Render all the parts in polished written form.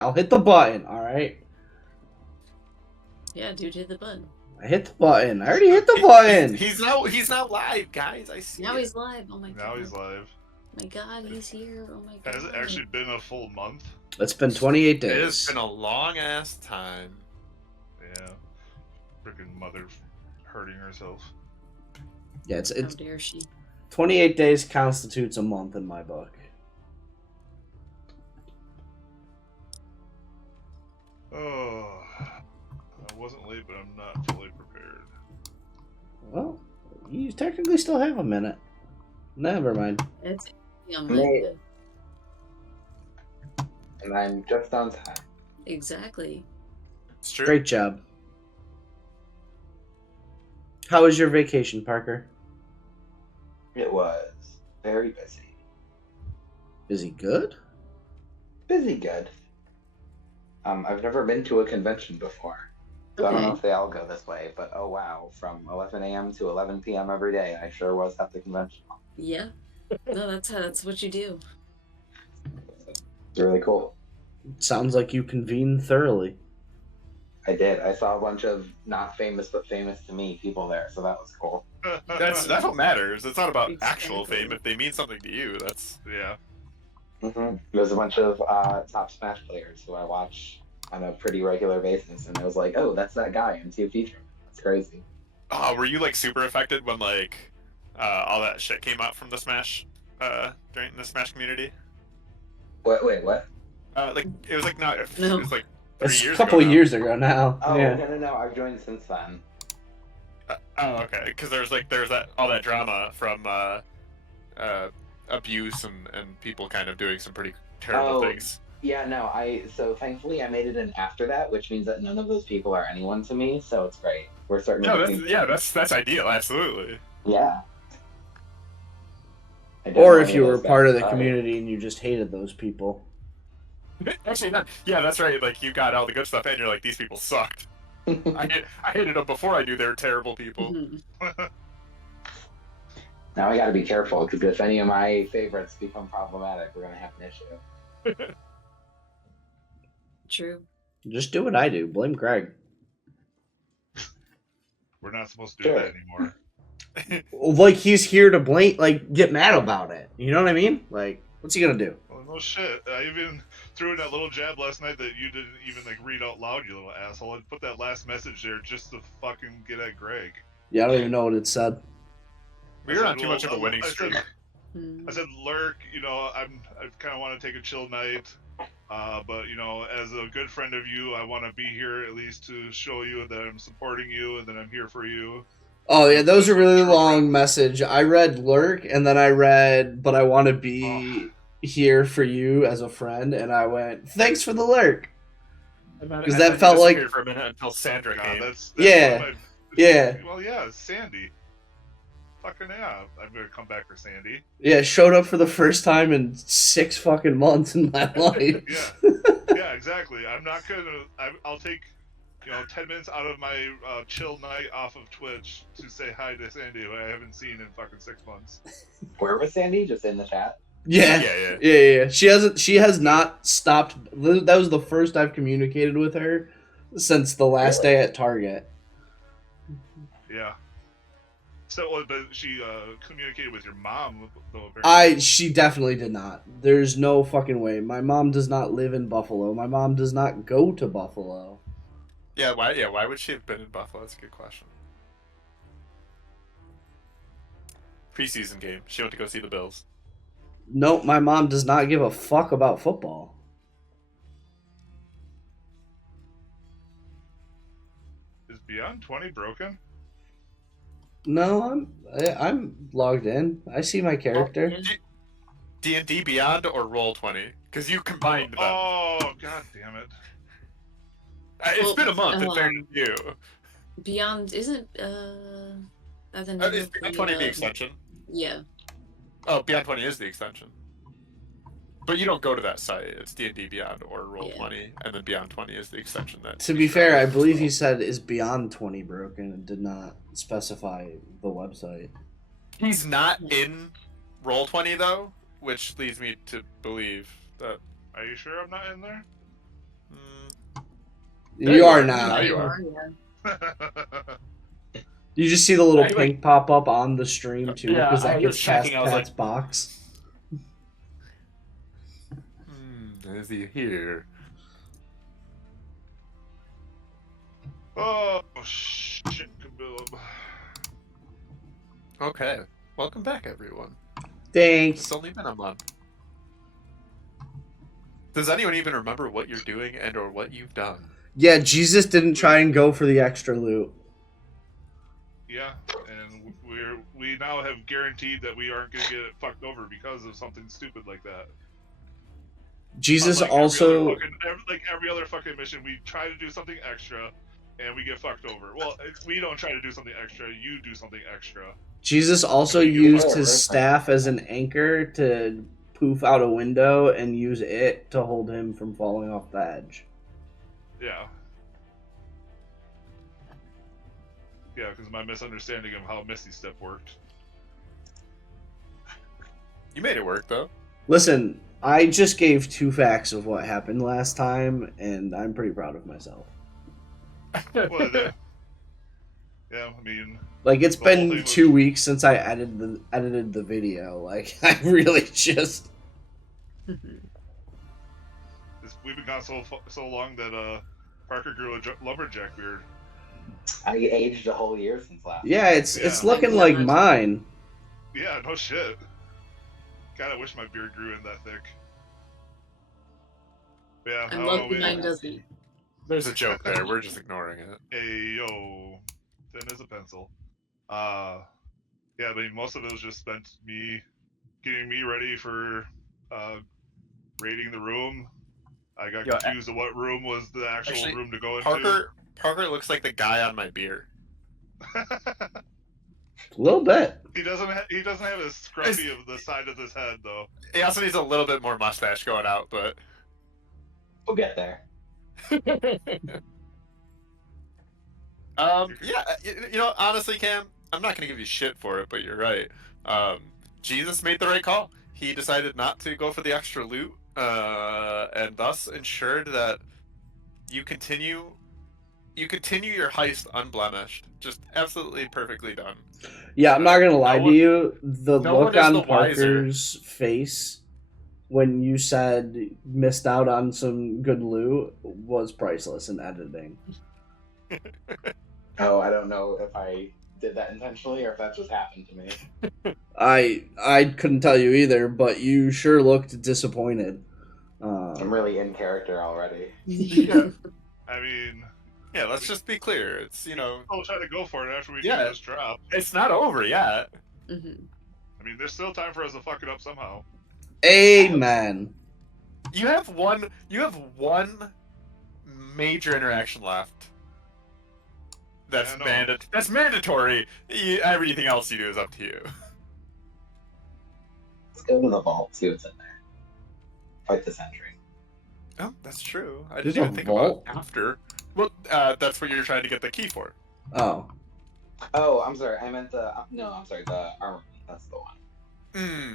I'll hit the button, alright? Yeah, dude, hit the button. I hit the button. I already hit the button! He's now live, guys. I see Now it. he's live. Oh my Now god. he's live. My god, he's here. Oh my god. Has it actually been a full month? It's been 28 It has days. been a long ass time. Yeah. Freaking mother hurting herself. Yeah, How it's dare she? 28 days constitutes a month in my book. Oh, I wasn't late, but I'm not fully prepared. Well, you technically still have a minute. Never mind. It's Mate. And I'm just on time. exactly. It's true. Great job. How was your vacation, Parker? It was very busy. Busy good? Busy good. I've never been to a convention before. So I don't know Okay. if they all go this way, but oh wow, from 11 a.m. to 11 p.m. every day, I sure was at the convention. Yeah. No, that's what you do. It's really cool. Sounds like you convened thoroughly. I did. I saw a bunch of not famous but famous to me people there, so that was cool. That's what matters. It's not about actual Exactly. fame. If they mean something to you, that's Yeah. There's a bunch of top Smash players who I watch on a pretty regular basis, and I was like, oh, that's that guy in 2 feature. That's crazy. Oh, were you like super affected when like all that shit came out from the Smash during the Smash community? Wait, what? Like it was like not. No. It was like 3 It's years a couple ago of now. years ago now. Oh, Yeah. no. I've joined since then. Oh, okay. Because there's that all that drama from abuse and people kind of doing some pretty terrible Oh. things. Yeah, no, so thankfully I made it in after that, which means that none of those people are anyone to me, so it's great. We're starting No, to that's ideal. Absolutely. Yeah. I don't Or know if any you of were those part guys. of the Sorry. community and you just hated those people. Actually, not. Yeah, that's right. Like you got all the good stuff, and you're like, these people sucked. I hated them before I knew they were terrible people. Mhm. Now I gotta be careful, because if any of my favorites become problematic, we're gonna have an issue. True. Just do what I do. Blame Greg. We're not supposed to do that anymore. Like he's here to blame, like get mad about it. You know what I mean? Like, what's he gonna do? Well, no shit. I even threw in that little jab last night that you didn't even like read out loud, you little asshole. I put that last message there just to fucking get at Greg. Yeah, I don't even know what it said. We were on too much of a winning streak. I said, lurk. You know, I kind of want to take a chill night. But you know, as a good friend of you, I want to be here at least to show you that I'm supporting you and that I'm here for you. Oh yeah, those are really long message. I read lurk and then I read, but I want to be here for you as a friend, and I went, thanks for the lurk. Because that felt like for a minute until Sandra came. That's yeah, yeah. Well, yeah, Sandy. Fucking yeah, I'm gonna come back for Sandy. Yeah, showed up for the first time in 6 fucking months in my life. Yeah, exactly. I'm not gonna. I'll take, 10 minutes out of my chill night off of Twitch to say hi to Sandy, who I haven't seen in fucking 6 months. Where was Sandy? Just in the chat? Yeah. She has not stopped. That was the first I've communicated with her since the last day at Target. Yeah. So, but she communicated with your mom, though. She definitely did not. There's no fucking way. My mom does not live in Buffalo. My mom does not go to Buffalo. Yeah, why? Yeah, why would she have been in Buffalo? That's a good question. Preseason game. She went to go see the Bills. Nope, my mom does not give a fuck about football. Is Beyond 20 broken? No, I'm logged in. I see my character. D&D Beyond or Roll20? Because you combined them. Oh, god damn it. It's been a month. It's very new. Beyond isn't Is Beyond 20 the extension? Yeah. Oh, Beyond 20 is the extension. But you don't go to that site. It's D&D Beyond or Roll20, and then Beyond 20 is the extension. To be fair, I believe he said is Beyond 20 broken and did not specify the website. He's not in Roll20 though, which leads me to believe that. Are you sure I'm not in there? You are Now now. you are. Yeah. You just see the little Anyway. pink pop up on the stream too, Yeah, because I that was gets past checking, I was Pat's like- box. Is he here? Oh shit, Kaboom. Okay. Welcome back, everyone. Thanks. It's only been a month. Does anyone even remember what you're doing and or what you've done? Yeah, Jesus didn't try and go for the extra loot. Yeah, and we now have guaranteed that we aren't gonna get fucked over because of something stupid like that. Jesus Unlike also. every other fucking mission, we try to do something extra, and we get fucked over. Well, we don't try to do something extra. You do something extra. Jesus also You used are, his right? staff as an anchor to poof out a window and use it to hold him from falling off the edge. Yeah. Yeah, because my misunderstanding of how Misty Step worked. You made it work, though. Listen, I just gave 2 facts of what happened last time, and I'm pretty proud of myself. Well, yeah, I mean, Like, it's The whole been thing was- 2 weeks since I edited the video. Like, I really just... we've been gone so long that Parker grew a lumberjack beard. I aged a whole year since last. Yeah, it's Yeah. looking Yeah. like mine. Yeah, no shit. God, I wish my beard grew in that thick. Yeah, I I'm don't know. lucky mine doesn't. There's a joke there. We're just ignoring it. Hey, yo, thin as a pencil. Yeah, I mean, most of it was just spent getting me ready for raiding the room. I got Yo, confused of what room was the actual actually, room to go into. Parker looks like the guy on my beer. A little bit. He doesn't have as scruffy of the side of his head though. He also needs a little bit more mustache going out, but We'll get there. yeah, you know, honestly, Cam, I'm not gonna give you shit for it, but you're right. Jesus made the right call. He decided not to go for the extra loot, and thus ensured that you continue your heist unblemished, just absolutely perfectly done. Yeah, I'm not gonna lie No to one- you. The no look one is on the wiser. Parker's face when you said missed out on some good loot was priceless in editing. Oh, I don't know if I did that intentionally or if that just happened to me. I couldn't tell you either, but you sure looked disappointed. I'm really in character already. Yeah. I mean, Yeah, let's just be clear. It's, you know, I'll try to go for it after we Yeah. do this drop. it's not over yet. Mhm. I mean, there's still time for us to fuck it up somehow. Amen. You have one major interaction left. That's Yeah, no. That's mandatory. Everything else you do is up to you. Let's go to the vault, see what's in there. Fight the sentry. Oh, that's true. I There's didn't a even think vault? about after. Well, that's what you're trying to get the key for. Oh. Oh, I'm sorry. I meant the no. I'm sorry. The armory. That's the one. Hmm.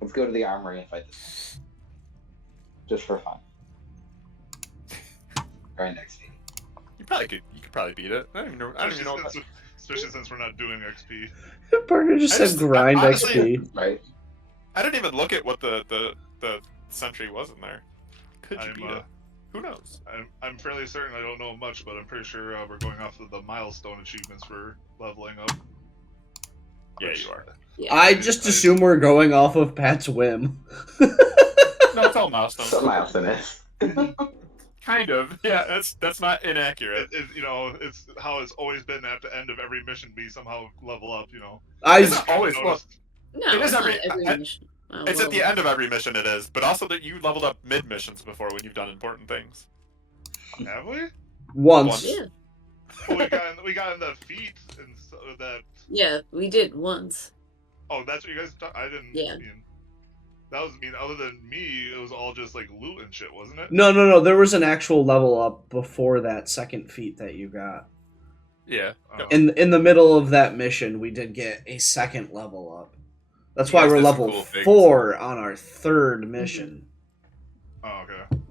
Let's go to the armory and fight the sentry. Just for fun. Grind XP. You could probably beat it. I don't even know. Especially since we're not doing XP. Parker just I said just- grind honestly- XP. Right? I didn't even look at what the sentry was in there. Could you I'm, beat it? Who knows? I'm fairly certain I don't know much, but I'm pretty sure we're going off of the milestone achievements for leveling up. Yeah, you are. Yeah. I just assume we're going off of Pat's whim. No, it's all milestones. So milestone is. Kind of. Yeah, that's not inaccurate. It's how it's always been at the end of every mission. We somehow level up. You know. It's I not always. Well, Noticed- No, It is it's not every- every mission. Oh, it's at the well, end of every mission. It is, but also that you leveled up mid missions before when you've done important things. Have we? once. Yeah, Well, we got in the feet and so that. yeah, we did once. Oh, that's what you guys. I didn't. Yeah. That was. I mean, other than me, it was all just like loot and shit, wasn't it? No. There was an actual level up before that second feat that you got. Yeah. Oh. In the middle of that mission, we did get a second level up. That's You why guys we're did some level cool things. 4 on our third mission. Oh, okay.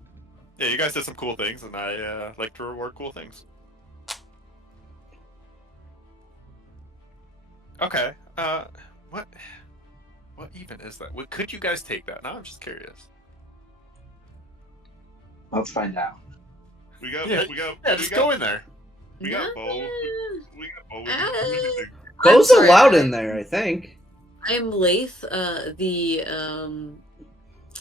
Yeah, you guys did some cool things, and I like to reward cool things. Okay. What even is that? Could you guys take that? Now I'm just curious. Let's find out. We got Yeah, just go in there. We got Bo. We got Bo. We can do anything. Bo's sorry, allowed in there, I think. I'm Lath, the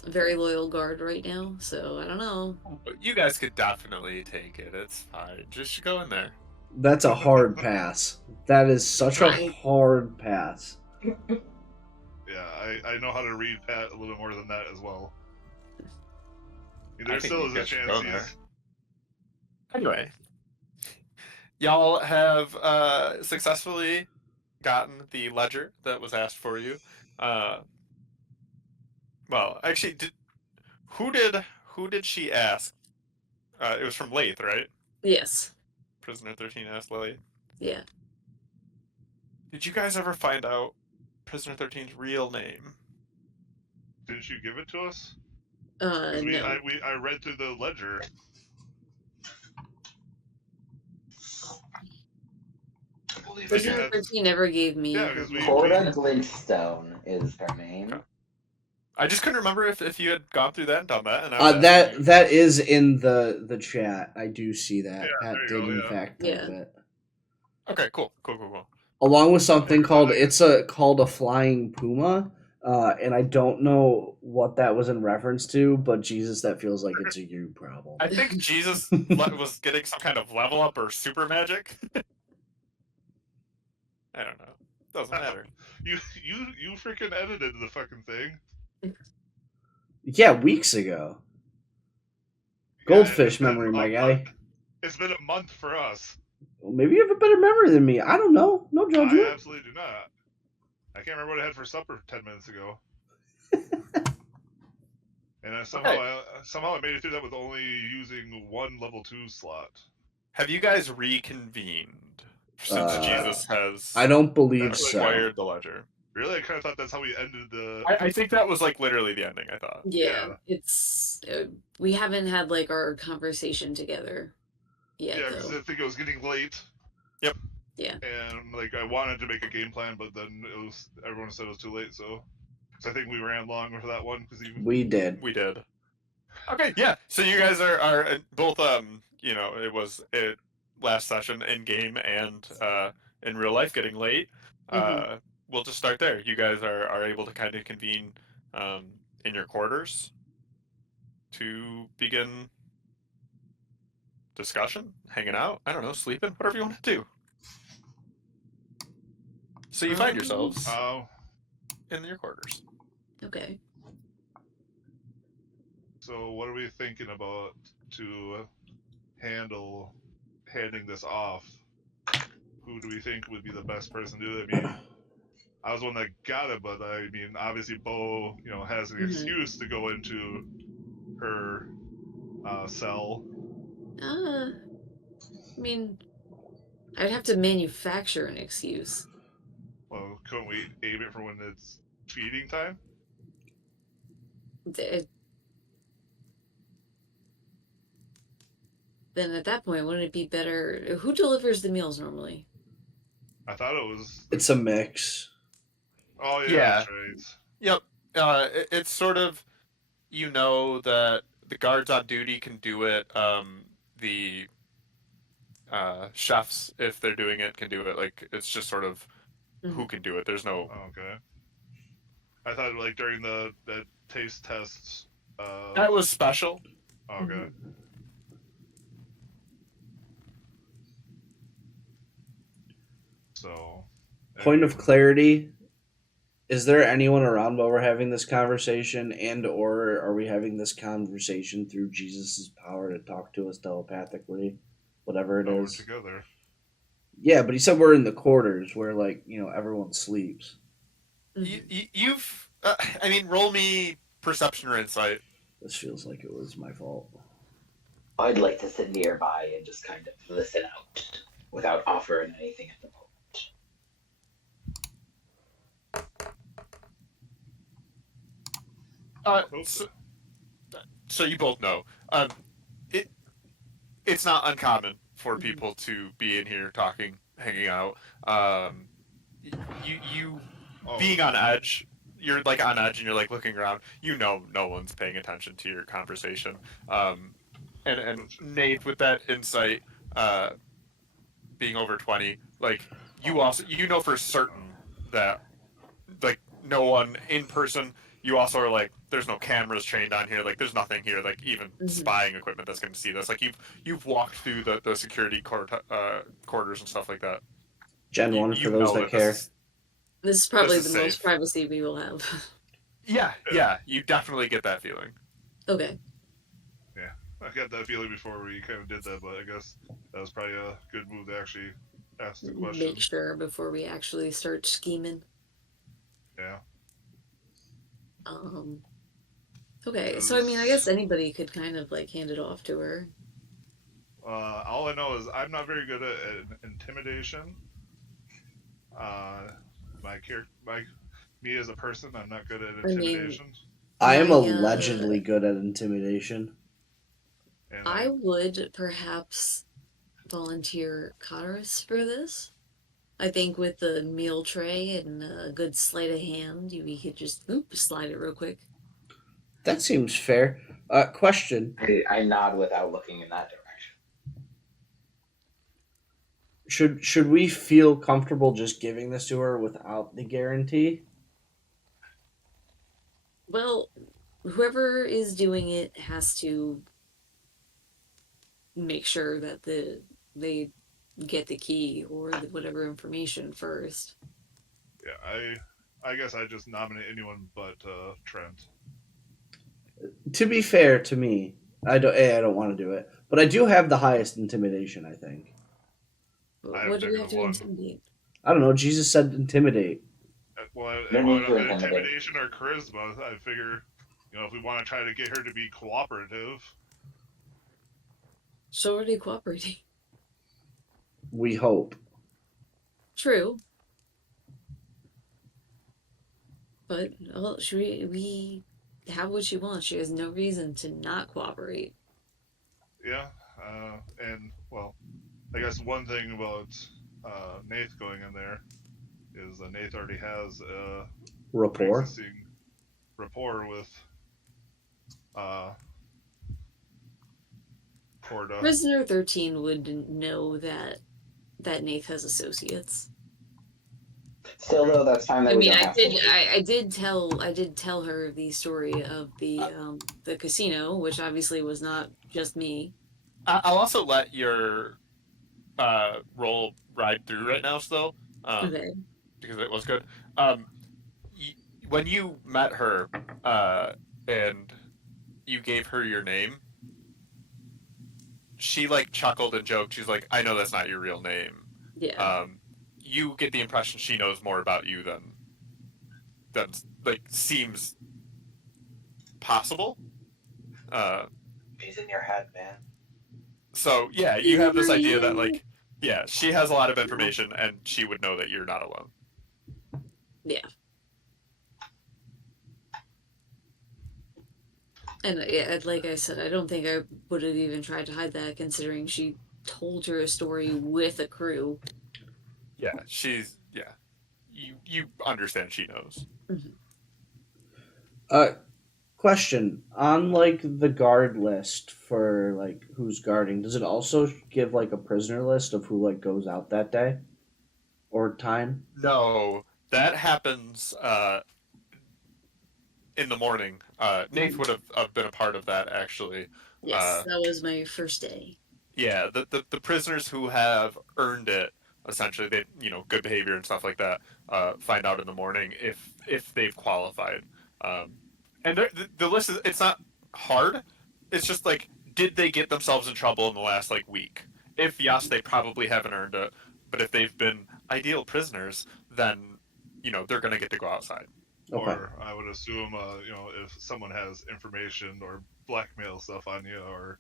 very loyal guard right now, so I don't know. You guys could definitely take it. It's fine. Just go in there. That's a hard pass. That is such a Right. hard pass. Yeah, I know how to read Pat a little more than that as well. I There think still you is a guys should chance go there. he's. Anyway, y'all have successfully gotten the ledger that was asked for you. Well, actually, who did she ask? It was from Lath, right? Yes. Prisoner 13 asked Lath. Yeah. Did you guys ever find out Prisoner 13's real name? Didn't you give it to us? 'Cause No. I read through the ledger. I believe I Prisoner had. 13 never gave me. Yeah, because we. Corda Glintstone is her name. Okay. I just couldn't remember if you had gone through that and done that. And I was That asking you. that is in the chat. I do see that. Yeah, Pat there did you go, in yeah. fact type Yeah. it. Okay, cool. Along with something called a flying puma. And I don't know what that was in reference to, but Jesus, that feels like it's a you problem. I think Jesus was getting some kind of level up or super magic. I don't know. Doesn't matter. You freaking edited the fucking thing. Yeah, weeks ago. Goldfish memory, my guy. It's been a month for us. Well, maybe you have a better memory than me. I don't know. No I judgment. absolutely do not. I can't remember what I had for supper 10 minutes ago. And somehow I made it through that with only using one level 2 slot. Have you guys reconvened since Jesus has I don't believe That's so. acquired the ledger? Really, I kind of thought that's how we ended the. I think that was like literally the ending. I thought. Yeah. It's we haven't had like our conversation together yet. Yeah, because I think it was getting late. Yep. Yeah. And like I wanted to make a game plan, but then everyone said it was too late. So I think we ran long for that one because We did. We did. Okay, yeah. So you guys are both it was last session in game and in real life getting late. Mhm. We'll just start there. You guys are able to kind of convene in your quarters to begin discussion, hanging out, I don't know, sleeping, whatever you want to do. So you find yourselves in your quarters. Okay. So what are we thinking about to handing this off? Who do we think would be the best person to do it? I mean, I was the one that got it, but I mean, obviously Bo, has an excuse to go into her cell. I mean, I'd have to manufacture an excuse. Well, couldn't we aim it for when it's feeding time? Then at that point, wouldn't it be better? Who delivers the meals normally? I thought it was. It's a mix. Oh yeah, Yeah. that's right. Yep. It's sort of, that the guards on duty can do it. The chefs, if they're doing it, can do it. Like, it's just sort of who can do it. There's no. Oh, okay. I thought like during the taste tests. That was special. Okay. So. Point of clarity. Is there anyone around while we're having this conversation, and or are we having this conversation through Jesus' power to talk to us telepathically? Whatever it We're is. together. Yeah, but he said we're in the quarters where, everyone sleeps. You've. Roll me perception or insight. This feels like it was my fault. I'd like to sit nearby and just kind of listen out without offering anything at the moment. So you both know. it's not uncommon for people to be in here talking, hanging out. You Oh, being on edge. You're like on edge and you're like looking around. You know, no one's paying attention to your conversation. And Nate, with that insight, uh, being over 20, like you know for certain that like no one in person. You also are like, there's no cameras trained on here. Like, there's nothing here. Like, even spying equipment that's going to see this. Like, you've walked through the security quarters and stuff like that. Gen 1 for You those know that that care. This is probably is the most safe. privacy we will have. Yeah. You definitely get that feeling. Okay. yeah. I got that feeling before we kind of did that, but I guess that was probably a good move to actually ask the question. Make sure before we actually start scheming. Yeah. Okay, so I mean, I guess anybody could kind of like hand it off to her. All I know is I'm not very good at intimidation. Me as a person, I'm not good at intimidation. I am My, allegedly good at intimidation. And I would perhaps volunteer Karis for this. I think with the meal tray and a good sleight of hand, we could just slide it real quick. That seems fair. Question: I nod without looking in that direction. Should we feel comfortable just giving this to her without the guarantee? Well, whoever is doing it has to make sure that they get the key or whatever information first. yeah, I guess I just nominate anyone but Trent. To be fair to me, I don't want to do it, but I do have the highest intimidation. I think. What do we have to intimidate? I don't know. Jesus said intimidate. Well, No need to intimidation or charisma, I figure, if we want to try to get her to be cooperative. She's already cooperating. We hope. True. But, well, we have what she wants. She has no reason to not cooperate. Yeah, and, well, I guess one thing about Nath going in there is Nath already has a Rapport. existing rapport with Corda. Prisoner 13 would know that Nath has associates. Still, though, that's time that I we mean, don't have to wait. I did tell her the story of the casino, which obviously was not just me. I'll also let your roll ride through right now still. Okay. Because it was good. When you met her and you gave her your name, she like chuckled and joked. She's like, "I know that's not your real name." Yeah. You get the impression she knows more about you than like seems possible. She's in your head, man. So yeah, you have this idea that like, yeah, she has a lot of information and she would know that you're not alone. Yeah. And like I said, I don't think I would have even tried to hide that, considering she told her a story with a crew. Yeah, you understand she knows. Question: on like the guard list for like who's guarding, does it also give like a prisoner list of who like goes out that day or time? No, that happens in the morning. Nate would have been a part of that actually. Yes, that was my first day. Yeah, the prisoners who have earned it, essentially, they good behavior and stuff like that, find out in the morning if they've qualified. And the list is, it's not hard. It's just like, did they get themselves in trouble in the last like week? If yes, they probably haven't earned it. But if they've been ideal prisoners, then they're gonna get to go outside. Okay. Or I would assume, if someone has information or blackmail stuff on you, or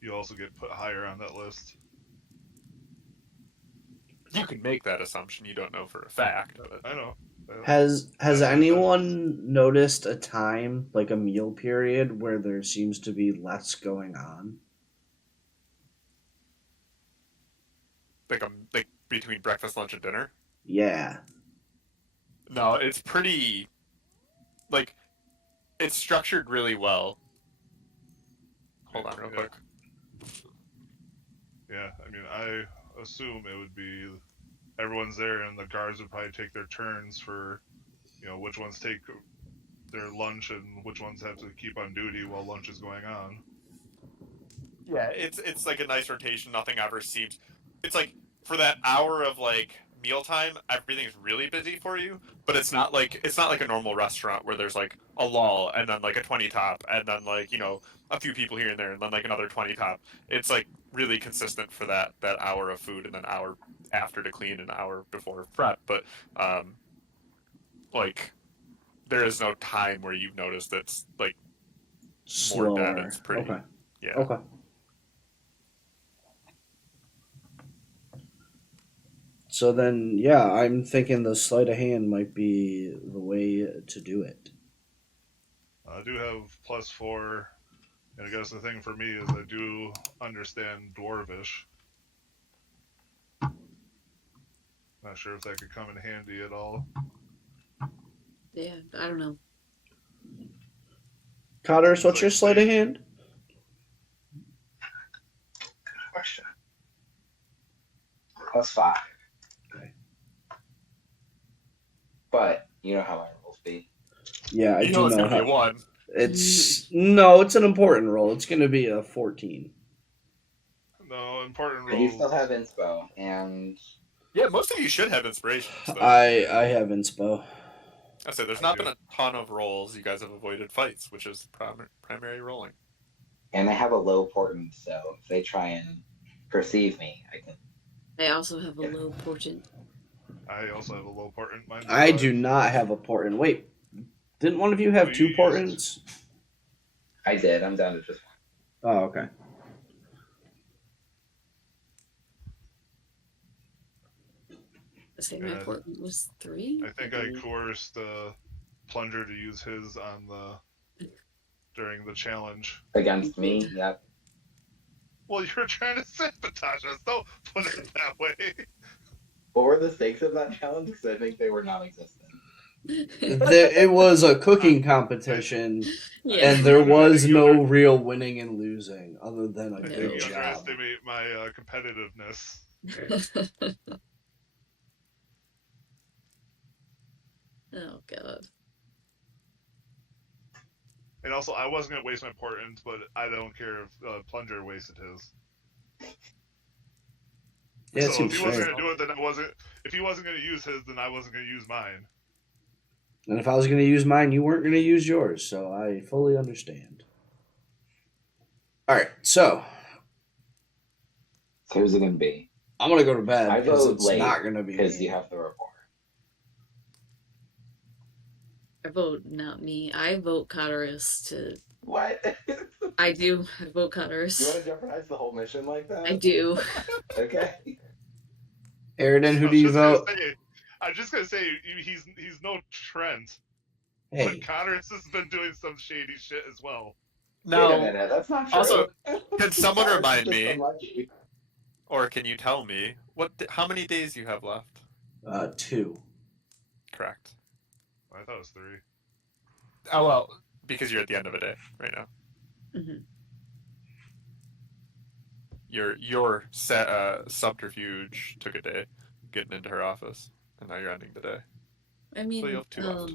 you also get put higher on that list. You can make that assumption. You don't know for a fact. But... I know. Has anyone noticed a time, like a meal period, where there seems to be less going on? like between breakfast, lunch, and dinner. Yeah. No, it's pretty like it's structured really well. Hold on, real quick. Yeah, I mean, I assume it would be everyone's there, and the guards would probably take their turns for, which ones take their lunch and which ones have to keep on duty while lunch is going on. Yeah, it's like a nice rotation. Nothing ever seems. It's like for that hour of like mealtime, everything's really busy for you. But it's not like a normal restaurant where there's like a lull and then like a 20 top and then like a few people here and there and then like another 20 top. It's like really consistent for that hour of food and then hour after to clean and hour before prep. But um, like there is no time where you've noticed it's like more dead. Slower. It's pretty. Okay. Yeah. Okay. So then, yeah, I'm thinking the sleight of hand might be the way to do it. I do have +4, and I guess the thing for me is I do understand Dwarvish. Not sure if that could come in handy at all. Yeah, I don't know. Cotters, what's your sleight of hand? Question. +5. Okay. But you know how my rolls be. Yeah, I You do know it's know gonna be a how. one. It's an important roll. It's going to be a 14. No, important But you rolls. still have inspo, and Yeah, most of you should have inspiration. So. I have inspo. I say there's not been a ton of rolls. You guys have avoided fights, which is primary rolling. I have a low portent, so if they try and perceive me, I can. I also have a low portent. I also have a low portent. Mine's I 5. do not have a portent. Wait, didn't one of you have two portents? I did. I'm down to just one. Oh, okay. I say my portent was 3. I think I coerced Plunger to use his on during the challenge. Against me, yep. Well, you're trying to sabotage us. Don't put it that way. What were the stakes of that challenge? Because I think they were non-existent. It was a cooking competition, Yeah. and there was no real winning and losing other than a No. good You job. underestimate my competitiveness. Oh god. And also, I wasn't gonna waste my portent, but I don't care if Plunger wasted his. Yeah, it So seems if he wasn't fair. gonna do it, then I wasn't. If he wasn't gonna use his, then I wasn't gonna use mine. And if I was going to use mine, you weren't going to use yours, so I fully understand. All right, so who's it going to be? I'm going to go to bed I because vote it's late not going to be because me. you have the report. I vote not me. I vote Cotterus to. What? I do. I vote You want Cotterus. to jeopardize the whole mission like that? I do. Okay. Aridin, who do you vote? I'm just gonna say he's no Trent, Hey, but Connors has been doing some shady shit as well. Wait a minute, that's not true. Also, can someone Connors remind is just me? unlucky. Or can you tell me how many days you have left? 2. Correct. I thought it was 3. Oh well, because you're at the end of a day right now. Mhm. Your subterfuge took a day getting into her office, and now you're ending the day. I mean, So you have 2 left.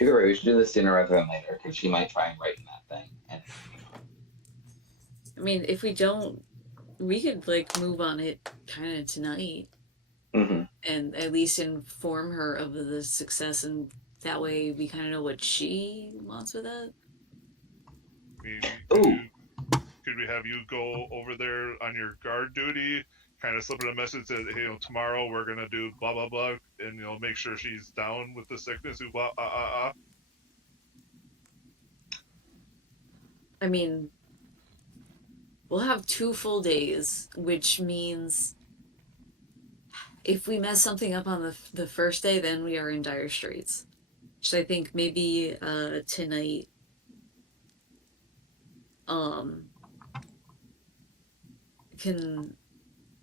Either way, we should do this sooner rather than later because she might try and write in that thing. And I mean, if we don't, we could like move on it kind of tonight, and at least inform her of the success, and that way we kind of know what she wants with it. I mean, could we have you go over there on your guard duty, kind of slip in a message that, hey, tomorrow we're gonna do blah blah blah, and make sure she's down with the sickness. Blah I mean, we'll have 2 full days, which means if we mess something up on the first day, then we are in dire straits. So I think maybe tonight, can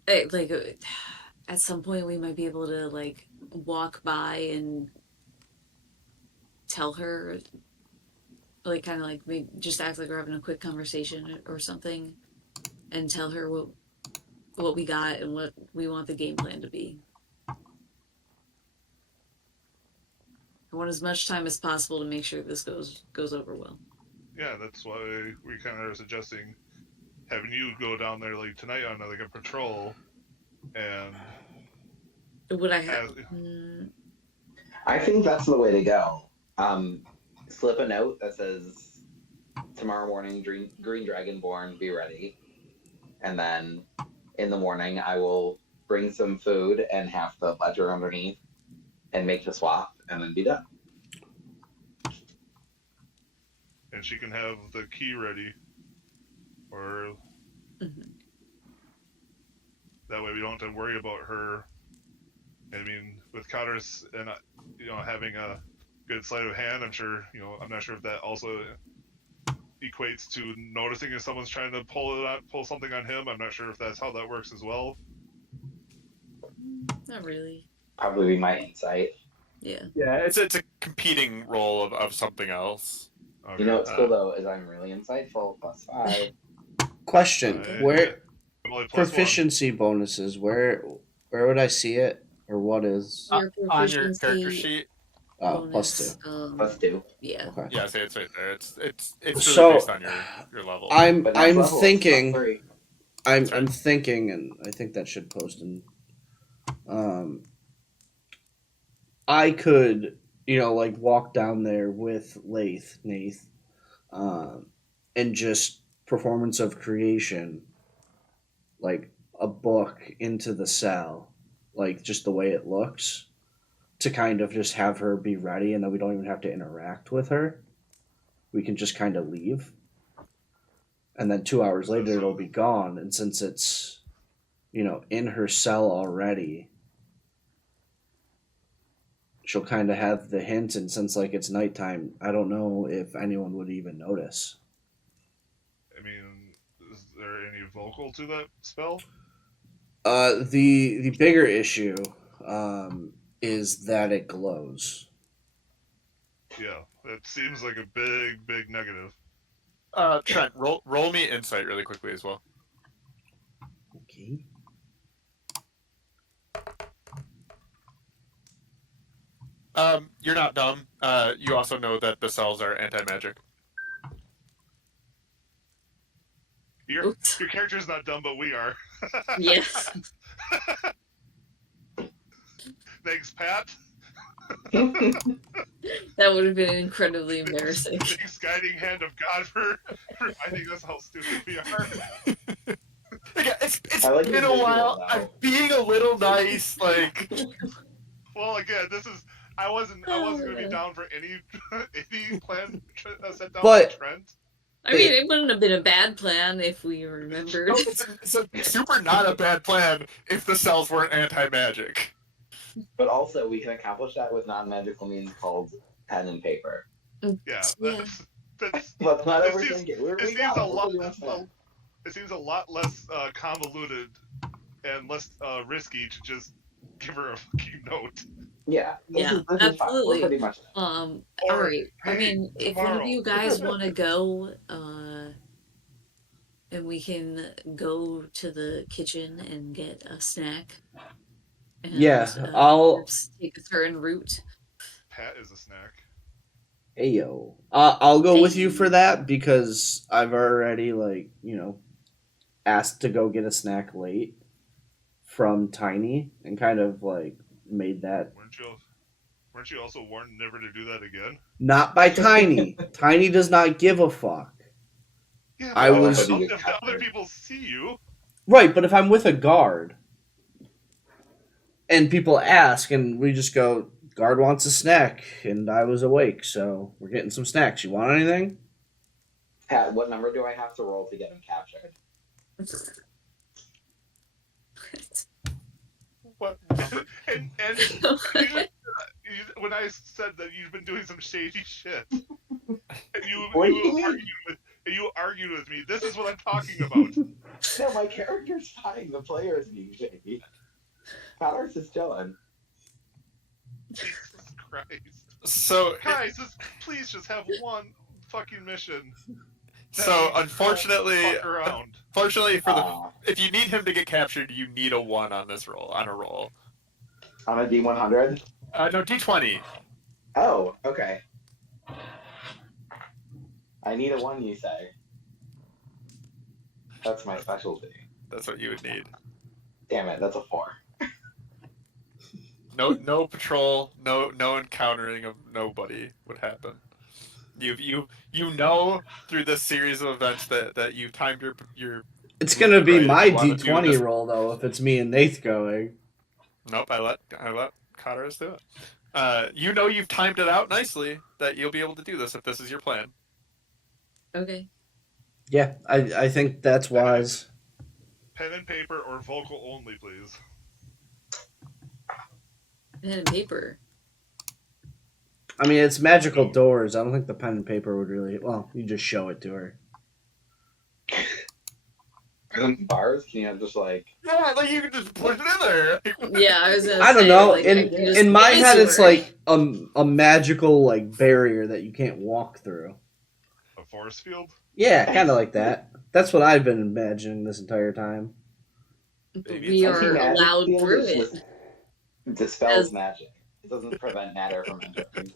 At some point we might be able to like walk by and tell her, like, kind of like just act like we're having a quick conversation or something, and tell her what we got and what we want the game plan to be. I want as much time as possible to make sure this goes over well. Yeah, that's why we kind of are suggesting having you go down there like tonight on like a patrol, and Would I have? I think that's the way to go. Slip a note that says, "Tomorrow morning, Green Dragonborn, be ready." And then in the morning, I will bring some food and have the ledger underneath and make the swap and then be done. And she can have the key ready. Or that way we don't have to worry about her. I mean, with counters and having a good sleight of hand, I'm sure I'm not sure if that also equates to noticing if someone's trying to pull something on him. I'm not sure if that's how that works as well. Not really. Probably be my insight. Yeah. Yeah, it's a competing role of something else. Okay. What's cool though is I'm really insightful. +5. Question: where proficiency 1. bonuses? Where would I see it, or what is Your on your character sheet? bonus, +2. +2. Yeah. Okay. Yeah, say it's right there. It's really So, based on your level. I'm But next level, thinking. +3. I'm thinking, and I think that should post in. I could, like walk down there with Nath, and just performance of creation, like a book into the cell, like just the way it looks, to kind of just have her be ready, and then we don't even have to interact with her. We can just kind of leave. And then 2 hours later, it'll be gone. And since it's, in her cell already, she'll kind of have the hint. And since, it's nighttime, I don't know if anyone would even notice. I mean, is there any vocal to that spell? The bigger issue is that it glows. Yeah, that seems like a big negative. Trent, roll me insight really quickly as well. Okay. You're not dumb. You also know that the cells are anti-magic. Your character's not dumb, but we are. Yes. Thanks, Pat. That would have been incredibly embarrassing. Thanks, guiding hand of God for finding us how stupid we are. It's been a while. I'm being a little nice, like. Well, again, I wasn't going to be down for any plan set down by Trent. I mean, it wouldn't have been a bad plan if we remembered. It's a super not a bad plan if the cells weren't anti-magic. But also, we can accomplish that with non-magical means called pen and paper. Yeah, let's not overthink it. It seems a lot less convoluted and less risky to just give her a fucking note. Yeah, absolutely. Pretty much all right. I mean, if one of you guys want to go, and we can go to the kitchen and get a snack. And, I'll take a turn route. Pat is a snack. Hey yo, I'll go with you for that because I've already asked to go get a snack late from Tiny and kind of made that. Weren't you also warned never to do that again? Not by Tiny. Tiny does not give a fuck. Yeah, if the other people see you. Right, but if I'm with a guard and people ask and we just go, guard wants a snack and I was awake, so we're getting some snacks. You want anything? Pat, what number do I have to roll to get him captured? What? and when I said that you've been doing some shady shit, and you argued and you argued with me. This is what I'm talking about. No, my character's fine. The player is being shady. Connor's is chilling. Jesus Christ. So, Guys, please just have one fucking mission. so Don't unfortunately, fuck around. fortunately for if you need him to get captured, you need a 1 on this roll, on a roll. On a D100? No, D20. Oh, okay. I need a 1, you say? That's my specialty. That's what you would need. Damn it, that's a 4. No patrol, no encountering of nobody would happen. You know through this series of events that you timed your. It's gonna be right, my D20 D20 roll though if it's me and Nath going. Nope, I let Cotteris do it. You know you've timed it out nicely that you'll be able to do this if this is your plan. Okay. Yeah, I think that's wise. Pen and paper or vocal only, please. Pen and paper. I mean, it's magical doors. I don't think the pen and paper would really. Well, you just show it to her. Bars? Can you have just like? Yeah, like you can just put it in there. Yeah, I was gonna I don't say, know. like, I can just In my give it head, to it's her. like a magical like barrier that you can't walk through. A force field? Yeah, kind of like that. That's what I've been imagining this entire time. But Maybe we it's are Magic allowed field through is it. just dispels As- magic. It doesn't prevent matter from entering.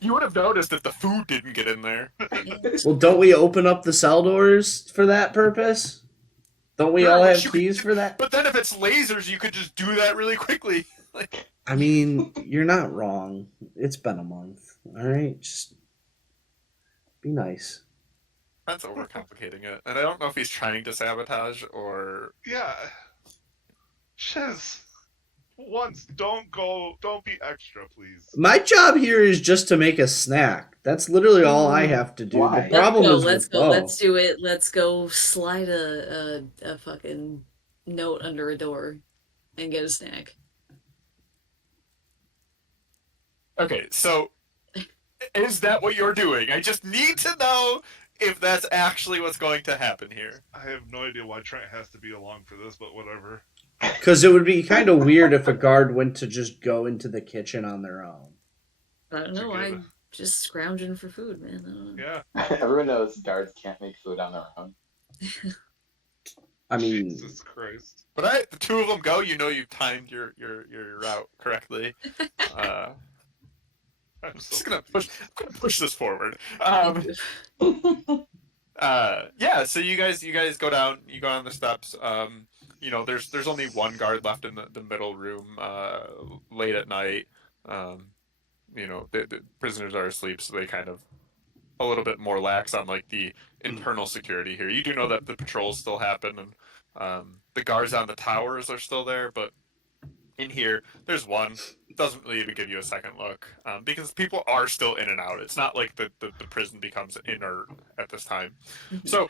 You would have noticed if the food didn't get in there. Well, don't we open up the cell doors for that purpose? Don't we Sure, all which have you keys could- for that? But then if it's lasers, you could just do that really quickly. Like, I mean, you're not wrong. It's been a month. All right, just be nice. that's overcomplicating it. And I don't know if he's trying to sabotage or... Yeah. Just once, don't be extra, please. My job here is just to make a snack. That's literally all I have to do. Why? The problem is let's with go. Bo. Let's do it. Let's go slide a fucking note under a door and get a snack. Okay, so is that what you're doing? I just need to know if that's actually what's going to happen here. I have no idea why Trent has to be along for this, but whatever. Because it would be kind of weird if a guard went to just go into the kitchen on their own. I don't know. Together. I'm just scrounging for food, man. I don't know. Yeah. Everyone knows guards can't make food on their own. I mean, Jesus Christ. But the two of them go, you know you've timed your route correctly. I'm I'm so just gonna confused. push this forward. Yeah, so you guys go down the steps. You know, there's only one guard left in the middle room late at night. You know, the prisoners are asleep, so they kind of a little bit more lax on like the internal security here. You do know that the patrols still happen, and the guards on the towers are still there, but in here there's one. Doesn't really even give you a second look because people are still in and out. It's not like the prison becomes inert at this time. So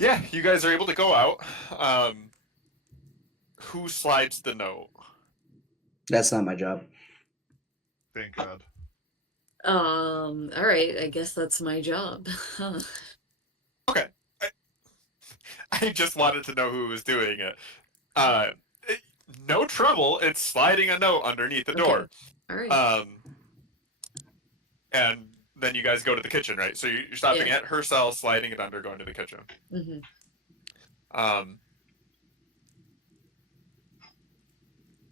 yeah, you guys are able to go out. Who slides the note? that's not my job. Thank God. All right. I guess that's my job. Okay. I just wanted to know who was doing it. No trouble. It's sliding a note underneath the door. All right. And then you guys go to the kitchen, right? So you're stopping at her cell, sliding it under, going to the kitchen. Mm-hmm.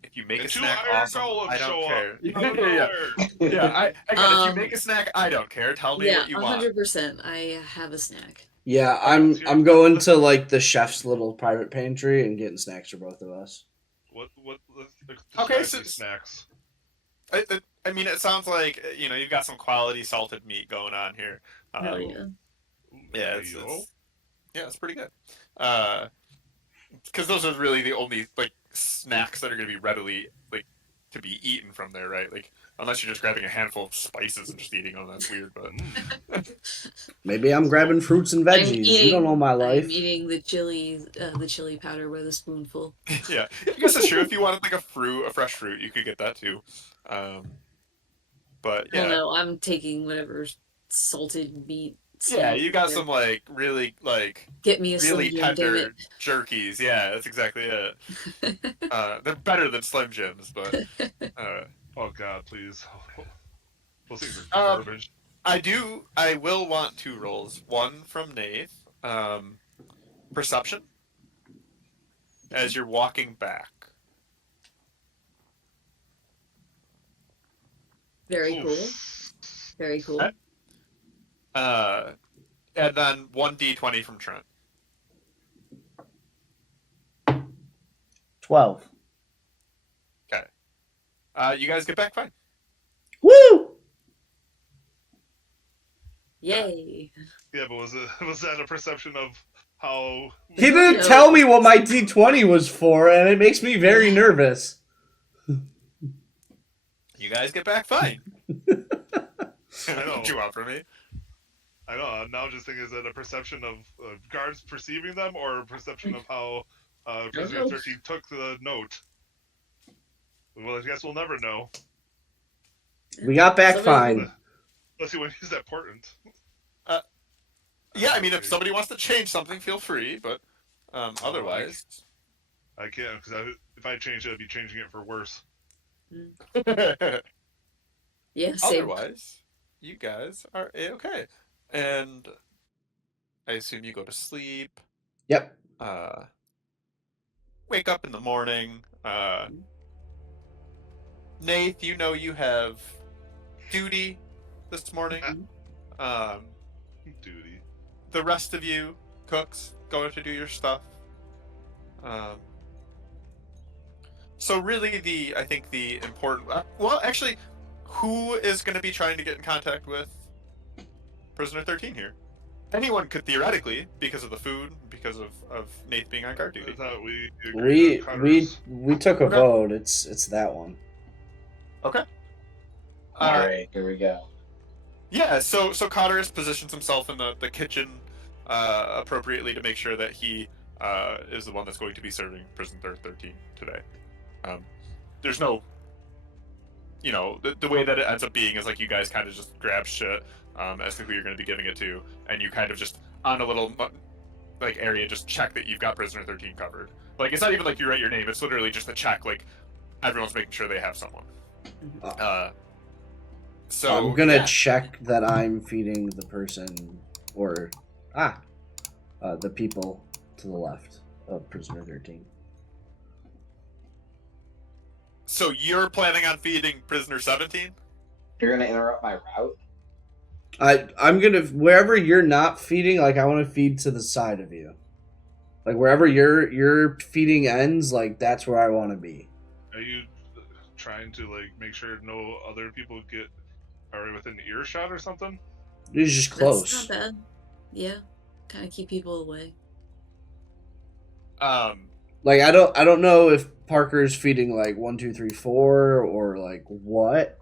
If you make And a two snack, iron awesome. golems I don't show care. up. Yeah. Again, if you make a snack, I don't care. Tell me Yeah, what you want. 100%. I have a snack. Yeah, I'm going to like the chef's little private pantry and getting snacks for both of us. What Okay, describe so- these snacks? I mean, it sounds like you've got some quality salted meat going on here. Hell yeah. Yeah, it's pretty good. Because those are really the only like snacks that are going to be readily like to be eaten from there, right? Like unless you're just grabbing a handful of spices and just eating them, that's weird. But Maybe I'm grabbing fruits and veggies. You don't know my life. I'm eating the chili powder with a spoonful. yeah, I guess it's true. If you wanted like a fresh fruit, you could get that too. But yeah, Well, no, I'm taking whatever's salted meat. Yeah, steak you got there. some like really Get me a really Slim Jim, damn tender jerkies. Yeah, that's exactly it. it. They're better than Slim Jims, but Oh God, please. Those things are um, garbage. I will want 2 rolls. One from Nath, perception, as you're walking back. Very Oof. cool. Very cool. Okay. And then 1d20 from Trent. 12. Okay. You guys get back fine. Woo! Yay. Yeah, but was that a perception of how? He didn't tell me what my D20 was for, and it makes me very nervous. You guys get back fine. I know. What you want from me? I know. I'm now just thinking, is that a perception of guards perceiving them, or a perception of how Prisoner 13 took the note? Well, I guess we'll never know. We got back fine. Let's see when he's that important. Yeah, I mean, if somebody wants to change something, feel free, but otherwise... I can't, because if I change it, I'd be changing it for worse. Yeah, same. Otherwise, you guys are A-okay. And I assume you go to sleep. Yep. Wake up in the morning. Nath, you know you have duty this morning. Duty. The rest of you, cooks, going to do your stuff. So really, I think the important... well, actually, who is going to be trying to get in contact with Prisoner 13 here? Anyone could theoretically, because of the food, because of Nath being on guard duty. I thought We took a vote. It's that one. Okay. All right, here we go. Yeah, so Cotterus positions himself in the kitchen appropriately to make sure that he is the one that's going to be serving Prisoner 13 today. There's no, the way that it ends up being is like you guys kind of just grab shit as to who you're going to be giving it to, and you kind of just on a little like area just check that you've got Prisoner 13 covered. Like it's not even like you write your name; it's literally just a check. Like everyone's making sure they have someone. So I'm gonna check that I'm feeding the person or the people to the left of Prisoner 13. So you're planning on feeding Prisoner 17? You're gonna interrupt my route? I'm gonna wherever you're not feeding, like I want to feed to the side of you. Like wherever your feeding ends, like that's where I want to be. Are you trying to like make sure no other people are within earshot or something? It's just close. That's not bad. Yeah, kind of keep people away. Like I don't know if Parker's feeding like 1, 2, 3, 4 or like what.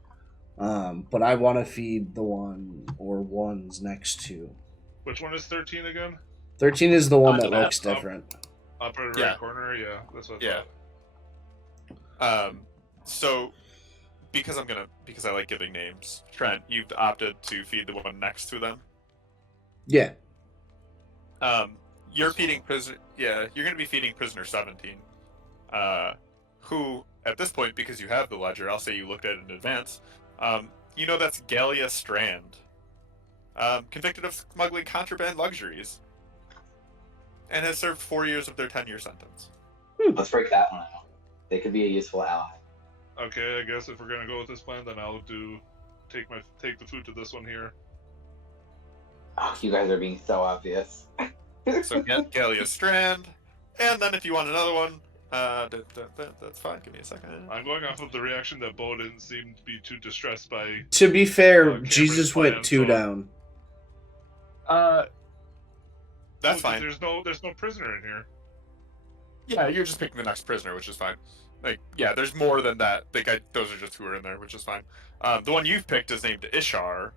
But I want to feed the one or ones next to. Which one is 13 again? 13 is the one that looks different. Upper right corner, yeah, that's what I thought. So because I like giving names, Trent, you've opted to feed the one next to them. Yeah. You're feeding prisoner. Yeah, you're going to be feeding Prisoner 17, who at this point, because you have the ledger, I'll say you looked at it in advance. That's Gallia Strand, convicted of smuggling contraband luxuries, and has served 4 years of their 10-year sentence. Let's break that one out. They could be a useful ally. Okay, I guess if we're gonna go with this plan, then I'll take the food to this one here. Oh, you guys are being so obvious. So get Gallia Strand, and then if you want another one, that's fine. Give me a second. I'm going off of the reaction that Bo didn't seem to be too distressed by. To be fair, Jesus went 2 down. That's fine. There's no prisoner in here. Yeah, you're just picking the next prisoner, which is fine. Like, yeah, there's more than that. Those are just who are in there, which is fine. The one you've picked is named Ishar,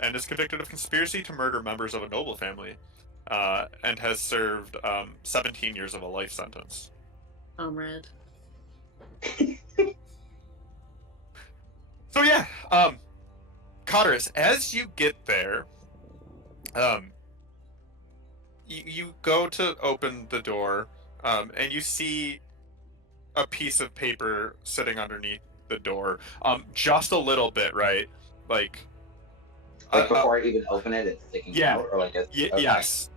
and is convicted of conspiracy to murder members of a noble family, and has served 17 years of a life sentence. Red. So yeah, Cotterus, as you get there, you go to open the door, and you see a piece of paper sitting underneath the door, just a little bit, right? Like before I even open it, it's sticking yeah, out, or like it's okay. yes.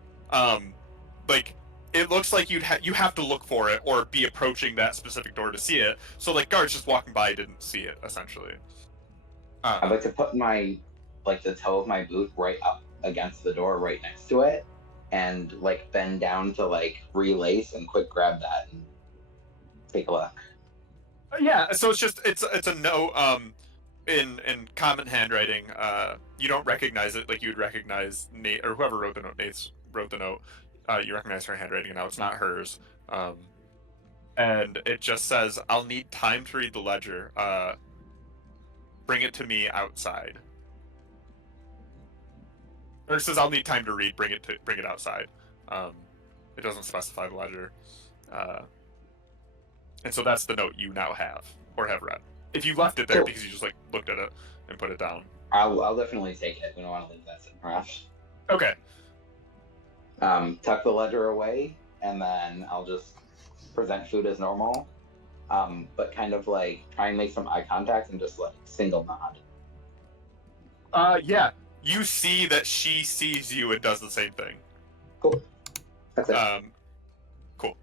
Like it looks like you have to look for it or be approaching that specific door to see it. So like guards just walking by didn't see it essentially. I'd like to put my the toe of my boot right up against the door, right next to it, and like bend down to like relace and quick grab that and take a look. Yeah, so it's a note in common handwriting. You don't recognize it like you would recognize Nate or whoever wrote the note. Nate wrote the note. You recognize her handwriting, and now it's not hers. And it just says, "I'll need time to read the ledger. Bring it to me outside." Or it says, "I'll need time to read. Bring it outside." It doesn't specify the ledger. And so that's the note you now have or have read. If you left it there because you just like looked at it and put it down. I'll definitely take it. We don't want to leave that sitting around. Okay. Tuck the ledger away, and then I'll just present food as normal, but kind of like try and make some eye contact and just like single nod. Yeah. You see that she sees you and does the same thing. Cool. That's it. Cool.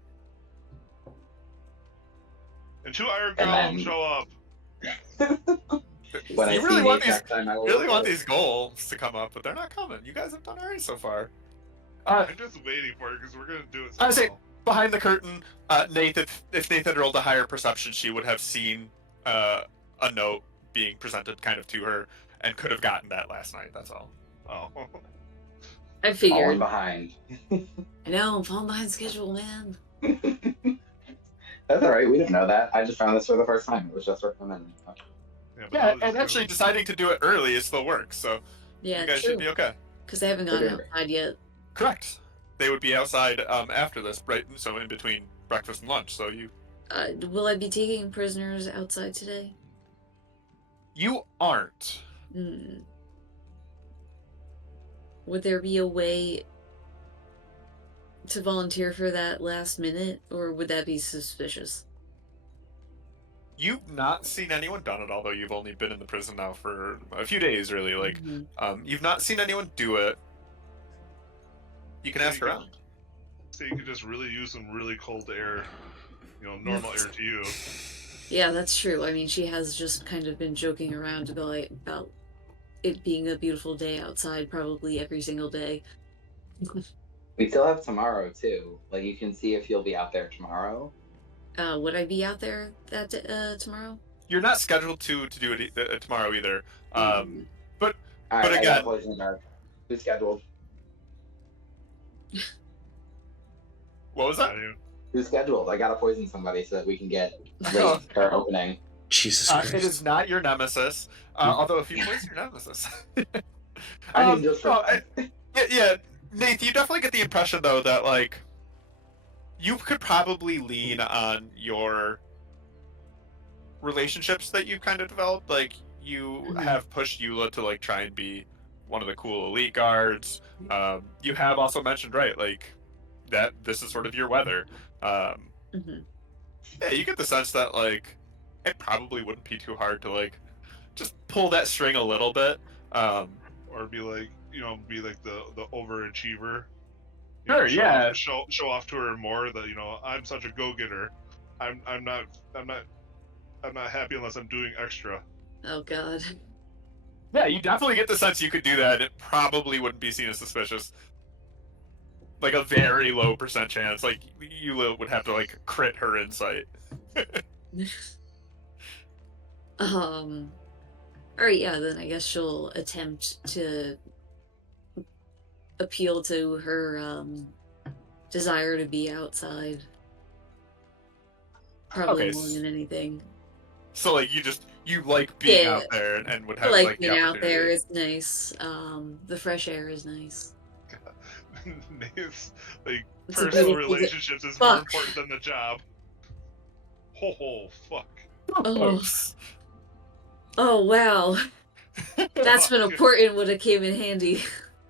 And 2 iron golems show up. When you I really see want the these, attack time, I will really want these goals to come up, but they're not coming. You guys have done alright so far. I'm just waiting for it because we're gonna do it. I say behind the curtain, Nathan. If Nathan rolled a higher perception, she would have seen a note being presented kind of to her and could have gotten that last night. That's all. Oh. I figured. Falling behind. I know, I'm falling behind schedule, man. That's alright, we didn't know that. I just found this for the first time. It was just recommended. Yeah, and actually deciding to do it early is still work, so Yeah, you guys true. should be okay. Because they haven't gone They're doing outside yet. Correct. They would be outside after this, right? So in between breakfast and lunch. So Will I be taking prisoners outside today? you aren't. Would there be a way to volunteer for that last minute, or would that be suspicious? You've not seen anyone done it, although you've only been in the prison now for a few days, really. Like, you've not seen anyone do it. You can ask around. So you could just really use some really cold air, normal air to you. Yeah, that's true. I mean, she has just kind of been joking around about it being a beautiful day outside probably every single day. We still have tomorrow too. Like you can see if you'll be out there tomorrow. Would I be out there that tomorrow? You're not scheduled to do it tomorrow either. But I again, got poison dark. Who's scheduled? What was that? Who's scheduled? I gotta poison somebody so that we can get late our opening. Jesus Christ. It is not your nemesis. Although if you poison your nemesis. I mean, just yeah, Nate, you definitely get the impression though that like you could probably lean on your relationships that you've kind of developed. Like you have pushed Eula to like try and be one of the cool elite guards. You have also mentioned, right, like that this is sort of your weather. Yeah, you get the sense that like it probably wouldn't be too hard to like just pull that string a little bit. Or be like, be like the overachiever. Sure, yeah. Show off to her more that I'm such a go-getter. I'm not happy unless I'm doing extra. Oh God. Yeah, you definitely get the sense you could do that. It probably wouldn't be seen as suspicious. Like a very low % chance. Like you would have to like crit her insight. Alright, yeah, then I guess she'll attempt to appeal to her desire to be outside. Probably more than anything. So like you like being out there and would have like being out there is nice. The fresh air is nice. It's like It's a personal beautiful relationships is Fuck. more important than the job. Ho ho, fuck. Oh wow. That's been important. Would have came in handy.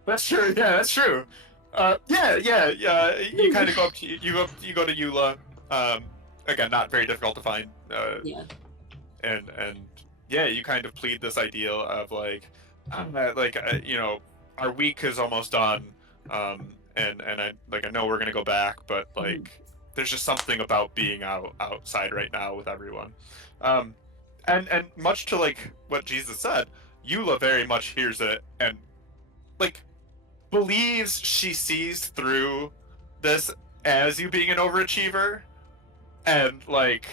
That's true. Yeah, that's true. Yeah. You kind of go up to you go to Eula. Again, not very difficult to find. Yeah. And yeah, you kind of plead this ideal of like, you know, our week is almost done. And I know we're gonna go back, but like, there's just something about being outside right now with everyone. And much to like what Jesus said, Eula very much hears it and like believes she sees through this as you being an overachiever, and like,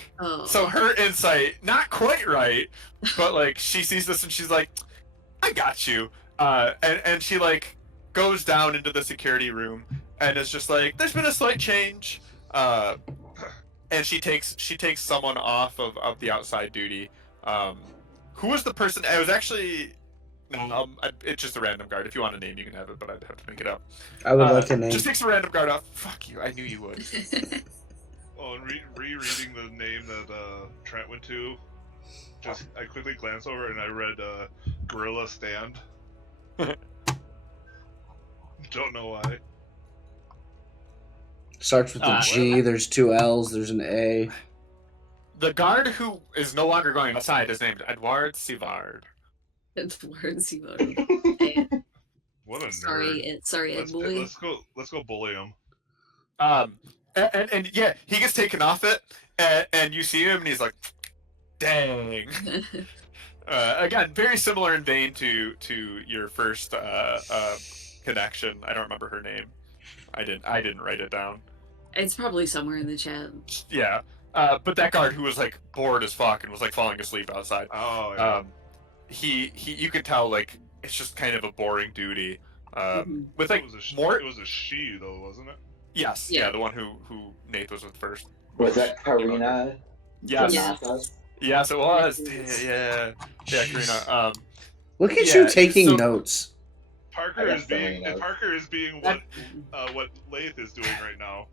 so her insight not quite right, but like she sees this and she's like, I got you. And she like goes down into the security room and is just like, there's been a slight change. And she takes someone off of the outside duty. Who was the person? It was actually it's just a random guard. If you want a name, you can have it, but I'd have to make it up. I would like a name. Just takes a random guard off. Fuck you! I knew you would. Oh, and rereading the name that Trent went to, I quickly glanced over and I read Gorilla Stand. Don't know why. Starts with a G. There's 2 L's. There's an A. The guard who is no longer going outside is named Edouard Sivard. Edouard Sivard. What a nerd. Sorry, Ed boy. Let's go bully him. And yeah, he gets taken off it, and you see him, and he's like, "Dang." Again, very similar in vein to your first connection. I don't remember her name. I didn't write it down. It's probably somewhere in the chat. Yeah, but that guard who was like bored as fuck and was like falling asleep outside. Oh yeah. He you could tell like it's just kind of a boring duty. With like more. It was a she though, wasn't it? Yes, yeah, the one who Nate was with first. Was that Karina? Yes. Yes, it was. Yeah, Karina. Look at you taking notes. Parker is being what Lath is doing right now.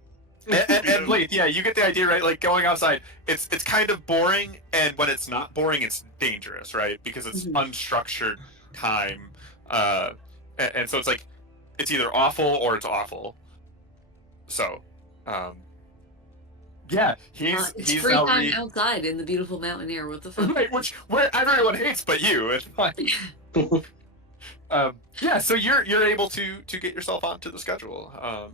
And Lath, yeah, you get the idea, right? Like going outside, it's kind of boring, and when it's not boring, it's dangerous, right? Because it's unstructured time, and so it's like it's either awful or it's awful. So, yeah, it's he's free now time outside in the beautiful mountain air. What the fuck? Right, where everyone hates but you. It's fine. Yeah, so you're able to get yourself onto the schedule,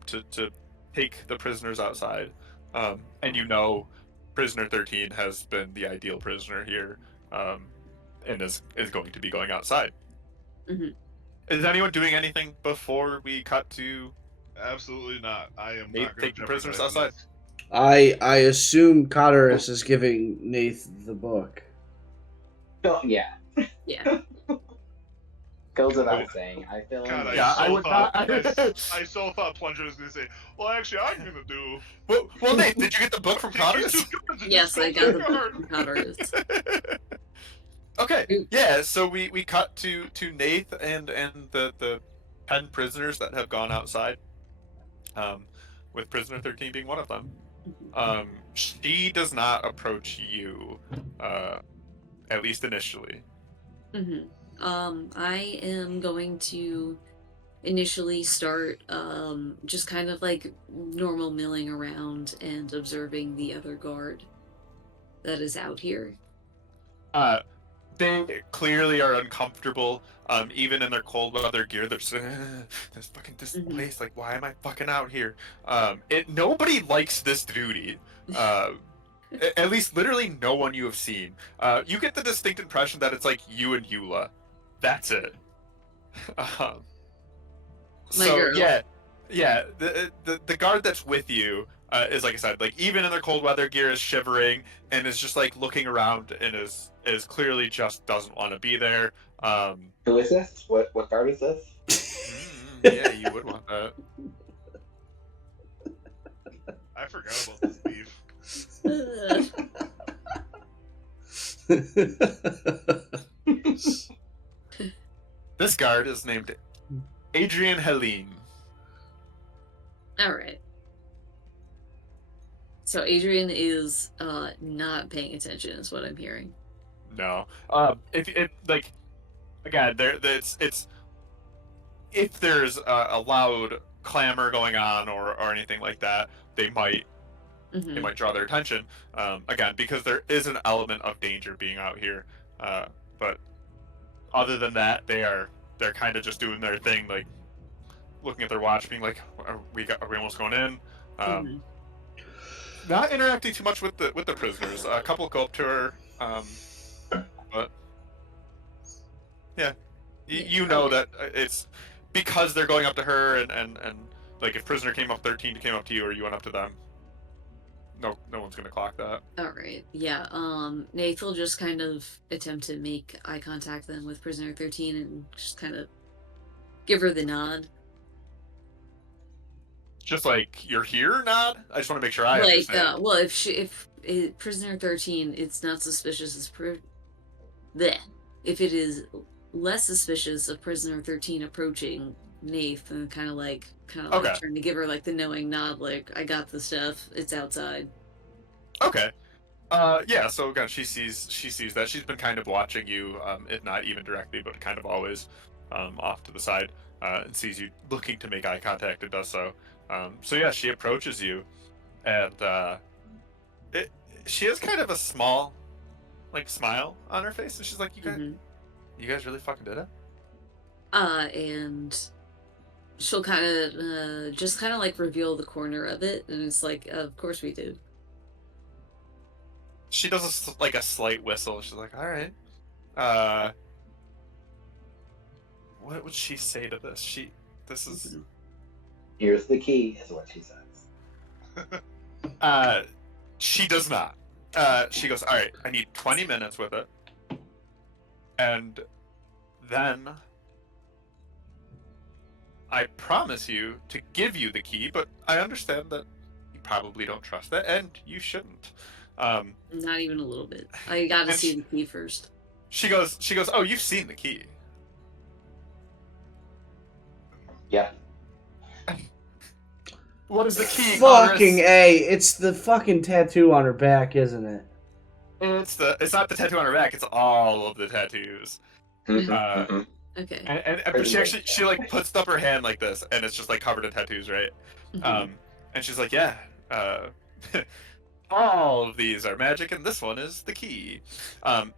to take the prisoners outside, and you know, prisoner 13 has been the ideal prisoner here, and is going to be going outside. Is anyone doing anything before we cut to? Absolutely not. I am Nate, not going take the prisoners outside. I assume Cotterus is giving Nath the book. Oh, yeah. Yeah. Goes without saying. I feel God, like... I so thought Plunger was going to say, well, actually, I'm going to do... Well, Nate, did you get the book from Cotterus? Yes, I got the book from Cotterus. Okay, yeah, so we cut to Nath and the 10 prisoners that have gone outside, with prisoner 13 being one of them. She does not approach you, at least initially. I am going to initially start just kind of like normal milling around and observing the other guard that is out here. They clearly are uncomfortable, even in their cold weather gear. They're just, this place, like, why am I fucking out here? Nobody likes this duty. At least literally no one you have seen. You get the distinct impression that it's like you and Eula. That's it. So yeah, the guard that's with you is, like I said, like even in their cold weather gear, is shivering and is just like looking around and is clearly just doesn't want to be there. Who is this? What guard is this? Yeah, you would want that. I forgot about this beef. This guard is named Adrian Helene. All right. So Adrian is not paying attention, is what I'm hearing. No. If like, again, it's if there's a loud clamor going on or anything like that, they might draw their attention. Again, because there is an element of danger being out here. But other than that, they're kind of just doing their thing, like looking at their watch, being like, "Are we almost going in?" Not interacting too much with the prisoners. A couple go up to her, but yeah, you know that it's because they're going up to her, and like if prisoner came up 13 came up to you, or you went up to them. No one's gonna clock that. All right. Yeah. Nath will just kind of attempt to make eye contact then with prisoner 13 and just kind of give her the nod. Just like you're here, nod. I just want to make sure I understand. Well, if prisoner 13, it's not suspicious as if it is less suspicious of prisoner 13 approaching Nath, and kind of like trying to give her like the knowing nod, like I got the stuff. It's outside. Okay. Yeah. So again, she sees that she's been kind of watching you, if not even directly, but kind of always, off to the side, and sees you looking to make eye contact and does so. So yeah, she approaches you, and she has kind of a small, like, smile on her face, and she's like, "You guys really fucking did it." And she'll kind of just kind of like reveal the corner of it, and it's like, of course we did. She does a slight whistle. She's like, "All right." What would she say to this? This is. Here's the key, is what she says. She does not. She goes, "All right, I need 20 minutes with it, and then I promise you to give you the key, but I understand that you probably don't trust it, and you shouldn't." Not even a little bit. I gotta see the key first. She goes, "Oh, you've seen the key." Yeah. What is the key? Fucking A. It's the fucking tattoo on her back, isn't it? It's not the tattoo on her back, it's all of the tattoos. Okay. But she like puts up her hand like this, and it's just like covered in tattoos, right? And she's like, "Yeah, all of these are magic, and this one is the key.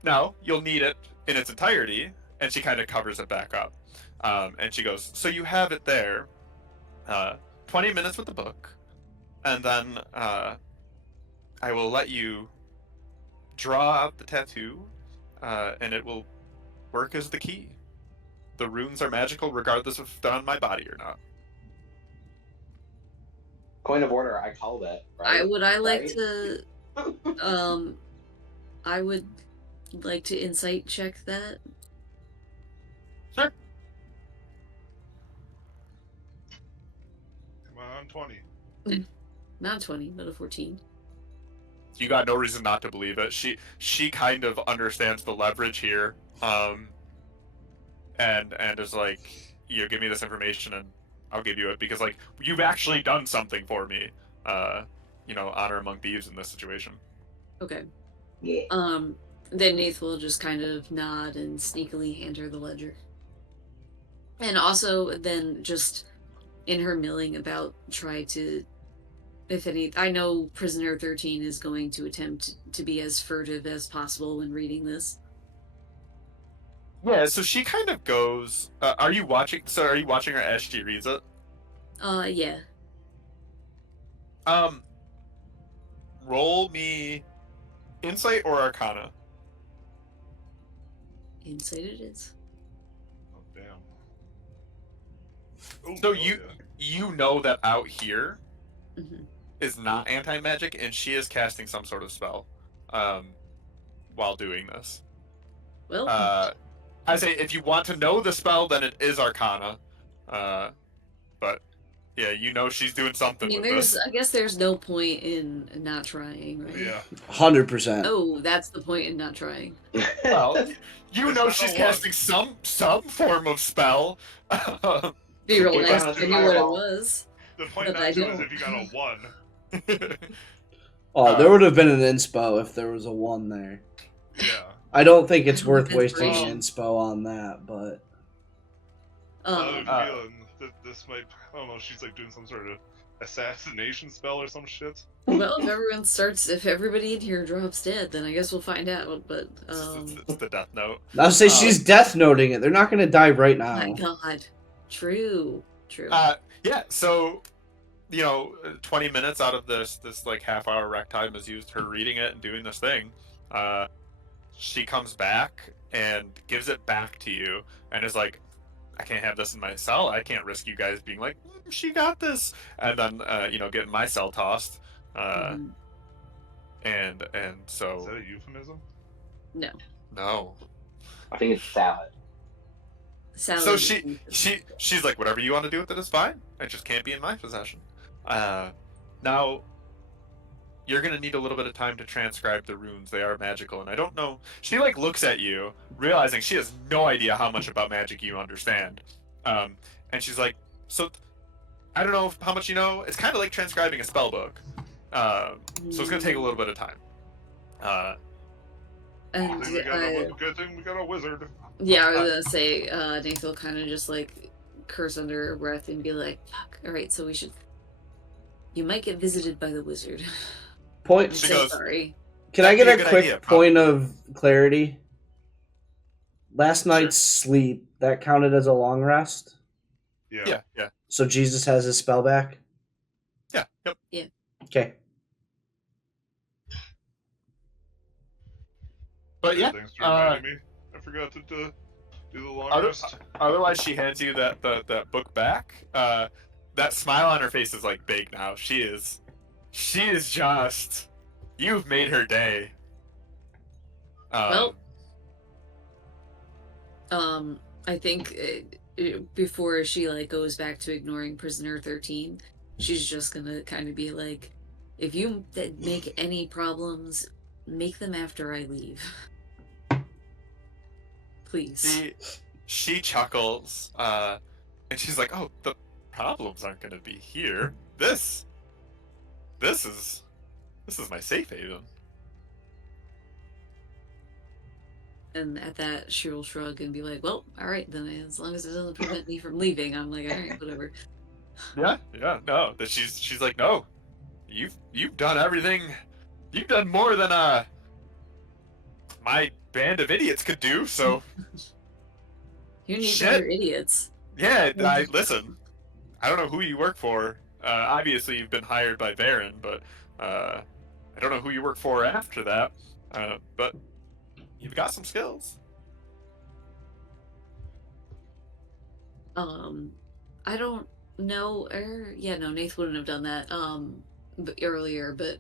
Now you'll need it in its entirety." And she kind of covers it back up, and she goes, "So you have it there. 20 minutes with the book, and then I will let you draw out the tattoo, and it will work as the key. The runes are magical regardless if they're on my body or not." Point of order, I called it. Right? I would like to insight check that. Sure. Come on, 20. Not 20, but a 14. You got no reason not to believe it. She kind of understands the leverage here, and is like, "You give me this information and I'll give you it, because like you've actually done something for me. Honor among thieves in this situation." Okay. Yeah. Then Nath will just kind of nod and sneakily hand her the ledger. And also then just in her milling about try to, I know prisoner 13 is going to attempt to be as furtive as possible when reading this. Yeah, so she kind of goes, are you watching her as she reads it? Yeah. Roll me insight or arcana. Insight it is. Oh, damn. Ooh, So yeah. you know that out here is not anti-magic, and she is casting some sort of spell while doing this. Well, I say if you want to know the spell, then it is arcana. But yeah, she's doing something with this. I guess there's no point in not trying, right? Yeah. 100%. Oh, that's the point in not trying. Well, It's she's not casting some form of spell. Be real Keep nice on if I doing knew what it fireball. was. The point But not I to is don't. if you got a 1. Oh, there would have been an inspo if there was a 1 there. Yeah. I don't think it's I don't worth have wasting inspiration. an inspo on that, but I have Um, a feeling that this might, I don't know, she's like doing some sort of assassination spell or some shit. well, if everybody in here drops dead, then I guess we'll find out. But It's the death note. I'll say she's death noting it. They're not going to die right now. my God, true. Yeah. So, 20 minutes out of this like half-hour rec time is used her reading it and doing this thing. She comes back and gives it back to you and is like, I can't have this in my cell. I can't risk you guys being like, she got this, and then getting my cell tossed. Mhm. And Is so that a euphemism? No, no. I think it's salad. salad. So is- she's like, whatever you want to do with it is fine. It just can't be in my possession. Now you're gonna need a little bit of time to transcribe the runes. They are magical, and I don't know. She like looks at you, realizing she has no idea how much about magic you understand. And she's like, so I don't know how much you know. It's kind of like transcribing a spell book. So it's gonna take a little bit of time. And Good thing we got a wizard. yeah, I was gonna say, Nathan will kind of just like curse under her breath and be like, "Fuck! All right, so we should. You might get visited by the wizard. I'm Point. She so goes, sorry." Can I that'd get be a a good quick idea, point of clarity? Last Sure. night's sleep, that counted as a long rest? Yeah. Yeah. So Jesus has his spell back? Yep. Okay. But yeah, Thanks for reminding me. I forgot to do the long rest. otherwise she hands you that book back. That smile on her face is like big now. She is just, you've made her day. Well, I think before she like goes back to ignoring prisoner 13, she's just gonna kind of be like, if you make any problems, make them after I leave. Please. She chuckles, and she's like, "Oh, the problems aren't going to be here. This is my safe haven." And at that, she will shrug and be like, well, all right, then as long as it doesn't prevent me from leaving, I'm like, all right, whatever. Yeah, no. That she's like, "No, you've done everything. You've done more than my band of idiots could do." So You need Shit. better idiots. yeah, listen. I don't know who you work for. Obviously, you've been hired by Baron, but I don't know who you work for after that. But you've got some skills. I don't know. No, Nath wouldn't have done that earlier, but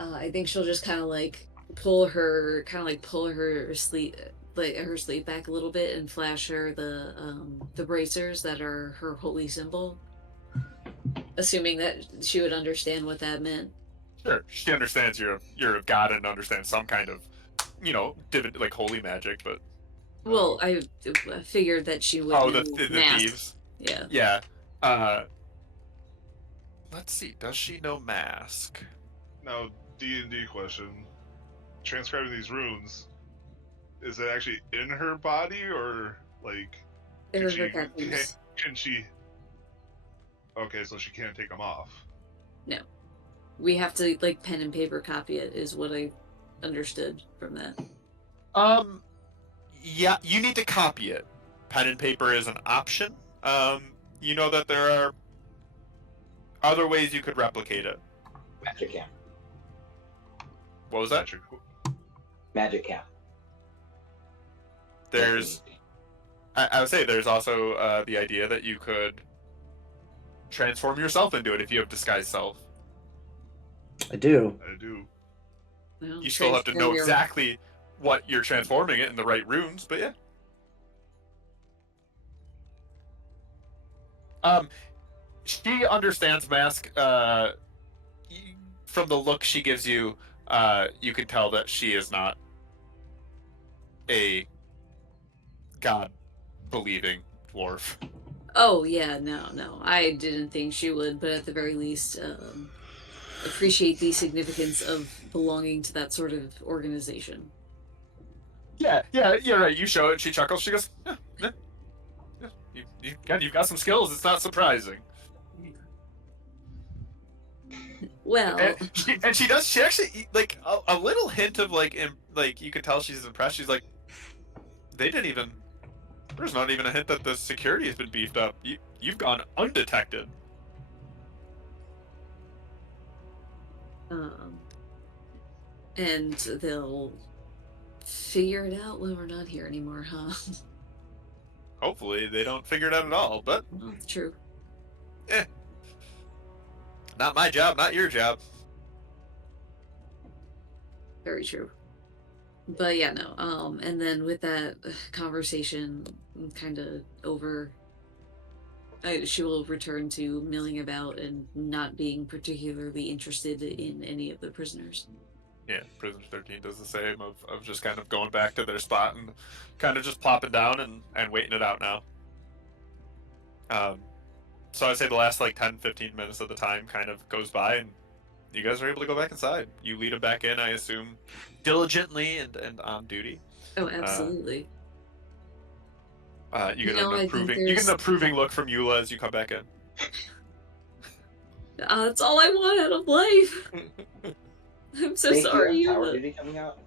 I think she'll just kind of like pull her sleeve, like her sleeve back a little bit and flash her the bracers that are her holy symbol, assuming that she would understand what that meant. Sure, she understands you're a god and understands some kind of, like holy magic, but Well, I figured that she would know the math. thieves. Yeah. Yeah. Let's see. Does she know mask? Now, D&D question. Transcribing these runes, is it actually in her body, or, like, It can was she, her tattoos. can she... Okay, so she can't take them off. No. We have to, like, pen and paper copy it, is what I understood from that. Yeah, you need to copy it. Pen and paper is an option. You know that there are other ways you could replicate it. Magic camp. What was that? Magic camp. There's, I would say there's also the idea that you could transform yourself into it if you have disguise self. I do. I do. Well, You still have to know transform your- exactly what you're transforming it in the right runes, but yeah. She understands mask. From the look she gives you, you can tell that she is not a god-believing dwarf. Oh, yeah, no. I didn't think she would, but at the very least, appreciate the significance of belonging to that sort of organization. Yeah, you're right. You show it. She chuckles. She goes, yeah. You've got some skills. It's not surprising. Well, And she does. She actually like a little hint of like like you could tell she's impressed. She's like, they didn't even. There's not even a hint that the security has been beefed up. You've gone undetected. And they'll figure it out when we're not here anymore, huh? Hopefully they don't figure it out at all. But Well, it's true. not my job. Not your job. Very true. But yeah, no. And then with that conversation kind of over, she will return to milling about and not being particularly interested in any of the prisoners. Yeah, Prisoners 13 does the same of just kind of going back to their spot and kind of just plopping down and waiting it out now. So I'd say the last like 10, 15 minutes of the time kind of goes by and you guys are able to go back inside. You lead them back in, I assume, diligently and on duty. Oh, absolutely. You get an approving look from Eula as you come back in. That's all I want out of life. I'm so sorry. Tower duty coming out?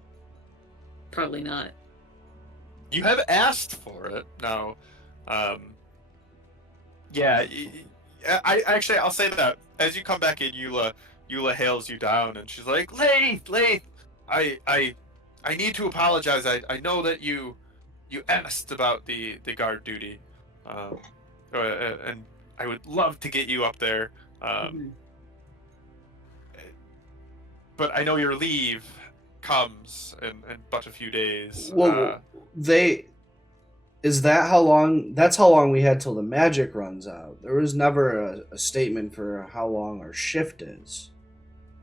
Probably not. You have asked for it. No. Yeah. I'll say that as you come back in, Eula hails you down, and she's like, Laith, I need to apologize. I know that you asked about the guard duty, and I would love to get you up there. But I know your leave comes in but a few days. Well, is that how long? That's how long we had till the magic runs out. There was never a statement for how long our shift is.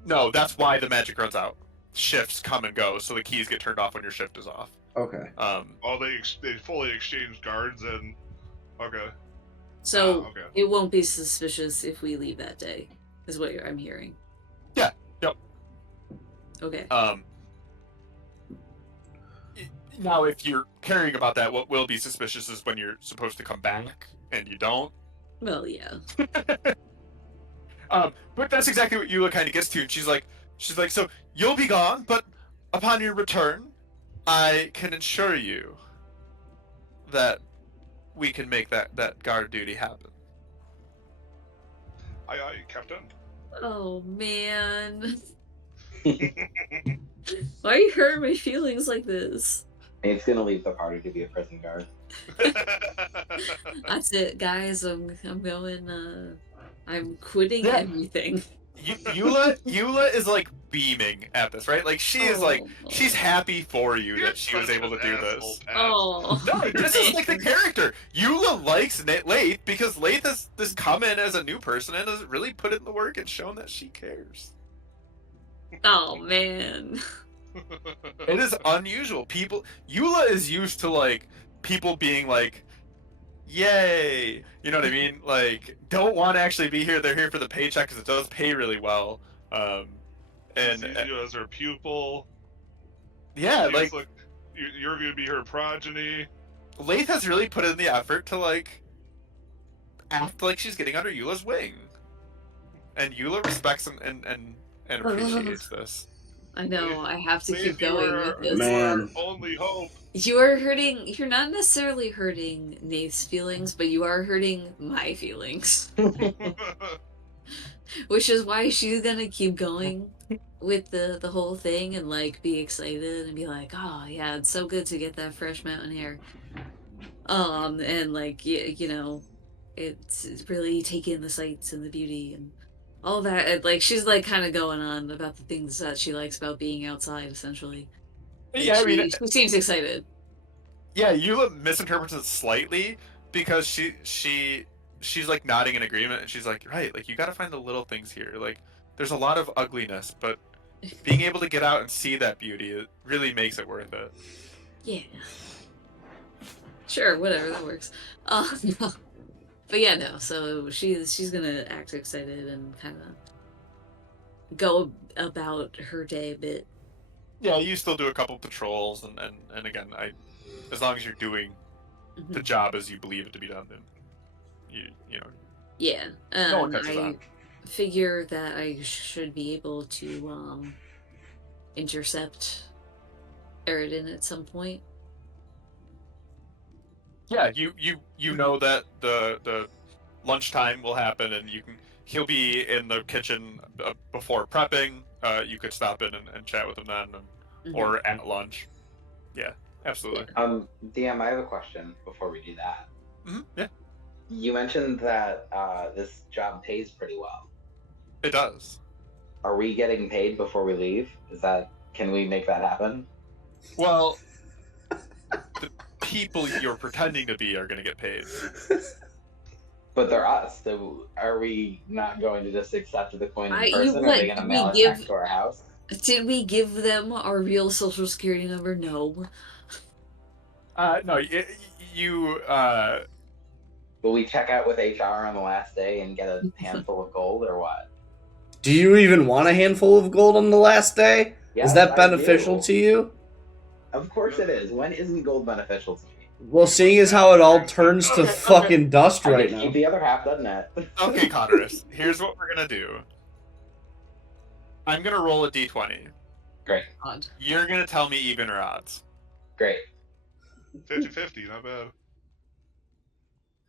No, that's why the magic runs out. Shifts come and go, so the keys get turned off when your shift is off. Okay. They fully exchange guards and okay. So okay. It won't be suspicious if we leave that day, is what I'm hearing. Yeah. Yep. Okay. Now, if you're caring about that, what will be suspicious is when you're supposed to come back and you don't. Well, yeah. But that's exactly what Eula kind of gets to. And she's like, so you'll be gone, but upon your return, I can assure you that we can make that guard duty happen. Aye, Captain. Oh, man. Why are you hurting my feelings like this? It's gonna leave the party to be a prison guard. That's it, guys. I'm going, I'm quitting everything. Eula is like beaming at this, right? Like she is like, she's happy for you that she was able to do this. Oh. No, this is like the character. Eula likes Laith because Laith has come in as a new person and has really put in the work and shown that she cares. Oh, man. It is unusual. Eula is used to like people being like, yay, you know what I mean? Like, don't want to actually be here. They're here for the paycheck because it does pay really well. And you as her pupil. Yeah, like you're gonna be her progeny. Laith has really put in the effort to like act like she's getting under Eula's wing, and Eula respects and appreciates this. I know, I have to keep going with this. Man. Only hope. You're not necessarily hurting Nate's feelings, but you are hurting my feelings. Which is why she's gonna keep going with the whole thing and like be excited and be like, oh yeah, it's so good to get that fresh mountain air. And like, you know, it's really taking the sights and the beauty and all that. And, like, she's like kind of going on about the things that she likes about being outside, essentially. Yeah, she seems excited. Yeah, Eula misinterprets it slightly because she's like nodding in agreement and she's like, right, like you got to find the little things here. Like there's a lot of ugliness, but being able to get out and see that beauty, it really makes it worth it. Yeah. Sure, whatever, that works. But yeah, no. So she's gonna act excited and kind of go about her day a bit Yeah, you still do a couple patrols, and again, as long as you're doing the job as you believe it to be done, then you know. Yeah, No one catches I on. figure that I should be able to intercept Eridan at some point. Yeah, you know that the lunchtime will happen, and he'll be in the kitchen before prepping. You could stop in and chat with him then, or at lunch. Yeah, absolutely. DM, I have a question before we do that. Yeah, You mentioned that this job pays pretty well. it does. Are we getting paid before we leave? Can we make that happen? Well, the people you're pretending to be are going to get paid. But they're us, so are we not going to just accept the coin in You person? Are they going to mail it back to our house? Did we give them our real social security number? No. No, you. Will we check out with HR on the last day and get a handful of gold, or what? Do you even want a handful of gold on the last day? Yes, is that I beneficial do. to you? Of course it is. When isn't gold beneficial to me? Well, seeing as how it all turns to fucking dust I right can now. keep the other half, doesn't it? Okay, Conrus, here's what we're gonna do. I'm gonna roll a d20. Great. Odd. You're gonna tell me even or odds. Great. 50-50, not bad.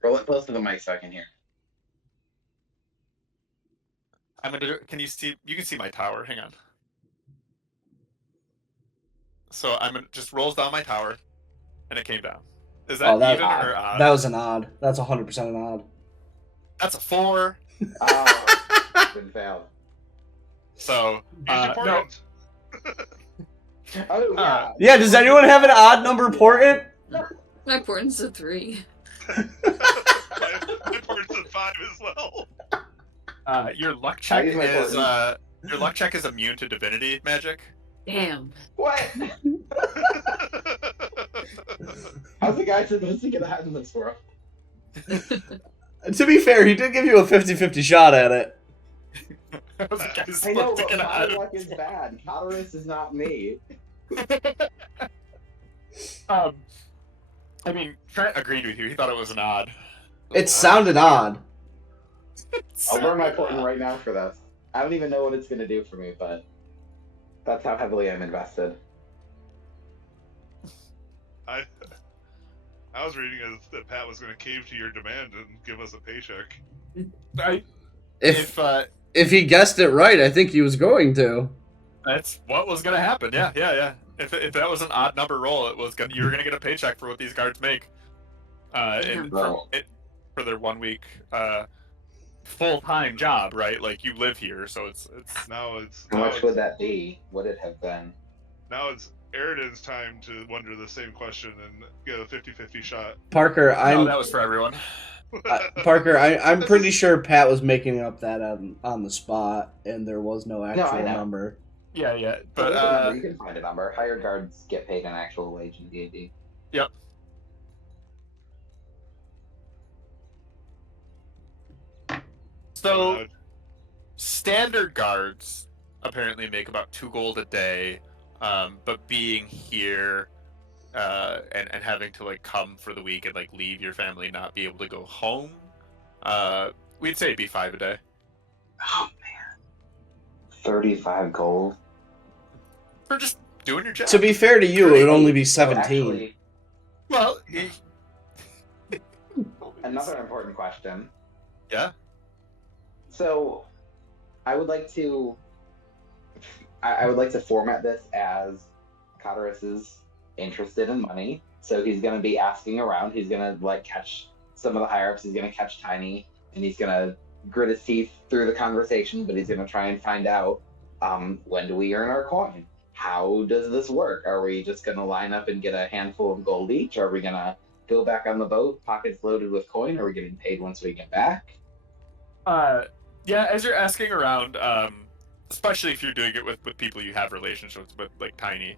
Roll it close to the mic so I can hear. I'm gonna. Can you see? You can see my tower. Hang on. So I'm gonna just rolls down my tower, and it came down. Is that even or odd? That was an odd. That's 100% an odd. That's a 4. Oh, been failed. So It's no. important. Oh, yeah. Yeah, does anyone have an odd number portent? My portent's a 3. my port's a 5 as well. Your luck check use my is portent. your luck check is immune to divinity magic. Damn. What? How's the guy supposed to get out in this world? To be fair, he did give you a 50-50 shot at it. How's the guy I know, supposed to but get my out of luck is bad. Cotarus is not me. I mean, Trent agreed with you. He thought it was an odd. It sounded odd. I'll burn my portent right now for this. I don't even know what it's going to do for me, but that's how heavily I'm invested. I was reading as that Pat was going to cave to your demand and give us a paycheck. If he guessed it right, I think he was going to. That's what was going to happen. Yeah. If that was an odd number roll, you were going to get a paycheck for what these guards make. For their 1 week full-time job, right? Like, you live here, so it's how much would that be? Would it have been? Now it's Eridan's time to wonder the same question and get a 50-50 shot. Parker, that was for everyone. Parker, I'm pretty sure Pat was making up that on the spot, and there was no actual number. Yeah, but you can find a number. Hired guards get paid an actual wage in D&D. Yep. So, standard guards apparently make about 2 gold a day, but being here and having to like come for the week and like leave your family and not be able to go home, we'd say it'd be 5 a day. Oh man, 35 gold for just doing your job. To be fair to you, it would only be 17. Well, another important question. Yeah. So, I would like to format this as Cotarus is interested in money, so he's going to be asking around. He's going to like catch some of the higher ups. He's going to catch Tiny, and he's going to grit his teeth through the conversation. But he's going to try and find out when do we earn our coin? How does this work? Are we just going to line up and get a handful of gold each? Are we going to go back on the boat, pockets loaded with coin? Are we getting paid once we get back? Yeah, as you're asking around, especially if you're doing it with people you have relationships with, like Tiny,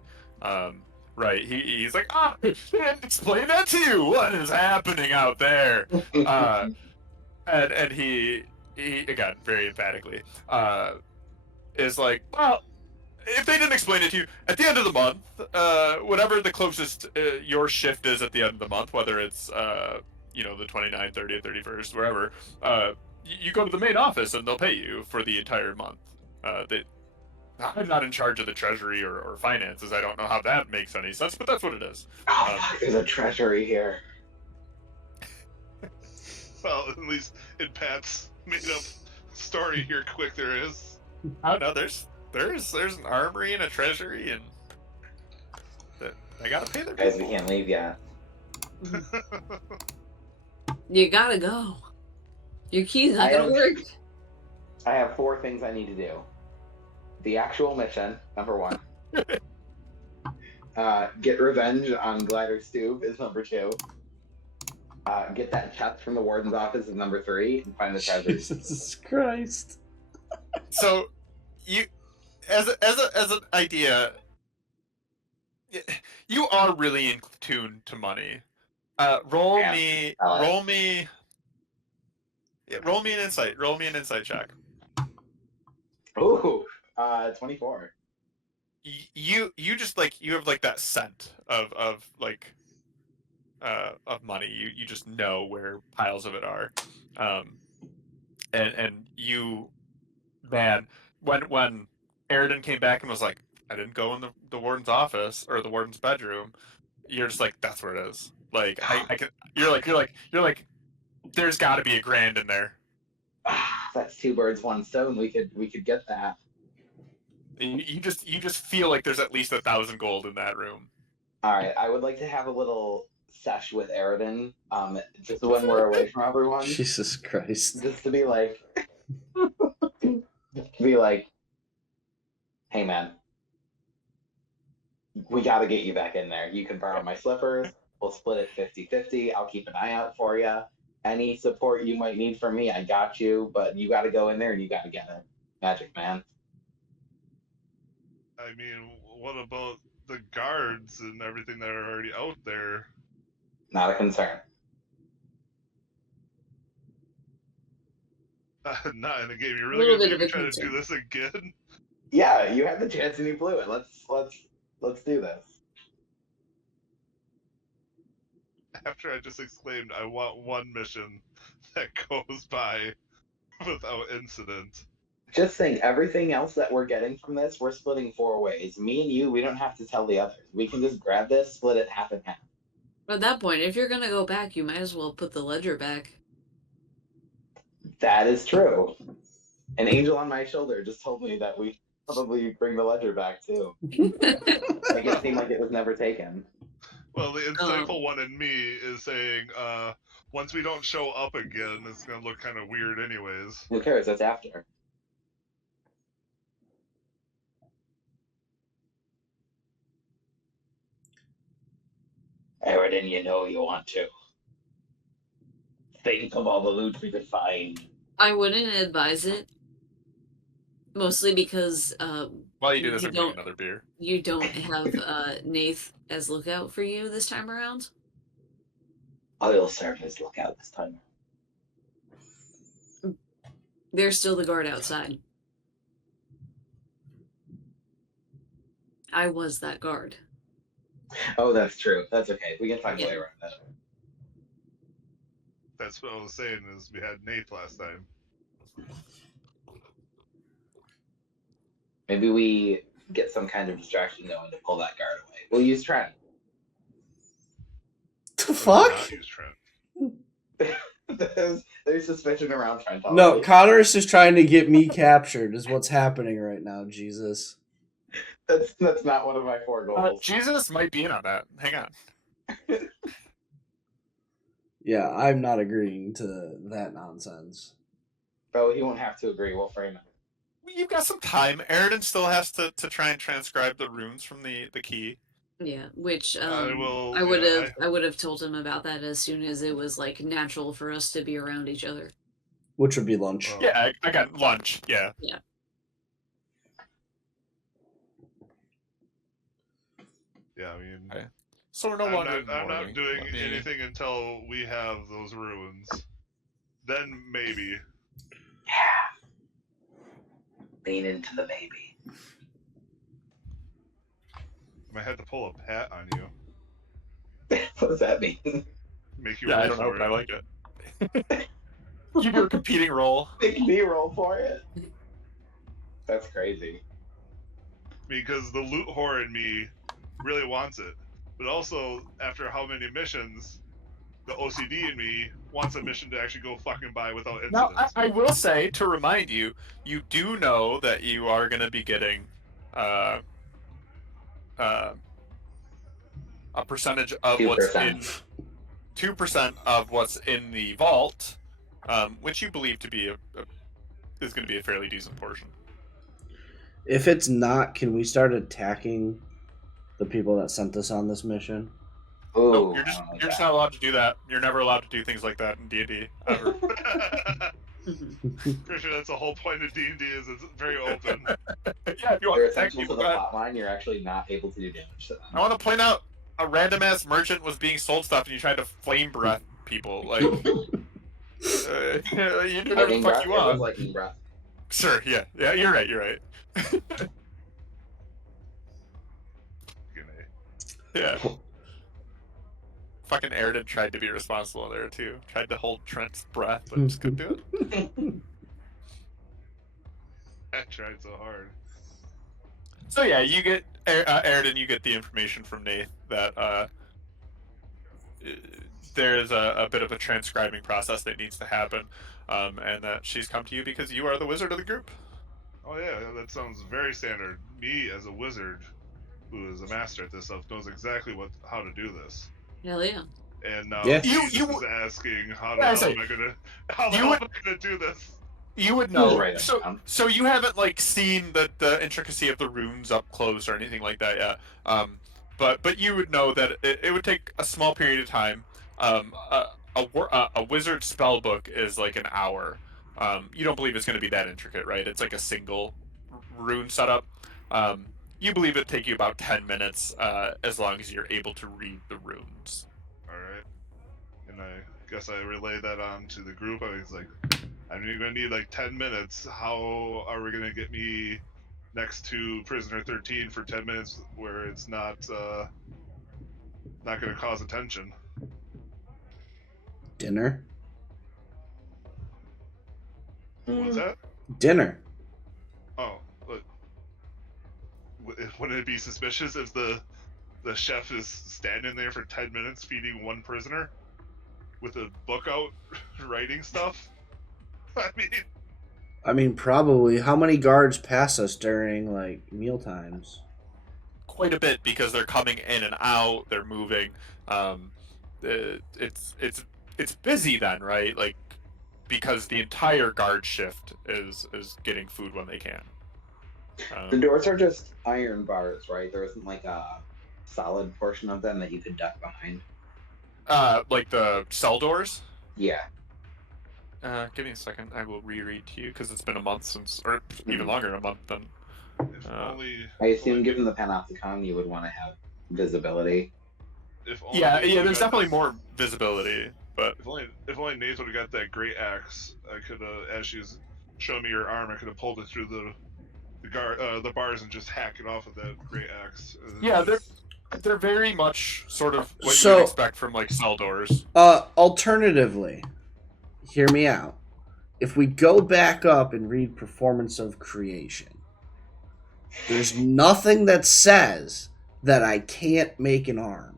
right? He's like, explain that to you. What is happening out there? And he again very emphatically is like, well, if they didn't explain it to you, at the end of the month, whatever the closest your shift is at the end of the month, whether it's the 29th, 30th, 31st, wherever, you go to the main office and they'll pay you for the entire month. I'm not in charge of the treasury or finances. I don't know how that makes any sense, but that's what it is. Oh, fuck, there's a treasury here. Well, at least in Pat's made up story here, quick there is. I don't know. There's an armory and a treasury, and they gotta pay their Guys, we people. can't leave yet. You gotta go. Your key's not gonna work. I have 4 things I need to do. The actual mission, number 1. Get revenge on Glider Stube is number 2. Get that chest from the warden's office is number 3, and find the treasure. Jesus Christ. So, you, as an idea, you are really in tune to money. Roll me an insight. Roll me an insight check. Ooh, 24. You just you have that scent of money. You just know where piles of it are, and you, man, when Aridin came back and was like, I didn't go in the warden's office or the warden's bedroom, you're just like, that's where it is. Like I can. You're like, there's got to be $1,000 in there. That's 2 birds, 1 stone. We could get that. You just feel like there's at least 1,000 gold in that room. All right, I would like to have a little sesh with Aridin, just when we're away from everyone. Jesus Christ. Just to be like, hey man, we gotta get you back in there. You can borrow my slippers. We'll split it 50-50. I'll keep an eye out for you. Any support you might need from me, I got you. But you gotta go in there and you gotta get it, Magic Man. I mean, what about the guards and everything that are already out there? Not a concern. Not in the game. You're A really little gonna bit of make a me try to do concern. this again? Yeah, you had the chance and you blew it. Let's do this. After I just exclaimed, I want one mission that goes by without incident. Just think, everything else that we're getting from this, we're splitting 4 ways. Me and you, we don't have to tell the others. We can just grab this, split it half and half. At that point, if you're gonna go back, you might as well put the ledger back. That is true. An angel on my shoulder just told me that we probably bring the ledger back too. Make it seem like it was never taken. Well, the insightful one in me is saying, once we don't show up again, it's gonna look kind of weird anyways. Who cares? That's after. Aridin, you know you want to. Think of all the loot we could find. I wouldn't advise it. Mostly because While you do this, I'm getting another beer. you don't have Nath as lookout for you this time around. I'll serve as lookout this time. There's still the guard outside. I was that guard. Oh, that's true. That's okay. We can find a way around that. That's what I was saying, is we had Nate last time. Maybe we get some kind of distraction going to pull that guard away. We'll use Trent. The fuck? Not use Trent. There's suspicion around Trent. No, Connor is just trying to get me captured is what's happening right now, Jesus. That's not one of my 4 goals. Jesus might be in on that. Hang on. Yeah, I'm not agreeing to that nonsense. Bro, he won't have to agree. We'll frame it. You've got some time. Aridin still has to try and transcribe the runes from the key. Yeah, which I would have told him about that as soon as it was like natural for us to be around each other. Which would be lunch. Oh. Yeah, I got lunch. Yeah. Yeah. Yeah, I mean, Okay. So we're no longer. I'm not doing anything until we have those ruins. Then maybe. Yeah. Lean into the baby. I might have to pull a pat on you. What does that mean? Make you Yeah, roll I don't know, for but I it. like it. You do a competing role. Make me roll for it. That's crazy. Because the loot whore in me really wants it. But also, after how many missions, the OCD in me wants a mission to actually go fucking by without Now, incidents. I will say, to remind you, you do know that you are going to be getting uh, a percentage of 2%. what's in 2% of what's in the vault, which you believe to be is going to be a fairly decent portion. If it's not, can we start attacking the people that sent us on this mission? Ooh, Nope, you're I just don't like you're just that. not allowed to do that. You're never allowed to do things like that in D&D ever. Pretty sure that's the whole point of D&D is it's very open. Yeah, if you want They're to attack essential people, to the go ahead. plot line. You're actually not able to do damage to them. I want to point out a random ass merchant was being sold stuff and you tried to flame breath people. Like, you do whatever the Lightning fuck breath. you It was want. lightning breath. Sure, yeah, you're right. Yeah. Fucking Airden tried to be responsible there too. Tried to hold Trent's breath, but just couldn't do it. I tried so hard. So yeah, you get Airden. You get the information from Nath that there's a bit of a transcribing process that needs to happen, and that she's come to you because you are the wizard of the group. Oh yeah, that sounds very standard. Me as a wizard, who is a master at this stuff, knows exactly how to do this. Hell yeah. And now Yeah. Jesus You- is asking, how Yeah, I the hell say, am I gonna do this? You would He was know. right down. So you haven't like seen the intricacy of the runes up close or anything like that yet. But you would know that it would take a small period of time. A wizard spell book is like an hour. You don't believe it's going to be that intricate, right? It's like a single rune setup. You believe it'd take you about 10 minutes, as long as you're able to read the runes. Alright. And I guess I relay that on to the group. I was like, I'm gonna need like 10 minutes. How are we gonna get me next to prisoner 13 for 10 minutes where it's not gonna cause attention? Dinner? What's that? Dinner. Oh, but wouldn't it be suspicious if the chef is standing there for 10 minutes feeding one prisoner with a book out writing stuff? I mean, probably. How many guards pass us during, like, meal times? Quite a bit because they're coming in and out. They're moving. It's busy then, right? Like, because the entire guard shift is getting food when they can. The doors are just iron bars, right? There isn't like a solid portion of them that you could duck behind. Like the cell doors. Yeah. Give me a second. I will reread to you because it's been a month since, or even longer, a month than. If only. I assume, given the panopticon, you would want to have visibility. If only Yeah. Nate would've There's got definitely this- more visibility, but If only Nate would have got that great axe, I could have, as she was showing me her arm, I could have pulled it through the bars and just hack it off with that great axe. yeah, they're very much sort of what you So- would expect from like cell doors. Alternatively, hear me out. If we go back up and read Performance of Creation, there's nothing that says that I can't make an arm.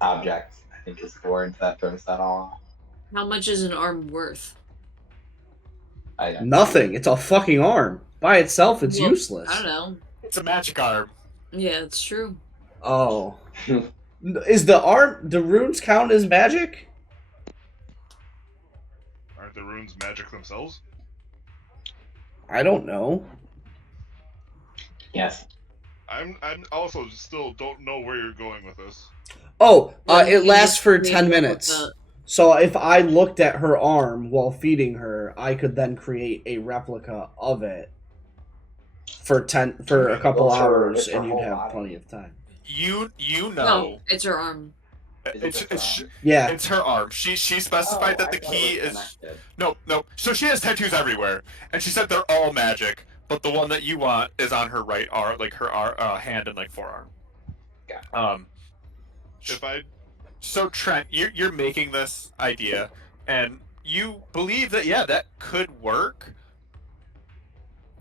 Object, I think, is the word that throws that all off. How much is an arm worth? Nothing. It's a fucking arm. By itself, it's Well, useless. I don't know. It's a magic arm. Yeah, it's true. Oh. Is the runes count as magic? Aren't the runes magic themselves? I don't know. Yes. I'm also still don't know where you're going with this. Oh, Yeah, it you lasts just for made 10 up minutes. the- So if I looked at her arm while feeding her, I could then create a replica of it for a couple Well, sure, hours, it's her and you'd whole have body. plenty of time. You know. No, it's her arm. Is it just her arm? Yeah. It's her arm. She specified that I the thought key it was is connected. no. So she has tattoos everywhere, and she said they're all magic. but the one that you want is on her right arm, like her hand and like forearm. Yeah. If I So Trent, you're making this idea, and you believe that that could work.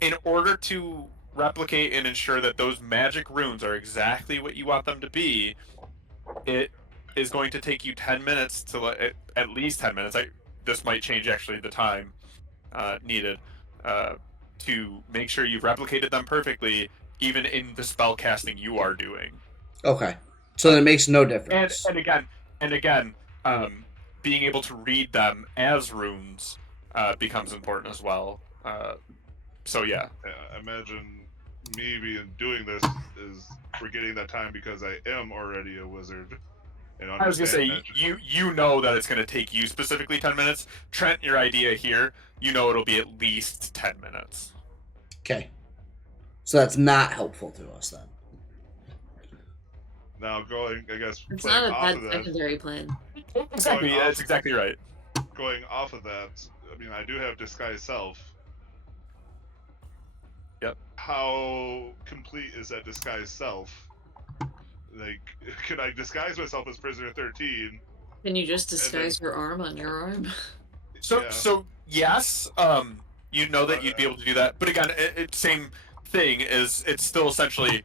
In order to replicate and ensure that those magic runes are exactly what you want them to be, it is going to take you 10 minutes to at least 10 minutes. This might change actually the time needed to make sure you've replicated them perfectly, even in the spell casting you are doing. Okay. So then it makes no difference. And again, being able to read them as runes becomes important as well. So yeah. I imagine me doing this is forgetting that time because I am already a wizard. And I was gonna say magic. you know that it's gonna take you specifically 10 minutes. Trent, your idea here, it'll be at least 10 minutes. Okay. So that's not helpful to us then. Now going, I guess, It's playing not a off bad of that, secondary plan. Exactly, Going off- that's exactly right. going off of that, I mean, I do have disguise self. Yep. How complete is that disguise self? Like, can I disguise myself as Prisoner 13? Can you just disguise your arm on your arm? So yes, you know that you'd be able to do that, but again, same thing is it's still essentially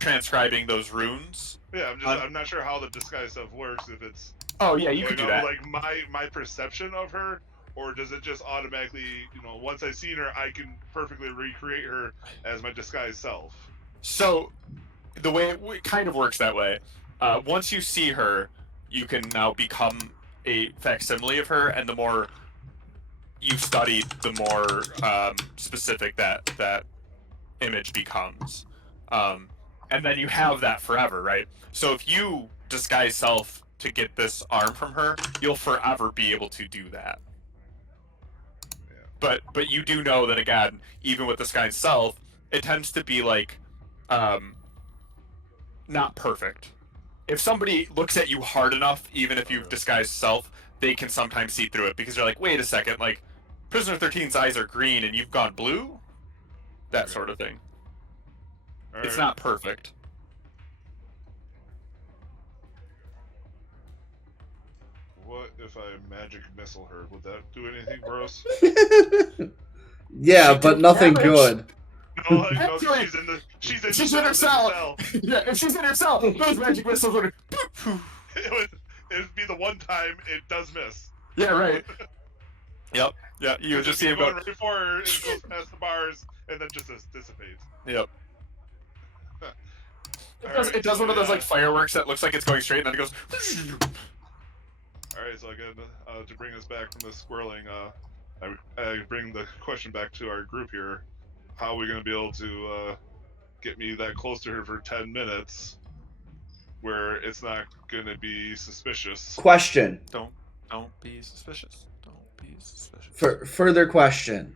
transcribing those runes. Yeah, I'm not sure how the disguise stuff works. If it's you could do on, that. like my perception of her, or does it just automatically, once I've seen her, I can perfectly recreate her as my disguised self? So the way it kind of works that way, once you see her, you can now become a facsimile of her, and the more you study, the more specific that image becomes. And then you have that forever, right? So if you disguise self to get this arm from her, you'll forever be able to do that. Yeah. But you do know that, again, even with disguise self, it tends to be like not perfect. If somebody looks at you hard enough, even if you've disguised self, they can sometimes see through it because they're like, wait a second, like Prisoner 13's eyes are green and you've gone blue? That sort of thing. All It's right. not perfect. What if I magic missile her? Would that do anything for us? Yeah, She but did nothing damage. good. No, like, no, Actually, she's in her the cell. Yeah, if she's in her cell, those magic missiles would. It'd be the one time it does miss. Yeah, right. Yep. Yeah, you would just see him going go. right for her, it goes past the bars, and then just dissipates. Yep. Alright, It does so one of those yeah. like fireworks that looks like it's going straight, and then it goes. Alright, so again, to bring us back from the squirreling, I bring the question back to our group here. How are we going to be able to get me that close to her for 10 minutes where it's not going to be suspicious? Question. Don't be suspicious. Don't be suspicious. For further question.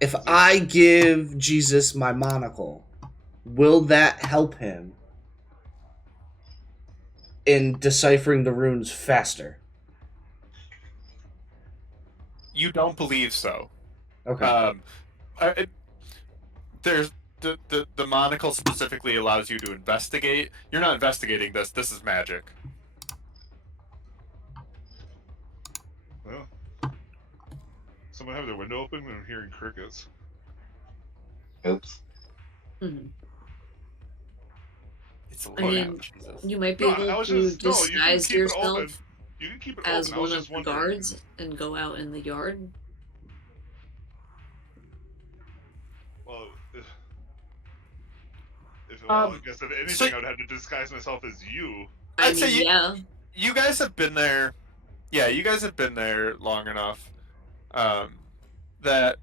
If I give Jesus my monocle, will that help him in deciphering the runes faster? You don't believe so. Okay. There's the monocle specifically allows you to investigate. You're not investigating this. This is magic. Well, someone have their window open and I'm hearing crickets. Oops. Mhm. It's a I lot. mean, Jesus. you might be No, I able was to just no. You can disguise keep it open. yourself You can keep it as open. I was one of just the wondering. guards and go out in the yard. Well, if Um, I guess if anything, so- I would have to disguise myself as you. I I'd say mean, yeah. You guys have been there. Yeah, you guys have been there long enough. That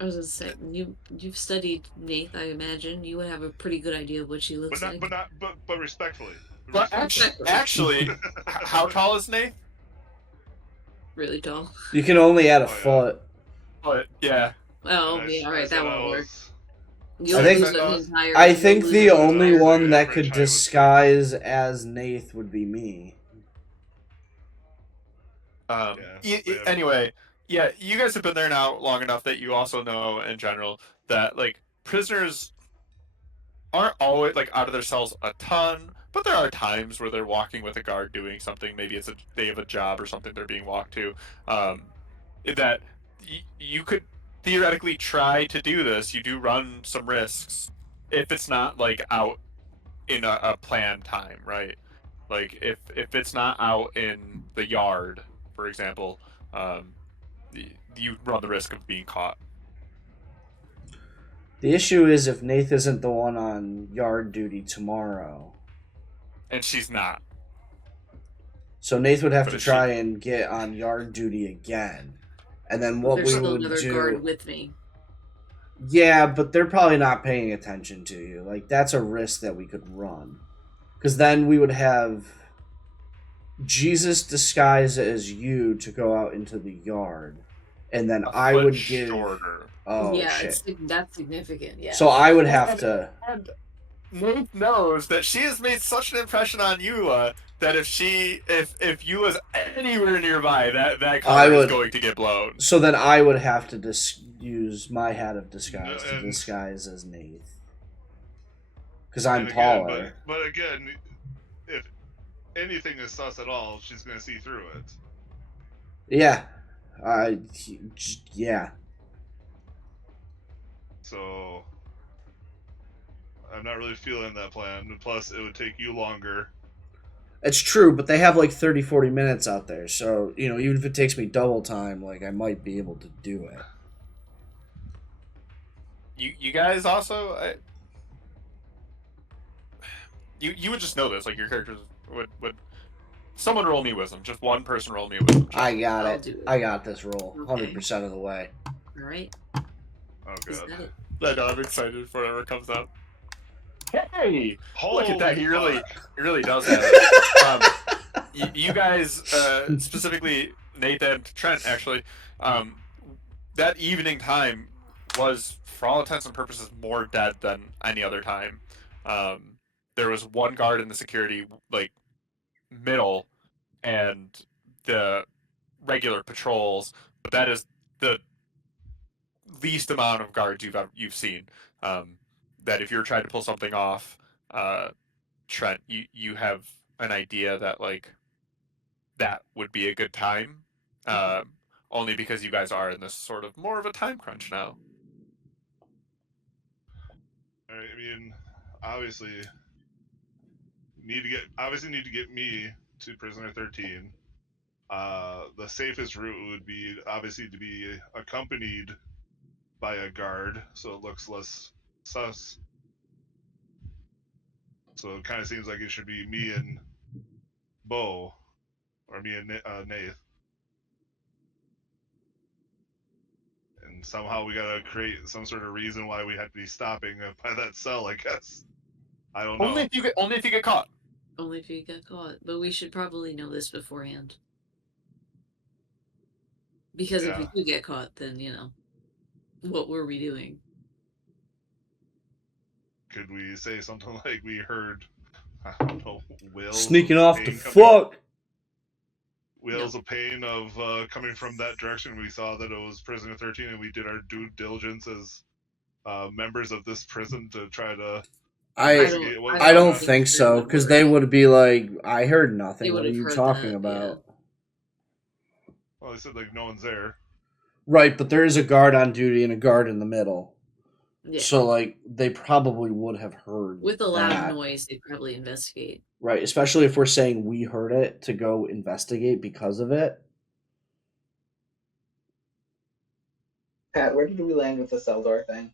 I was gonna say you've studied Nath. I imagine you would have a pretty good idea of what she looks like. But respectfully. But Respectfully. actually, how tall is Nate? Really tall. You can only add a Oh, yeah. foot. But yeah, Oh, And yeah, I alright, said that I won't work. was- You'll I think- lose an entire. I you'll think lose the an only entire- one that average could height was- disguise as Nath would be me. Um, Yeah. anyway, Yeah, you guys have been there now long enough that you also know in general that like prisoners aren't always like out of their cells a ton, but there are times where they're walking with a guard doing something. Maybe they have a job or something they're being walked to. That you could theoretically try to do this. You do run some risks if it's not like out in a planned time, right? Like if it's not out in the yard, for example, um, you run the risk of being caught. The issue is if Nath isn't the one on yard duty tomorrow. And she's not. So Nath would have But to if try and get on yard duty again. And then what There's we still would another do. guard with me. Yeah, but they're probably not paying attention to you. Like, that's a risk that we could run. Because then we would have Jesus disguised as you to go out into the yard. And then I would give. Shorter. Oh, yeah, shit. That's significant. Yeah. So I would have to. And Nate knows that she has made such an impression on Eula that if Eula's anywhere nearby, that car is going to get blown. So then I would have to use my hat of disguise to disguise as Nath. Because I'm taller. But again, if anything is sus at all, she's going to see through it. Yeah. Yeah. So I'm not really feeling that plan. Plus, it would take you longer. It's true, but they have like 30, 40 minutes out there. So, you know, even if it takes me double time, like, I might be able to do it. You guys also... You would just know this. Like, your characters would... Someone roll me wisdom. Just one person roll me wisdom. I got it. I got this roll. 100% of the way. All right. Oh, God. I know, I'm excited for whatever comes up. Hey! Holy look at that. He fuck. really does have it. You guys, specifically Nathan and Trent, actually, that evening time was, for all intents and purposes, more dead than any other time. There was one guard in the security, like, middle, and the regular patrols, but that is the least amount of guards you've seen. That if you're trying to pull something off, Trent, you have an idea that like that would be a good time, only because you guys are in this sort of more of a time crunch now. I mean, obviously need to get me to prisoner 13. The safest route would be obviously to be accompanied by a guard, so it looks less sus. So it kind of seems like it should be me and Bo, or me and Nath. And somehow we gotta create some sort of reason why we have to be stopping by that cell, I guess. I don't know. Only if you get caught. Only if you get caught. But we should probably know this beforehand. Because if we do get caught, then, you know, what were we doing? Could we say something like we heard, I don't know, whales sneaking off the fuck? Whales of pain of coming from that direction. We saw that it was prisoner 13, and we did our due diligence as members of this prison to try to. I don't think so, because they would be like, I heard nothing. What are you talking about? Yeah. Well, they said like no one's there. Right, but there is a guard on duty and a guard in the middle. Yeah. So, like, they probably would have heard. With a loud noise, they'd probably investigate. Right, especially if we're saying we heard it to go investigate because of it. Pat, where did we land with the cell door thing?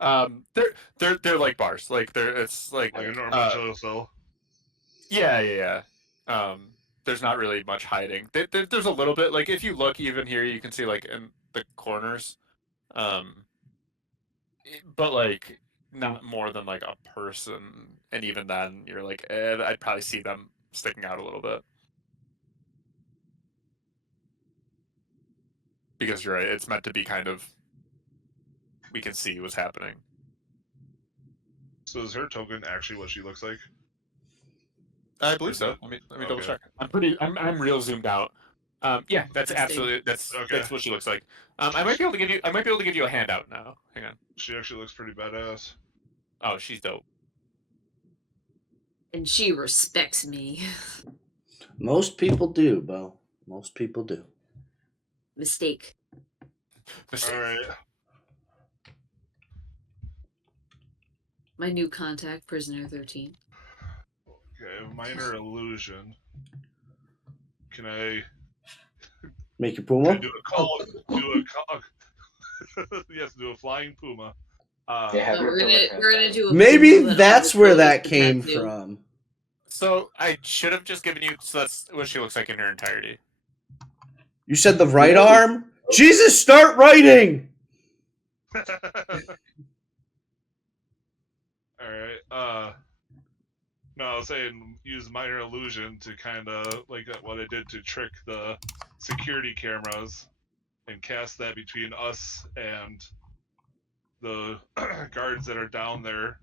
They're like bars. Like it's like a normal jail cell. Yeah. There's not really much hiding. There's a little bit. Like if you look even here, you can see like in the corners. But like not more than like a person, and even then you're like, I'd probably see them sticking out a little bit. Because you're right, it's meant to be kind of, we can see what's happening. So is her token actually what she looks like? I believe so. Let me double check. I'm real zoomed out. Yeah, that's Let's see. absolutely that's Okay. what she looks like. I might be able to give you a handout now. Hang on. She actually looks pretty badass. Oh, she's dope. And she respects me. Most people do, Bo. Most people do. Mistake. All right. My new contact, Prisoner 13. Okay, minor illusion. Can I Make your Puma? do a call? Do a call? Yes, do a flying puma. Yeah, No, we're gonna do a Maybe puma that's where that almost came tattoo. from. So I should have just given you. So that's what she looks like in her entirety. You said the right arm? Jesus, start writing! All right. No, I was saying use minor illusion to kind of like what I did to trick the security cameras and cast that between us and the guards that are down there.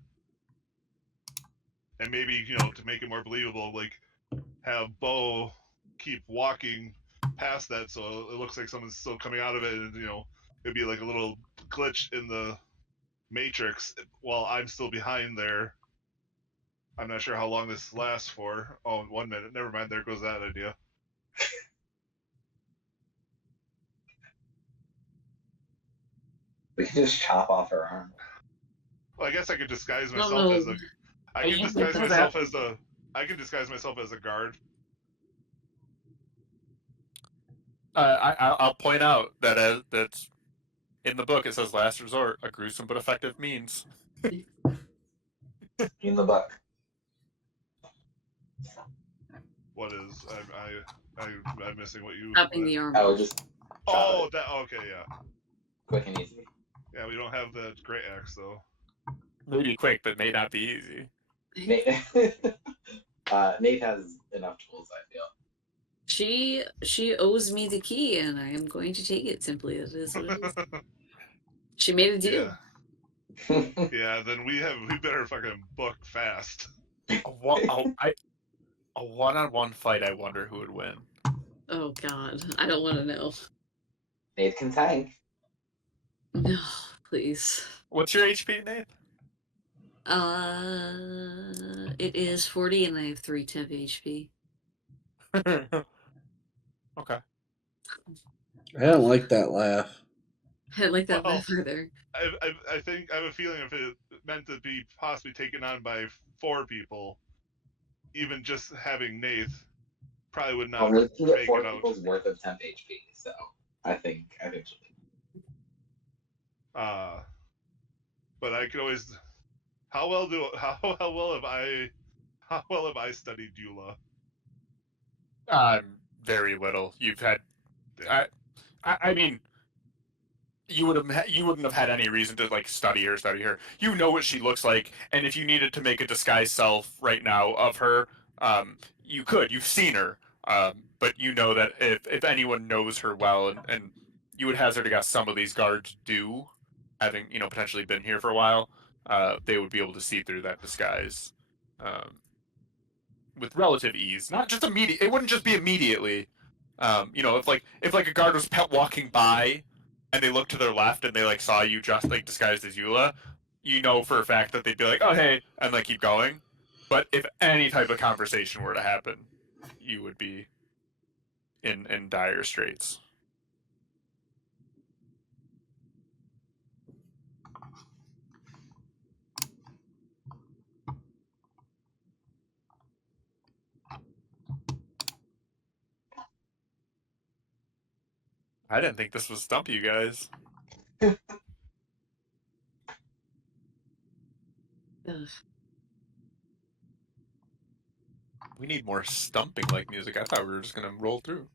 And maybe, to make it more believable, like have Bo keep walking past that so it looks like someone's still coming out of it, and it'd be like a little glitch in the matrix while I'm still behind there. I'm not sure how long this lasts for. Oh, 1 minute. Never mind. There goes that idea. We can just chop off her arm. Well, I guess I could disguise No, myself no. as a. I can disguise myself as a. I can disguise myself as a guard. I'll point out that that's in the book. It says last resort, a gruesome but effective means. In the book. What is I'm missing what you. Chopping the arm. I would just. Oh, that okay, yeah. Quick and easy. Yeah, we don't have the great axe though. Maybe quick, but may not be easy. Nate, Nate has enough tools, I feel. She owes me the key, and I am going to take it. Simply, it is what it is. She made a deal. Yeah. Yeah, then we better fucking book fast. A one-on-one fight. I wonder who would win. Oh God, I don't want to know. Nate can tank. No, please. What's your HP, Nate? It is 40, and I have 3 temp HP. Okay. I don't like that laugh. I like that Well, further. I think I have a feeling if it meant to be possibly taken on by 4 people, even just having Nath probably would not We can get make 4 it out. people's worth of temp HP, so I think eventually. But I could always. How well have I studied Eula? Very little. You've had. I mean, you wouldn't have had any reason to study her. You know what she looks like, and if you needed to make a disguised self right now of her, you could. You've seen her, but you know that if anyone knows her well, and you would hazard to guess some of these guards do, having potentially been here for a while, they would be able to see through that disguise with relative ease. Not just immediate. It wouldn't just be immediately. If a guard was walking by and they looked to their left and they saw you just disguised as Eula, you know for a fact that they'd be like, "Oh hey," and keep going. But if any type of conversation were to happen, you would be in dire straits. I didn't think this would stump you guys. Ugh. We need more stumping music. I thought we were just gonna roll through.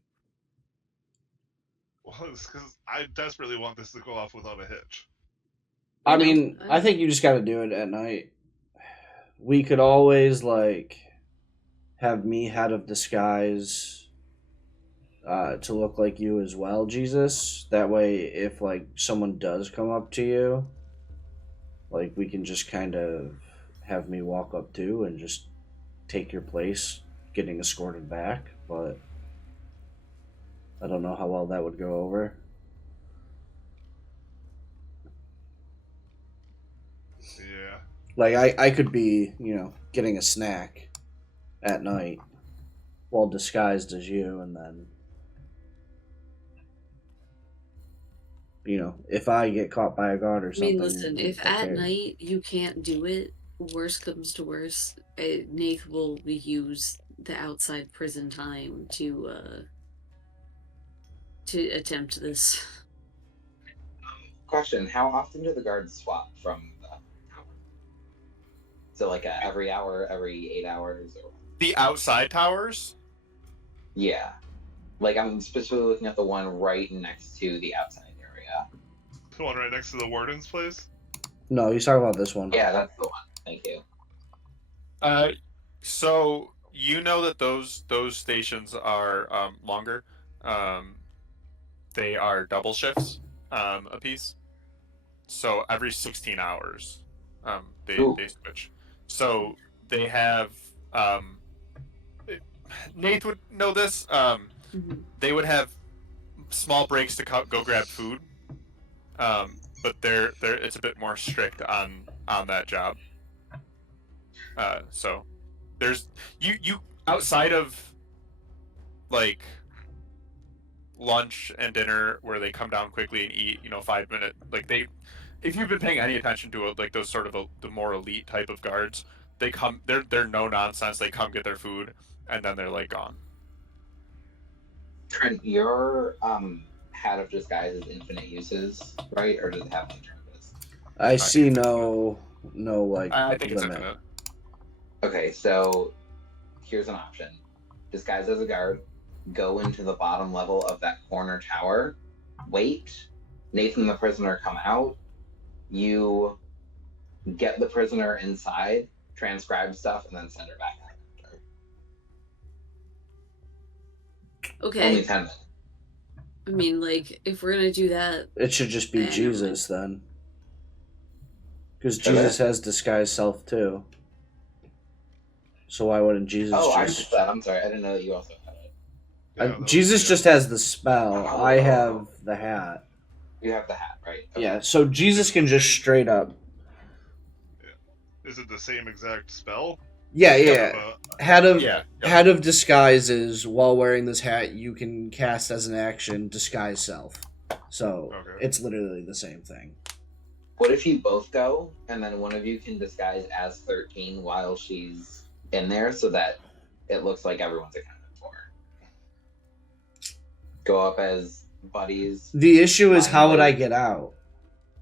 Well, it's because I desperately want this to go off without a hitch. I mean, I think you just got to do it at night. We could always have me head of disguise to look like you as well, Jesus. That way, if someone does come up to you, we can just kind of have me walk up to and just take your place, getting escorted back. But I don't know how well that would go over. Yeah. Like, I could be, getting a snack at night while disguised as you, and then, if I get caught by a guard or I something. mean, listen, who if at cares? night you can't do it, worst comes to worst, Nath will use the outside prison time to attempt this. Question: how often do the guards swap from the tower? So like every hour, every 8 hours, or The outside towers? yeah. Like I'm specifically looking at the one right next to the outside area. The one right next to the warden's place? No, he's talking about this one. Yeah, that's the one. Thank you. So you know that those stations are longer. They are double shifts apiece. So every 16 hours, they switch. So they have Nate would know this. They would have small breaks to go grab food, but they're it's a bit more strict on that job. So there's you outside of like lunch and dinner where they come down quickly and eat 5 minute, like they, if you've been paying any attention to it, like those sort of the more elite type of guards, they're no nonsense. They come get their food and then they're like gone. Trent, your hat of disguise is infinite uses, right? Or does it have alternatives? I see no like I think it's limit. infinite. Okay, so here's an option: disguise as a guard, go into the bottom level of that corner tower, wait, Nathan the prisoner come out, you get the prisoner inside, transcribe stuff, and then send her back out after. Okay. Only 10 minutes. I mean, like, if we're gonna do that, It should just be never Jesus then. Because Should Jesus it? has disguised self too. So why wouldn't Jesus I just... missed that. I'm sorry. I didn't know that you also had it. Yeah, that Jesus was- just has the spell. I have the hat. You have the hat, right? Okay. Yeah, so Jesus can just straight up... Is it the same exact spell? Yeah. Hat of Yeah. Hat of disguise is, while wearing this hat, you can cast as an action disguise self. So Okay. it's literally the same thing. What if you both go, and then one of you can disguise as 13 while she's in there, so that it looks like everyone's accounted for? Go up as buddies. The issue is, how would I get out?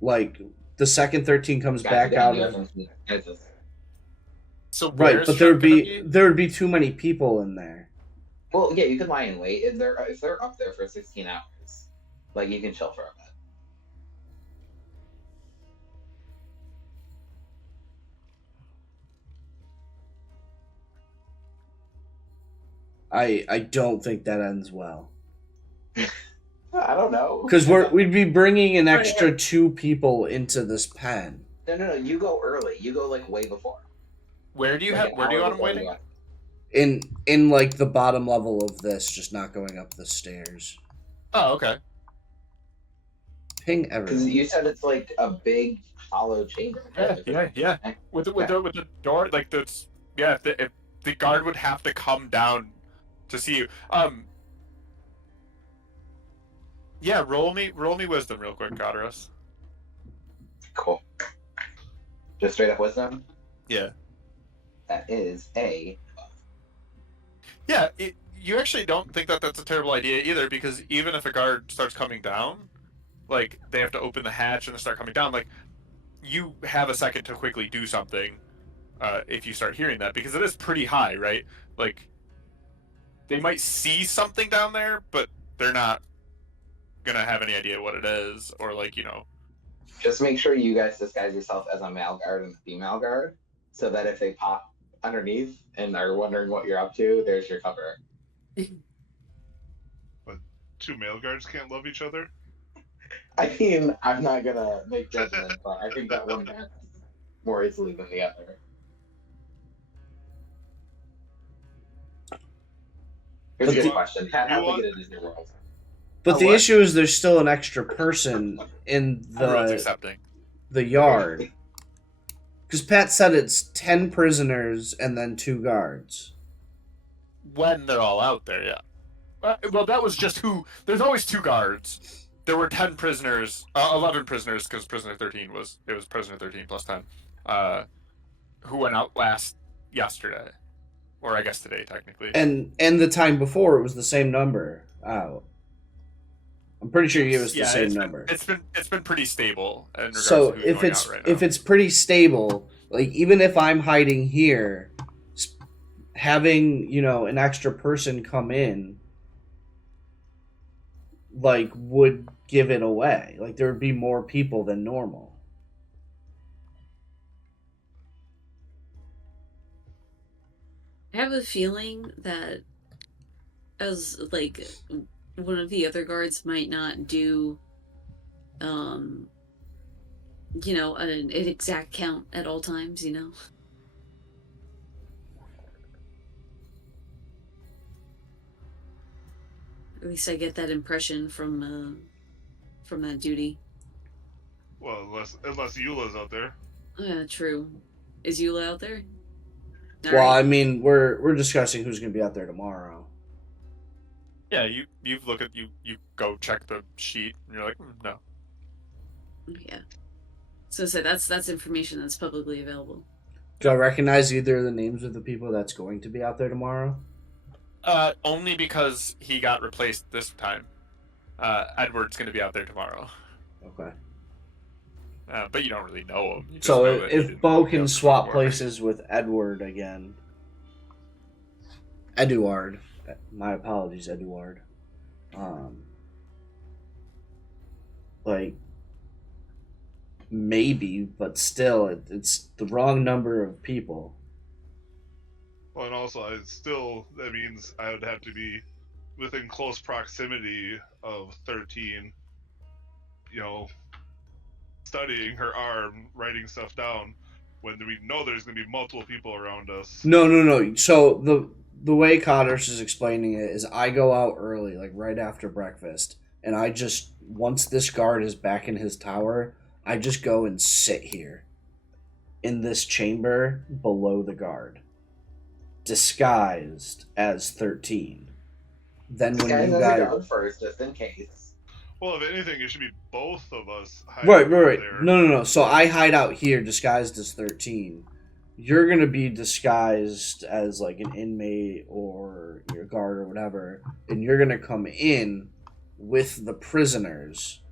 Like, the second 13 comes back out of... So Right, but there would be too many people in there. Well, yeah, you can lie in wait if they're up there for 16 hours. Like, you can chill for a bit. I don't think that ends well. I don't know. Because we'd be bringing an extra 2 people into this pen. No. You go early. You go like way before. Where do you Like, want them before waiting? In like the bottom level of this, just not going up the stairs. Oh, okay. Ping Because everyone. you said it's like a big hollow chamber. Yeah. With the door, like if the guard would have to come down to see you. Yeah, roll me wisdom real quick, Godaros. Cool. Just straight up wisdom? Yeah. That is a... Yeah, you actually don't think that that's a terrible idea either, because even if a guard starts coming down, like, they have to open the hatch and they start coming down, like, you have a second to quickly do something if you start hearing that, because it is pretty high, right? Like, they might see something down there, but they're not gonna have any idea what it is, or like, Just make sure you guys disguise yourself as a male guard and a female guard, so that if they pop underneath and are wondering what you're up to, there's your cover. But 2 male guards can't love each other? I mean, I'm not gonna make judgment, but I think that one matches more easily than the other. Here's a good question. How big it is in your world? But the issue is there's still an extra person in Everyone's accepting. the yard. Because Pat said it's 10 prisoners and then 2 guards. When they're all out there, yeah. Well, that was just who. There's always 2 guards. There were 10 prisoners, 11 prisoners, because prisoner 13 was prisoner 13 plus 10, who went out yesterday, or I guess today technically. And the time before it was the same number out. I'm pretty sure you gave us the same number. It's been pretty stable. In regards So to who's going out right now. if it's pretty stable, like even if I'm hiding here, having an extra person come in, like would give it away. Like there would be more people than normal. I have a feeling that as like one of the other guards might not do an exact count at all times, At least I get that impression from that duty. Well, unless Eula's out there. Yeah, true. Is Eula out there? All right. I mean, we're discussing who's going to be out there tomorrow. Yeah, you look at you go check the sheet and you're like, no. Yeah. So that's information that's publicly available. Do I recognize either of the names of the people that's going to be out there tomorrow? Only because he got replaced this time. Edward's going to be out there tomorrow. Okay. But you don't really know him. So if Bo can swap places with Edward again, Eduard. My apologies, Eduard. Like maybe, but still, it's the wrong number of people. Well, and also, that means I would have to be within close proximity of 13. Studying her arm, writing stuff down, when we know there's going to be multiple people around us. No. So the way Codders is explaining it is I go out early, like right after breakfast, and I just, once this guard is back in his tower, I just go and sit here in this chamber below the guard, disguised as 13. Then when Disguise you as guys... a guard first, just in case. Well, if anything, it should be both of us hiding Right. there. No. So I hide out here disguised as 13. You're going to be disguised as like an inmate or your guard or whatever, and you're going to come in with the prisoners.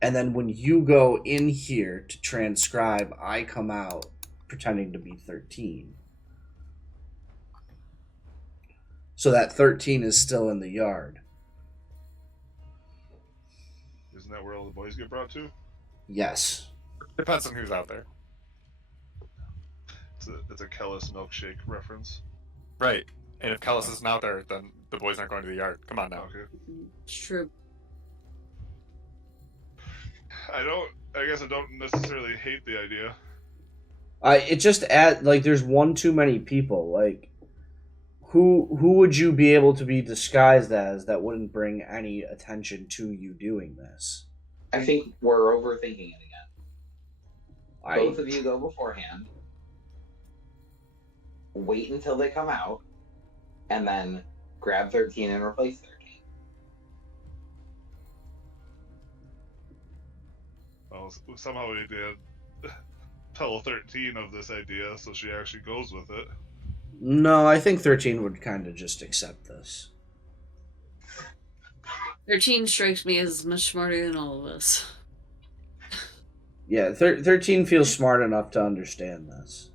And then when you go in here to transcribe, I come out pretending to be 13. So that 13 is still in the yard. Isn't that where all the boys get brought to? Yes. Depends on who's out there. It's a Kellis milkshake reference. Right. And if Kellis isn't out there, then the boys aren't going to the yard. Come on now. Okay. It's true. I guess I don't necessarily hate the idea. It just there's one too many people. Like, who would you be able to be disguised as that wouldn't bring any attention to you doing this? I think we're overthinking it again. Both of you go beforehand. Wait until they come out, and then grab 13 and replace 13. Well, somehow we did tell 13 of this idea, so she actually goes with it. No, I think 13 would kind of just accept this. 13 strikes me as much smarter than all of us. Yeah, 13 feels smart enough to understand this.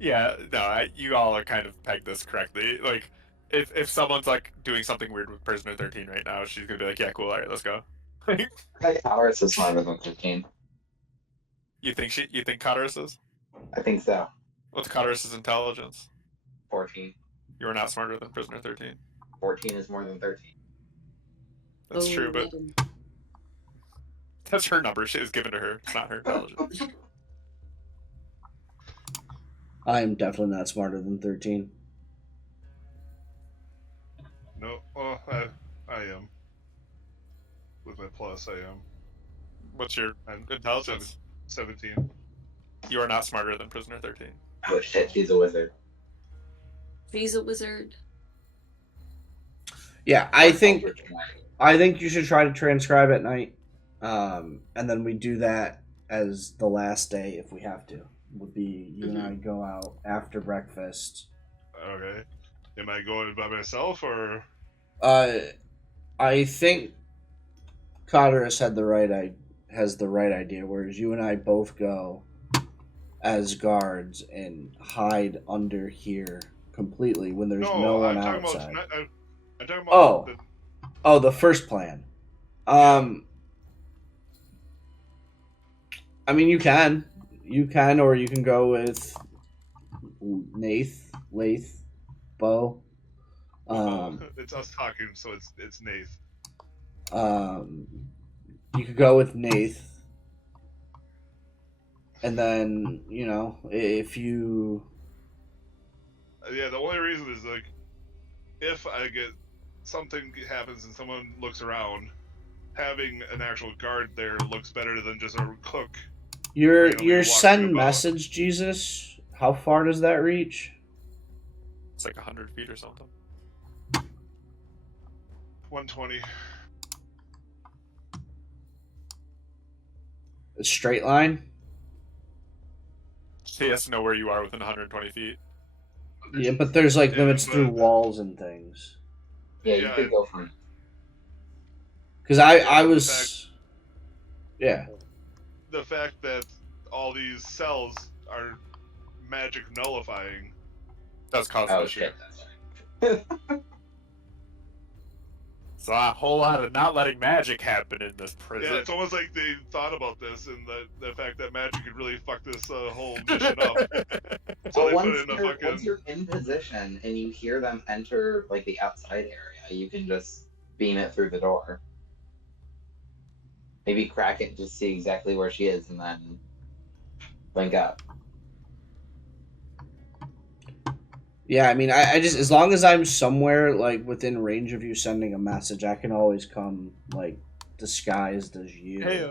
Yeah, no, you all are kind of pegged this correctly. Like, if someone's like doing something weird with prisoner 13 right now, she's gonna be like, yeah, cool, all right, let's go. I think Codders is smarter than 13. You think Codders is? I think so. What's Codders' intelligence? 14. You are not smarter than prisoner 13. 14 is more than 13. That's true, but that's her number. She is given to her. It's not her intelligence. I am definitely not smarter than 13. No, well, I am. plus I am. What's your I'm intelligence? 17. You are not smarter than prisoner 13. Oh shit, she's a wizard. He's a wizard. Yeah, I think you should try to transcribe at night, and then we do that as the last day if we have to. Would be you and I go out after breakfast. Okay. Am I going by myself or? I think Cotterus has the right idea, whereas you and I both go as guards and hide under here completely when there's no one outside. I'm talking about The first plan. I mean, you can, or you can go with Lath, Bo. It's us talking, so it's Nath. You could go with Nath, and then if you. Yeah, the only reason is like, if I get something happens and someone looks around, having an actual guard there looks better than just a cook. Your send message, Jesus. How far does that reach? It's like 100 feet or something. 120. A straight line? So he has to know where you are within 120 feet. Yeah, but there's like limits through walls and things. Yeah, you could go from. Because I was. Yeah. The fact that all these cells are magic nullifying. That's causing an issue. It's a whole lot of not letting magic happen in this prison. Yeah, it's almost like they thought about this and the fact that magic could really fuck this whole mission up. So once you're in position and you hear them enter like the outside area, you can just beam it through the door. Maybe crack it, just see exactly where she is, and then link up. Yeah, I mean, I just, as long as I'm somewhere like within range of you sending a message, I can always come like disguised as you. Hey,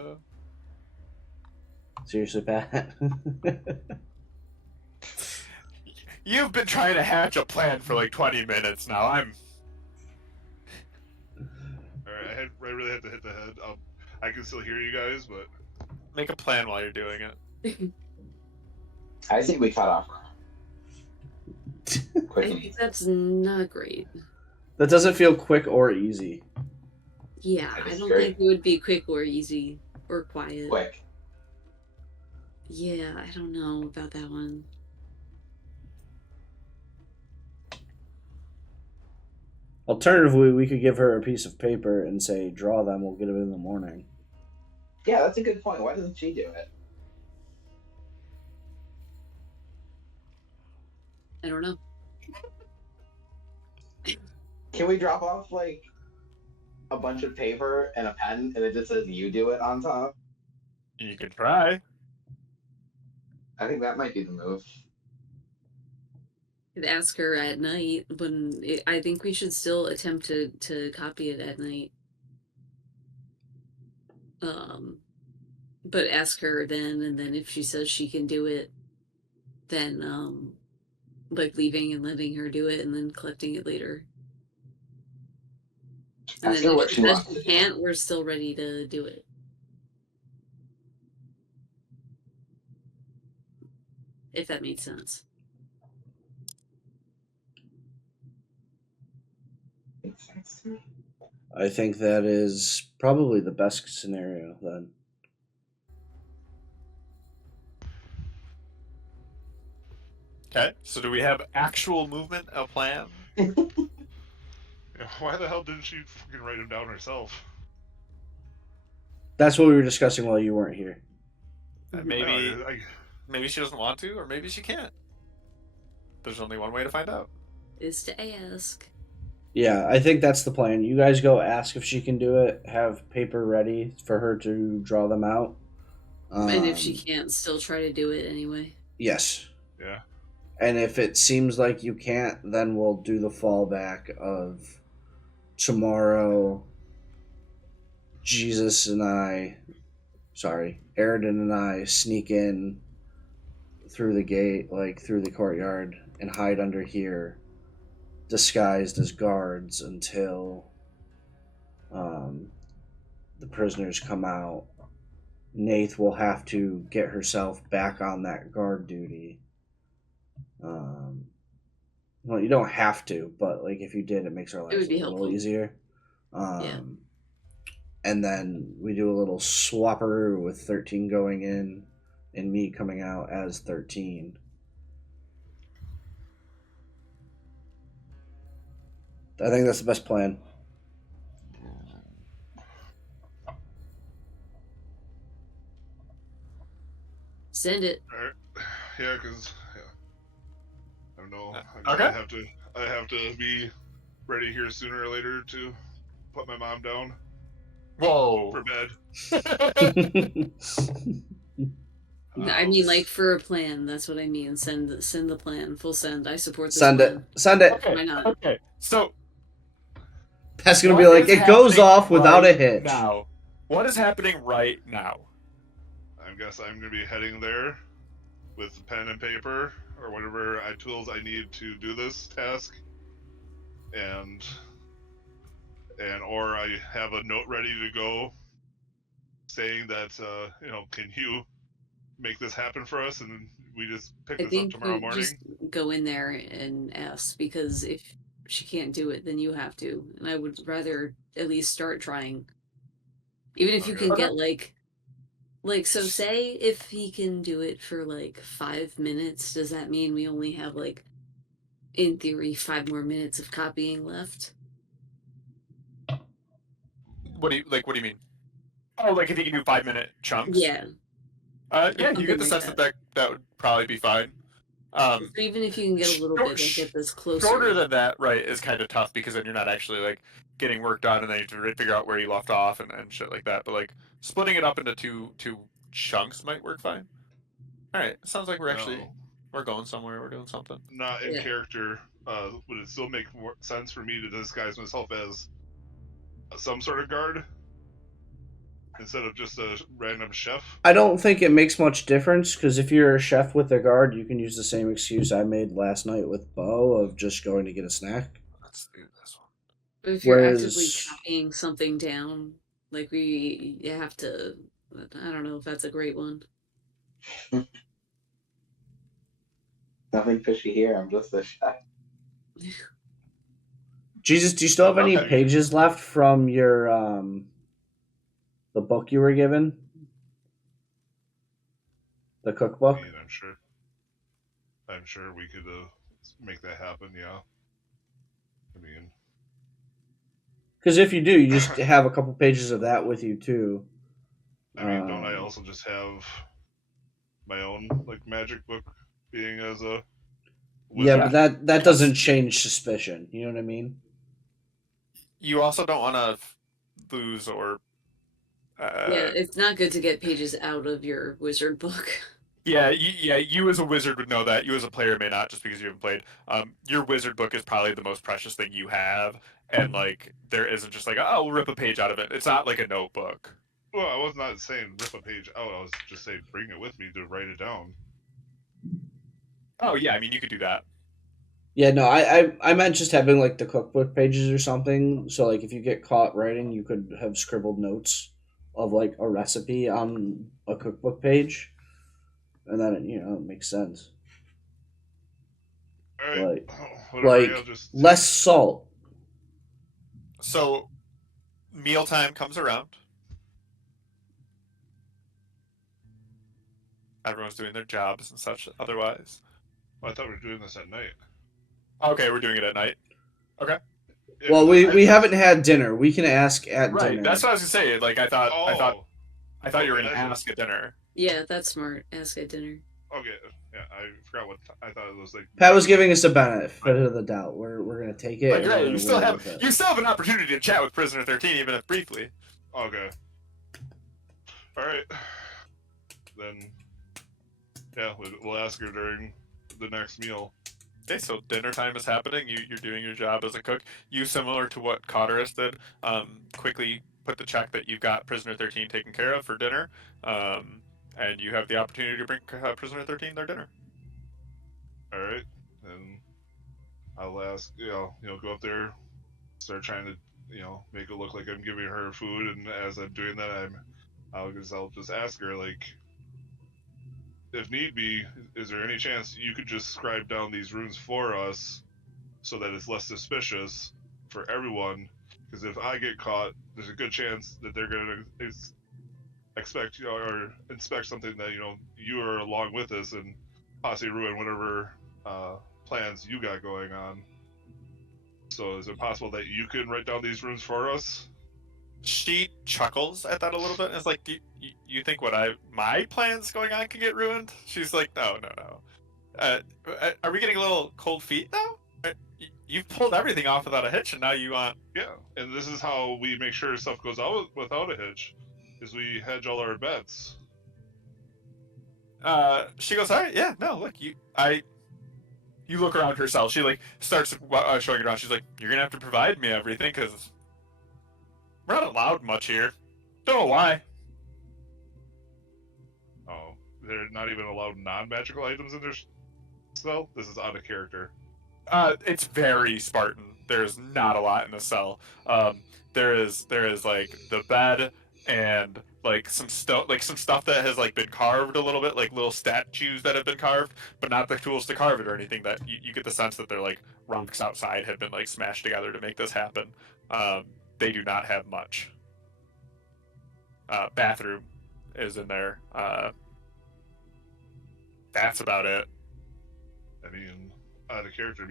Seriously, Pat. You've been trying to hatch a plan for like 20 minutes now. Alright, I really had to hit the head. I can still hear you guys, but Make a plan while you're doing it. I think we cut off. I think that's not great. That doesn't feel quick or easy. Yeah, I don't think it would be quick or easy or quiet. Quick. Yeah, I don't know about that one. Alternatively, we could give her a piece of paper and say, draw them, we'll get them in the morning. Yeah, that's a good point. Why doesn't she do it? I don't know. Can we drop off like a bunch of paper and a pen and it just says you do it on top? You could try. I think that might be the move. I'd ask her at night, but I think we should still attempt to copy it at night. But ask her then, and then if she says she can do it, then like leaving and letting her do it, and then collecting it later. And Ask then her if what she she says wants she to do. can't, we're still ready to do it. If that makes sense. Makes sense to me. I think that is probably the best scenario then. Okay, so do we have actual movement, a plan? yeah, why the hell didn't she fucking write him down herself? That's what we were discussing while you weren't here. Maybe she doesn't want to, or maybe she can't. There's only one way to find out. Is to ask. Yeah, I think that's the plan. You guys go ask if she can do it, have paper ready for her to draw them out. And if she can't, still try to do it anyway. Yes. Yeah. And if it seems like you can't, then we'll do the fallback of tomorrow. Jesus and I, sorry, Aridin and I sneak in through the gate, like through the courtyard, and hide under here, disguised as guards until the prisoners come out. Nath will have to get herself back on that guard duty. Well, you don't have to, but like if you did, it makes our It lives would a be little helpful. easier. Yeah. And then we do a little swapper with 13 going in and me coming out as 13. I think that's the best plan. Send it. All right. Yeah, because I don't know. Okay. I have to be ready here sooner or later to put my mom down Whoa. for bed. I mean, like for a plan. That's what I mean. Send the plan. Full send. I support this Send plan. it. Send it. Okay. Why not? Okay. So That's gonna what be like is it goes happening off without a right hitch. now? What is happening right now? I guess I'm gonna be heading there with pen and paper or whatever tools I need to do this task, and or I have a note ready to go saying that can you make this happen for us, and we just pick I this up think tomorrow you morning. just go in there and ask, because if she can't do it, then you have to. And I would rather at least start trying. Even if you Okay. can get so say if he can do it for like 5 minutes, does that mean we only have like, in theory, 5 more minutes of copying left? What do you mean? Oh, like if you can do 5-minute chunks? Yeah. Yeah, you get the Something sense like that would probably be fine. So even if you can get a little bit, like get this closer. Shorter than that, right, is kind of tough because then you're not actually like getting work done, and then you have to figure out where you left off and shit like that. But like splitting it up into two chunks might work fine. All right, sounds like we're going somewhere. We're doing something. Not in Yeah. character. Would it still make more sense for me to disguise myself as some sort of guard instead of just a random chef? I don't think it makes much difference because if you're a chef with a guard, you can use the same excuse I made last night with Bo of just going to get a snack. Let's do this one. But if you're Whereas- actively copying something down, like you have to. I don't know if that's a great one. Nothing fishy here. I'm just a chef. Jesus, do you still have any Okay. pages left from your the book you were given? The cookbook? I mean, I'm sure we could make that happen. Yeah. I mean, Because if you do, you just have a couple pages of that with you too. don't I also just have my own like magic book being as a Yeah, wizard? but that doesn't change suspicion. You know what I mean? You also don't want to lose or. Yeah, it's not good to get pages out of your wizard book. Yeah, you as a wizard would know that. You as a player may not, just because you haven't played. Your wizard book is probably the most precious thing you have, and like there isn't just like, oh, we'll rip a page out of it. It's not like a notebook. Well, I was not saying rip a page out. I was just saying bring it with me to write it down. Oh yeah, I mean you could do that. Yeah, no, I meant just having like the cookbook pages or something. So like if you get caught writing, you could have scribbled notes of like a recipe on a cookbook page, and then it makes sense. All right. Like, Whatever, I'll just less salt. So, mealtime comes around. Everyone's doing their jobs and such. Otherwise, I thought we were doing this at night. okay, we're doing it at night. Okay. Yeah, Well, 'cause we haven't had dinner. We can ask at Right. dinner. That's what I was gonna say. Like I thought you were Okay, gonna ask at dinner. Yeah, that's smart. Ask at dinner. Okay, yeah, I forgot what I thought it was like. Pat was giving us a benefit of the doubt. We're gonna take it. Like, and right, we're you gonna still roll have with it. you still have an opportunity to chat with Prisoner 13, even if briefly. Okay. All right. Then, yeah, we'll ask her during the next meal. Okay, so dinner time is happening. You're doing your job as a cook. You, similar to what Cotteris did, quickly put the check that you've got prisoner 13 taken care of for dinner, and you have the opportunity to bring prisoner 13 their dinner. All right, and I'll ask, go up there, start trying to, make it look like I'm giving her food, and as I'm doing that, I'll just ask her, like, if need be, is there any chance you could just scribe down these runes for us so that it's less suspicious for everyone? Because if I get caught, there's a good chance that they're going to expect, or inspect something that, you are along with us and possibly ruin whatever plans you got going on. So is it possible that you can write down these runes for us? She chuckles at that a little bit and is like, you think my plans going on can get ruined? She's like, no. Are we getting a little cold feet now? You've pulled everything off without a hitch, and now you want... Yeah, and this is how we make sure stuff goes out without a hitch, is we hedge all our bets. She goes, all right, yeah, no, look, you look around herself. She, like, starts showing it around. She's like, you're gonna have to provide me everything, because we're not allowed much here. Don't know why. Oh, they're not even allowed non-magical items in their cell? This is out of character. It's very Spartan. There's not a lot in the cell. There is like the bed and like some stuff that has like been carved a little bit, like little statues that have been carved, but not the tools to carve it or anything. That you get the sense that they're like rocks outside have been like smashed together to make this happen. They do not have much. Bathroom is in there. That's about it. I mean, out of character,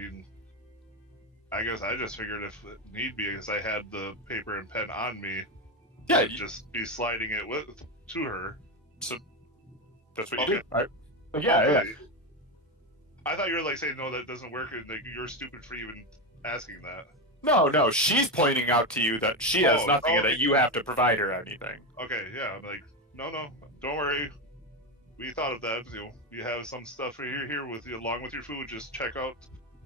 I guess I just figured if it need be, because I had the paper and pen on me, Yeah, I'd just be sliding it to her. So that's what you Okay. do, right? Yeah. I thought you were like saying no, that doesn't work, and like you're stupid for even asking that. No, she's pointing out to you that she has nothing and that you have to provide her anything. Okay, yeah, I'm like, no, don't worry. We thought of that. We have some stuff here with you, along with your food. Just check out.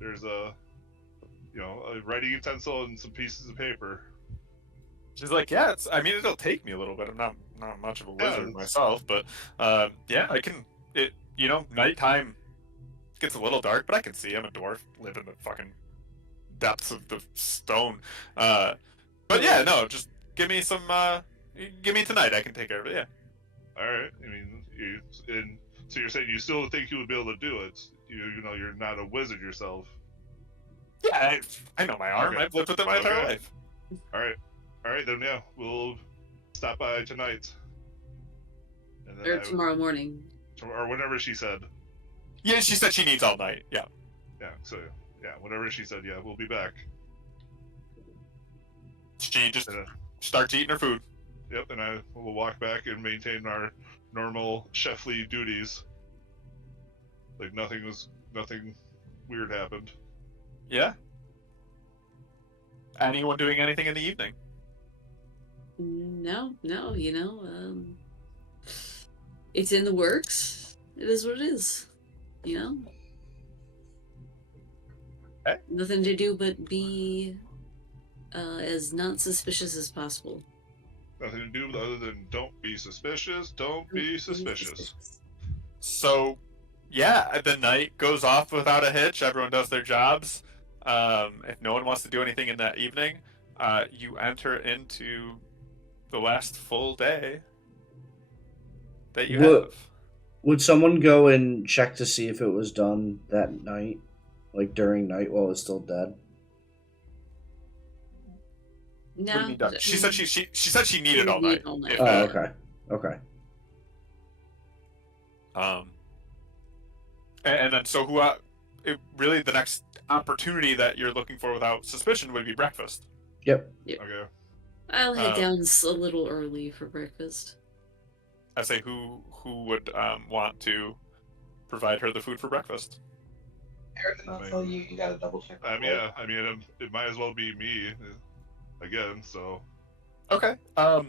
There's a writing utensil and some pieces of paper. She's like, yeah, it'll take me a little bit. I'm not much of a wizard myself, but yeah, I can. Nighttime gets a little dark, but I can see. I'm a dwarf, live in the fucking depths of the stone. But yeah, no, just give me some. Give me tonight. I can take care of it. Yeah. All right. I mean, so you're saying you still think you would be able to do it? You're not a wizard yourself. Yeah, I know my arm. Okay. I've lived with it my entire life. All right, then yeah, we'll stop by tonight. And then Or tomorrow morning. Or whatever she said. Yeah, she said she needs all night. Yeah. Yeah. So yeah, whatever she said. Yeah, we'll be back. She just starts eating her food. Yep, and I will walk back and maintain our normal chefly duties. Like nothing weird happened. Yeah. Anyone doing anything in the evening? No, it's in the works. It is what it is, Okay. Nothing to do but be as not suspicious as possible. Nothing to do other than don't be suspicious. Don't be suspicious. So, yeah, the night goes off without a hitch. Everyone does their jobs. If no one wants to do anything in that evening, you enter into the last full day that you have. Would someone go and check to see if it was done that night, like during night while it's still dead? No, she said she needed all night. Okay. And then so really the next opportunity that you're looking for without suspicion would be breakfast. Yep. Okay. I'll head down a little early for breakfast. I say who would want to provide her the food for breakfast. Also, you gotta double check. It might as well be me again. So. Okay. Yeah,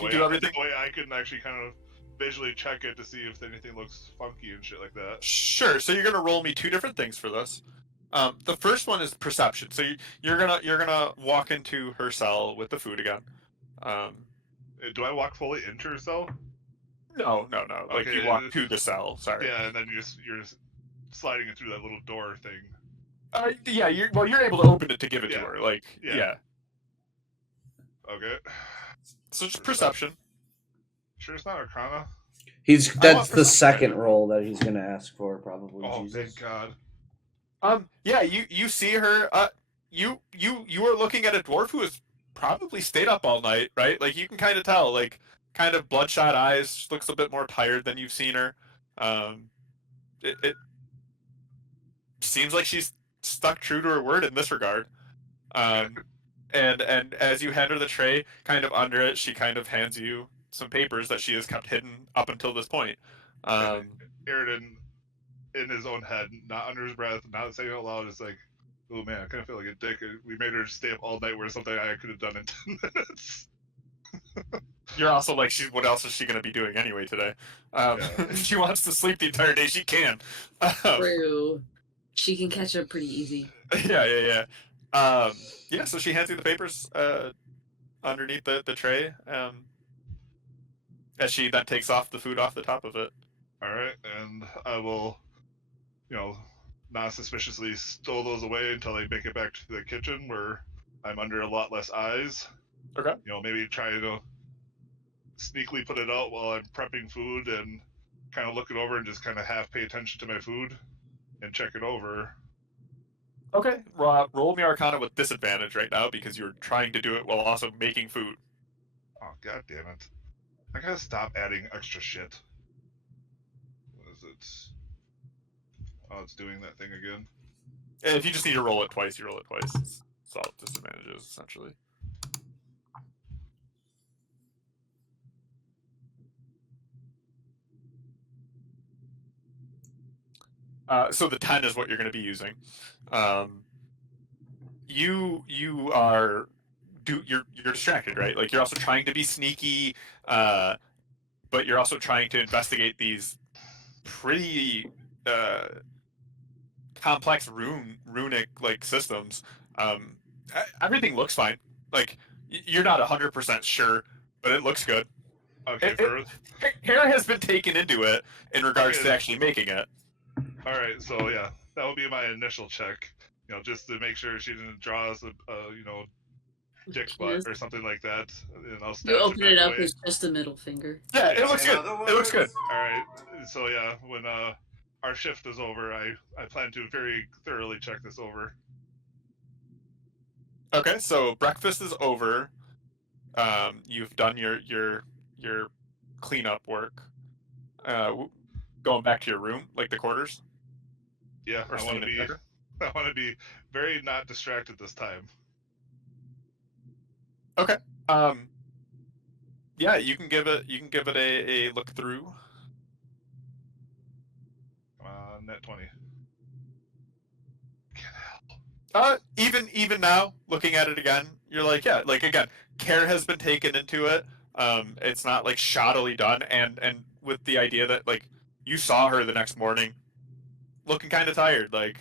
you do everything. That way I can actually kind of visually check it to see if anything looks funky and shit like that. Sure. So you're gonna roll me two different things for this. The first one is perception. So you're gonna walk into her cell with the food again. Do I walk fully into her cell? No. Like Okay, you walk to the cell. Sorry. Yeah, and then you're sliding it through that little door thing. Yeah. You're able to open it to give it to her. Like yeah. Okay. So just perception. Sure, it's not Arcana. That's the second roll that he's gonna ask for, probably. Oh, Jesus. thank God. Yeah, you see her. You are looking at a dwarf who has probably stayed up all night, right? Like you can kind of tell, like kind of bloodshot eyes. She looks a bit more tired than you've seen her. It seems like she's stuck true to her word in this regard. And as you hand her the tray, kind of under it, she kind of hands you some papers that she has kept hidden up until this point. Aridin, in his own head, not under his breath, not saying it out loud, is like, oh man, I kind of feel like a dick. We made her stay up all night where something I could have done in 10 minutes. You're also like, what else is she going to be doing anyway today? If she wants to sleep the entire day, she can. True. She can catch up pretty easy. Yeah. So she hands you the papers underneath the tray. As she then takes off the food off the top of it. All right, and I will, not suspiciously stow those away until I make it back to the kitchen where I'm under a lot less eyes. Okay. Maybe try to sneakily put it out while I'm prepping food and kind of look it over and just kind of half pay attention to my food and check it over. Okay, roll me Arcana with disadvantage right now because you're trying to do it while also making food. Oh, god damn it. I gotta stop adding extra shit. What is it? Oh, it's doing that thing again. If you just need to roll it twice, you roll it twice. It's all disadvantages, essentially. So the 10 is what you're going to be using. You are you're distracted, right? Like you're also trying to be sneaky, but you're also trying to investigate these pretty complex runic like systems. Everything looks fine. Like you're not 100% sure, but it looks good. Okay, Hera has been taken into it in regards to actually making it. All right, so yeah, that would be my initial check. Just to make sure she didn't draw us a dick butt or something like that. And I'll you open it up, it's just a middle finger. Yeah, it looks good. It looks good. All right, so yeah, when our shift is over, I plan to very thoroughly check this over. Okay, so breakfast is over. You've done your cleanup work. Going back to your room, like the quarters. Yeah, I want to be very not distracted this time. Okay. Yeah, you can give it a look through. Come on, net 20. Even now, looking at it again, you're like, yeah, like again, care has been taken into it. It's not like shoddily done, and with the idea that like you saw her the next morning, looking kind of tired, like.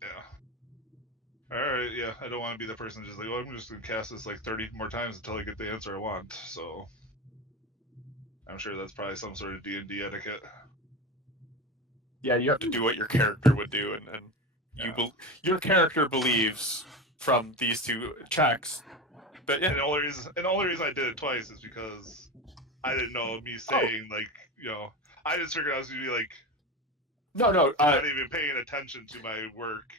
Yeah. All right. Yeah, I don't want to be the person just like, I'm just gonna cast this like 30 more times until I get the answer I want. So, I'm sure that's probably some sort of D&D etiquette. Yeah, you have to do what your character would do, and your character believes from these two checks. But yeah. And the only reason I did it twice is because I didn't know me saying I just figured I was gonna be like, no, not even paying attention to my work.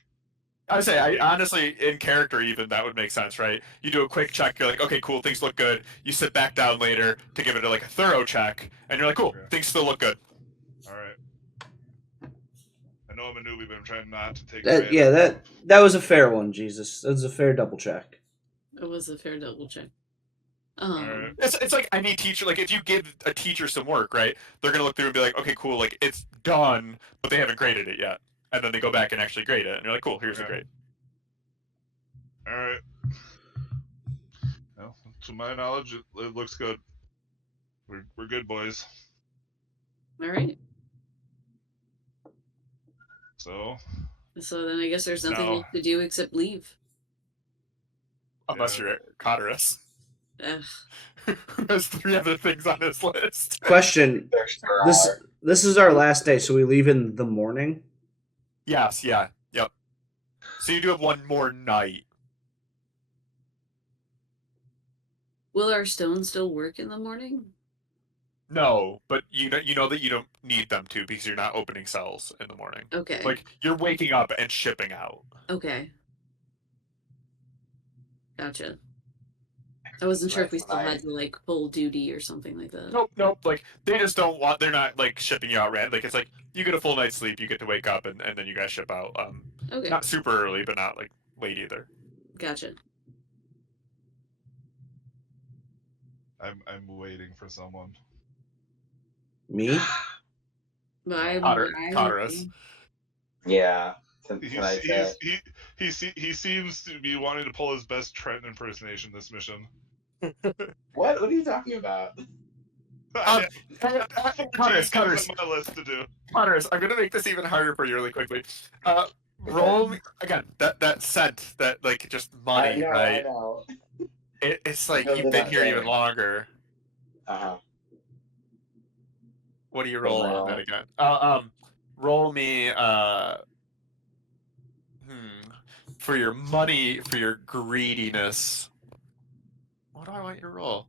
I say, I honestly, in character, even that would make sense, right? You do a quick check, you're like, okay, cool, things look good. You sit back down later to give it a thorough check, and you're like, cool, things still look good. All right. I know I'm a newbie, but I'm trying not to take. That was a fair one, Jesus. That was a fair double check. It was a fair double check. Right. It's like any teacher, like if you give a teacher some work, right? They're gonna look through and be like, okay, cool, like it's done, but they haven't graded it yet. And then they go back and actually grade it, and you're like, cool, here's the grade. All right. Well, to my knowledge, it looks good. We're good, boys. All right. So, So then I guess there's nothing No. else to do except leave. Unless Yeah. you're Cotterus, Ugh. who has 3 other things on his list. Question: There sure This are. this is our last day, so we leave in the morning. Yes, yeah, yep. So you do have 1 more night. Will our stones still work in the morning? No, but you know that you don't need them to because you're not opening cells in the morning. Okay. Like you're waking up and shipping out. Okay. Gotcha. I wasn't sure if we That's still had nice. to like full duty or something like that. Nope. Like they just don't want. They're not like shipping you out random. Like it's like you get a full night's sleep, you get to wake up, and then you guys ship out. Okay. Not super early, but not like late either. Gotcha. I'm waiting for someone. Me? But I'm Cotterus. Yeah. Can I say it? He seems to be wanting to pull his best Trent impersonation this mission. What are you talking about? Cotterus. On my list to do. Cotterus, I'm gonna make this even harder for you really quickly. Roll me again. That scent, that like just money, right? I know. It's like Build you've it been up here there. even longer. What do you roll What am I on that rolling? again? Roll me for your money, for your greediness. What do I want you to roll?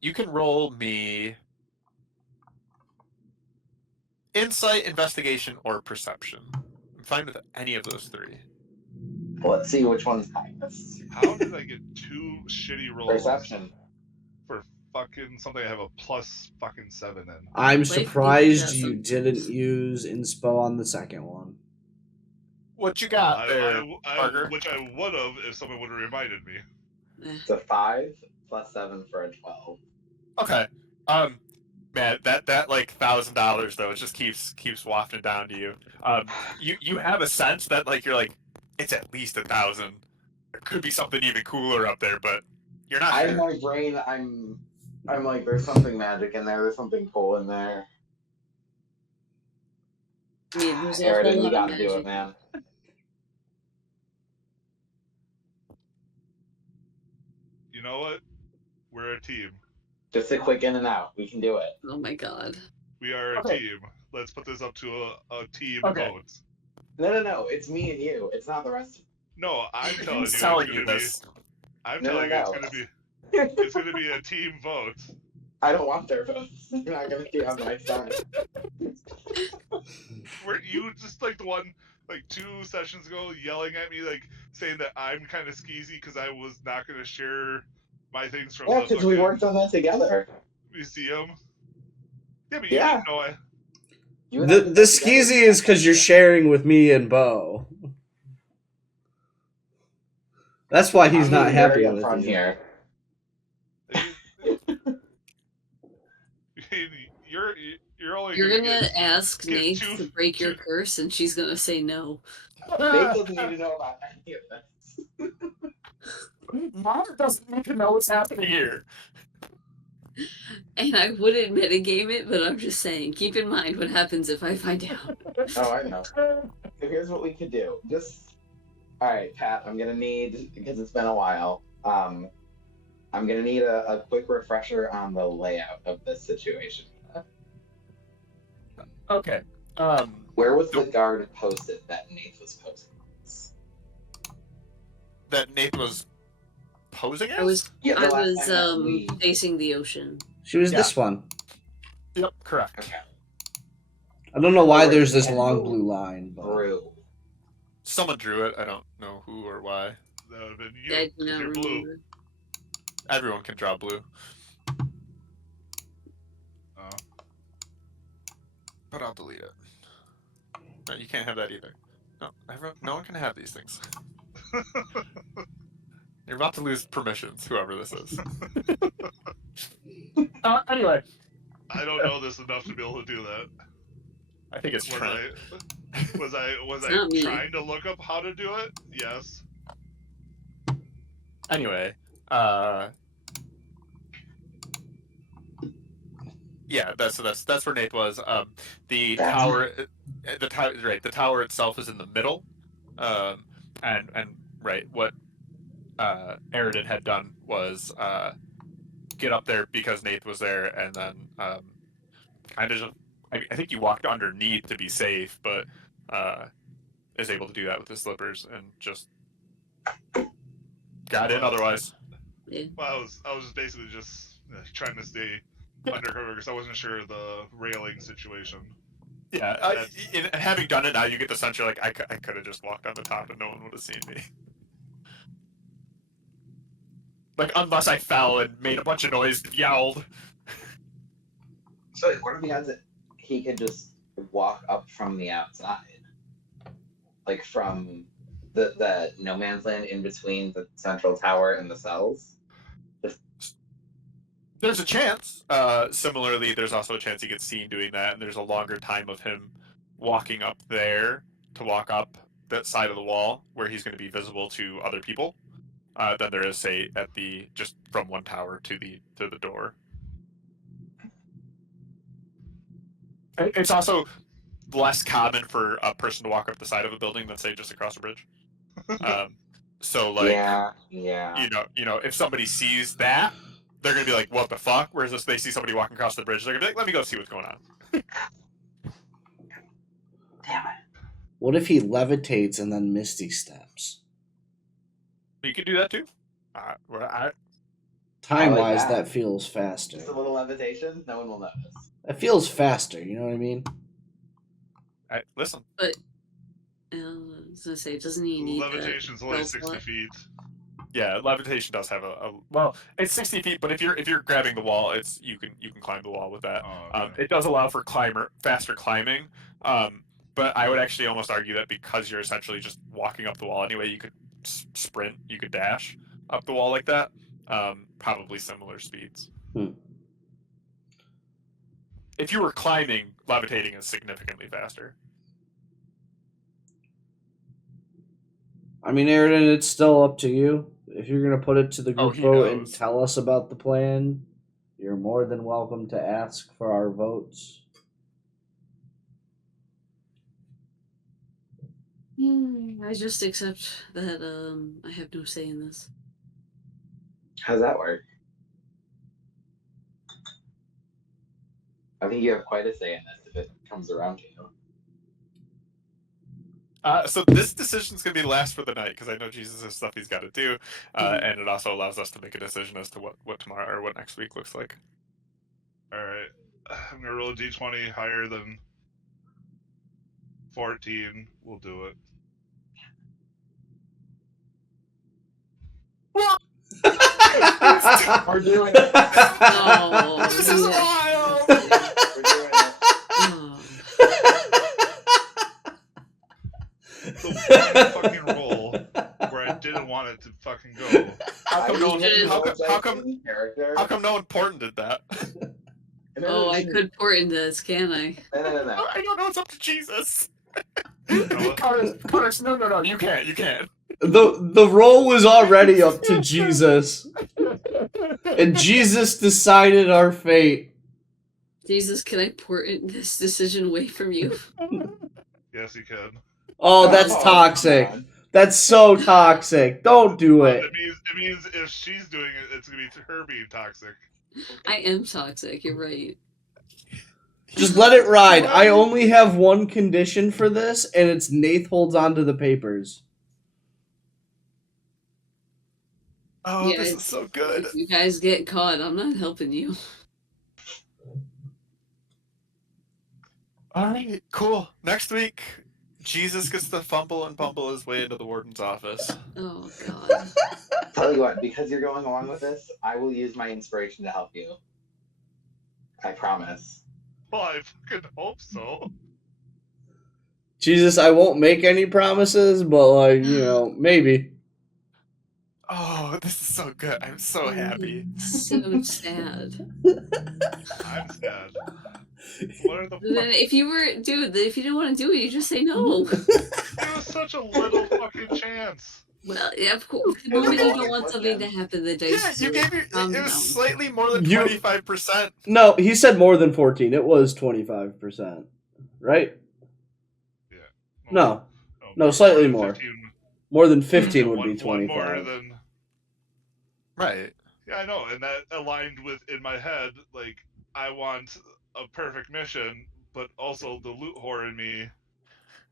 You can roll me insight, investigation, or perception. I'm fine with any of those 3. Let's see which one's highest. How did I get 2 shitty rolls Perception. for fucking something I have a plus fucking 7 in? I'm Life surprised gives you you didn't use inspo on the second one. What you got there, Parker? Which I would have if someone would have reminded me. It's a 5 plus 7 for a 12. Okay. Man, that like $1,000 though, it just keeps wafting down to you. You have a sense that like you're like it's at least 1,000. There could be something even cooler up there, but you're not sure. In my brain, I'm like, there's something magic in there. There's something cool in there. I mean, there's a Aridin, whole you lot of gotta do magic. it, man. You know what? We're a team. Just a quick in and out. We can do it. Oh my god. We are a Okay. team. Let's put this up to a team Okay. vote. No. It's me and you. It's not the rest. No, I'm telling you, Who's telling it's you gonna this? be. I'm No, telling no, you, no. it's gonna be a team vote. I don't want their votes. They're not gonna be on my side. Were you just like the one like 2 sessions ago yelling at me like saying that I'm kind of skeezy because I was not gonna share my things from Yeah, the because we worked on that together. museum? Yeah, but you Yeah. didn't know I. You and I did The that together. skeezy is because you're sharing with me and Bo. That's why he's I'm not being happy very with upfront you. here. You're only You're gonna gonna get ask get Nate two- to break your two- curse, and she's gonna say no. Nate doesn't need to know about any of this. Mom doesn't need to know what's happening here. And I wouldn't mitigate it, but I'm just saying, keep in mind what happens if I find out. Oh, I know. So here's what we could do. All right, Pat. I'm gonna need, because it's been a while. I'm gonna need a quick refresher on the layout of this situation. Okay. Where was the guard posted that Nate was posing? That Nate was posing as? I was Yeah, the last time that we- facing the ocean. She was Yeah. this one. Yep, correct. Okay. I don't know why Alright, there's this and long who blue line, but Brew. Someone drew it. I don't know who or why. That would have been you. I do 'cause not you're remember. blue. Everyone can draw blue. Oh. But I'll delete it. No, you can't have that either. No one can have these things. You're about to lose permissions, whoever this is. Anyway. I don't know this enough to be able to do that. I think it's Trent. Was It's I not me. trying to look up how to do it? Yes. Anyway, yeah, that's where Nate was. The tower the tower itself is in the middle, and right, what Aridin had done was get up there because Nath was there, and then kind of just, I think you walked underneath to be safe, but is able to do that with his slippers and just got in otherwise. Yeah. Well, I was basically just trying to stay undercover because I wasn't sure of the railing situation. Yeah, having done it now, you get the sense you're like, I could have just walked on the top and no one would have seen me. Like, unless I fell and made a bunch of noise and yelled. So what are the odds that he could just walk up from the outside? Like from the no man's land in between the central tower and the cells? There's a chance. Similarly, there's also a chance he gets seen doing that, and there's a longer time of him walking up there to walk up that side of the wall where he's going to be visible to other people than there is, say, at the just from one tower to the door. It's also less common for a person to walk up the side of a building than, say, just across a bridge. So, like, yeah. You know, if somebody sees that, they're gonna be like, "What the fuck?" Whereas if they see somebody walking across the bridge, they're gonna be like, "Let me go see what's going on." Damn it. What if he levitates and then Misty steps? You can do that too. Time-wise, that. that feels faster. Just a little levitation, no one will notice. It feels faster, you know what I mean? Listen. But I was gonna say, doesn't he need levitation's only 60 feet? Yeah, levitation does have well, it's 60 feet, but if you're grabbing the wall, you can climb the wall with that. Oh, okay. It does allow for faster climbing. But I would actually almost argue that because you're essentially just walking up the wall anyway, you could sprint, you could dash up the wall like that. Probably similar speeds. If you were climbing, levitating is significantly faster. I mean, Aridin, it's still up to you. If you're going to put it to the group vote and knows. tell us about the plan, you're more than welcome to ask for our votes. I just accept that I have no say in this. How's that work? I think you have quite a say in this if it comes around to you. So this decision's going to be last for the night because I know Jesus has stuff he's got to do, and it also allows us to make a decision as to what tomorrow or what next week looks like. All right, I'm gonna roll a d20 higher than 14. We'll do it. We're doing it. Oh, This is wild. We're doing it. Oh. The one fucking roll where I didn't want it to fucking go. How come How no one important did that? Oh, I could port into this, can I? No. I don't know. It's up to Jesus. No. Connors, no, you can't. The roll was already up to Jesus, and Jesus decided our fate. Jesus, can I port this decision away from you? Yes, you can. Oh, that's toxic. That's so toxic. Don't do it. It means if she's doing it, it's gonna be her being toxic. I am toxic, you're right. Just let it ride. I only have one condition for this, and it's Nath holds on to the papers. Oh, Yeah, this is so good. If you guys get caught, I'm not helping you. All right, cool. Next week, Jesus gets to fumble and bumble his way into the warden's office. Oh, God. Tell you what, because you're going along with this, I will use my inspiration to help you. I promise. Well, I fucking hope so. Jesus, I won't make any promises, but, like, you know, maybe. Oh, this is so good. I'm so happy. So sad. I'm sad. What are the Then if you didn't want to do it, you just say no. It was such a little fucking chance. Well, yeah, of course. The moment you don't want something to happen, the dice. Yeah, you gave it was slightly more than 25%. No, he said more than 14. It was 25%. Right? No, Oh, no, slightly than more. 15. More than 15 Yeah, would be one 25. more than. Right. Yeah, I know, and that aligned with in my head. Like, I want a perfect mission, but also the loot whore in me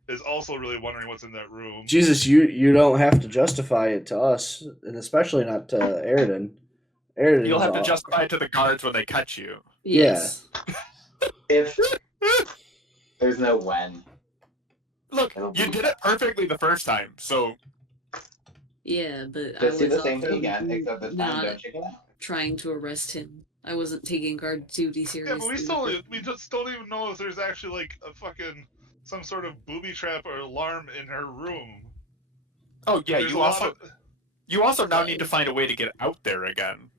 is also really wondering what's in that room. Jesus, you don't have to justify it to us, and especially not to Aridin. Aridin You'll is have to all, justify it to the guards when they catch you. Yes. If there's no when. Look, It'll you be did it perfectly the first time, so Yeah, but I just do was the same also thing again, except this time not don't chicken out. trying to arrest him. I wasn't taking guard duty Yeah, seriously. but we just don't even know if there's actually like a fucking some sort of booby trap or alarm in her room. oh yeah, There's you a lot also now need to find a way to get out there again.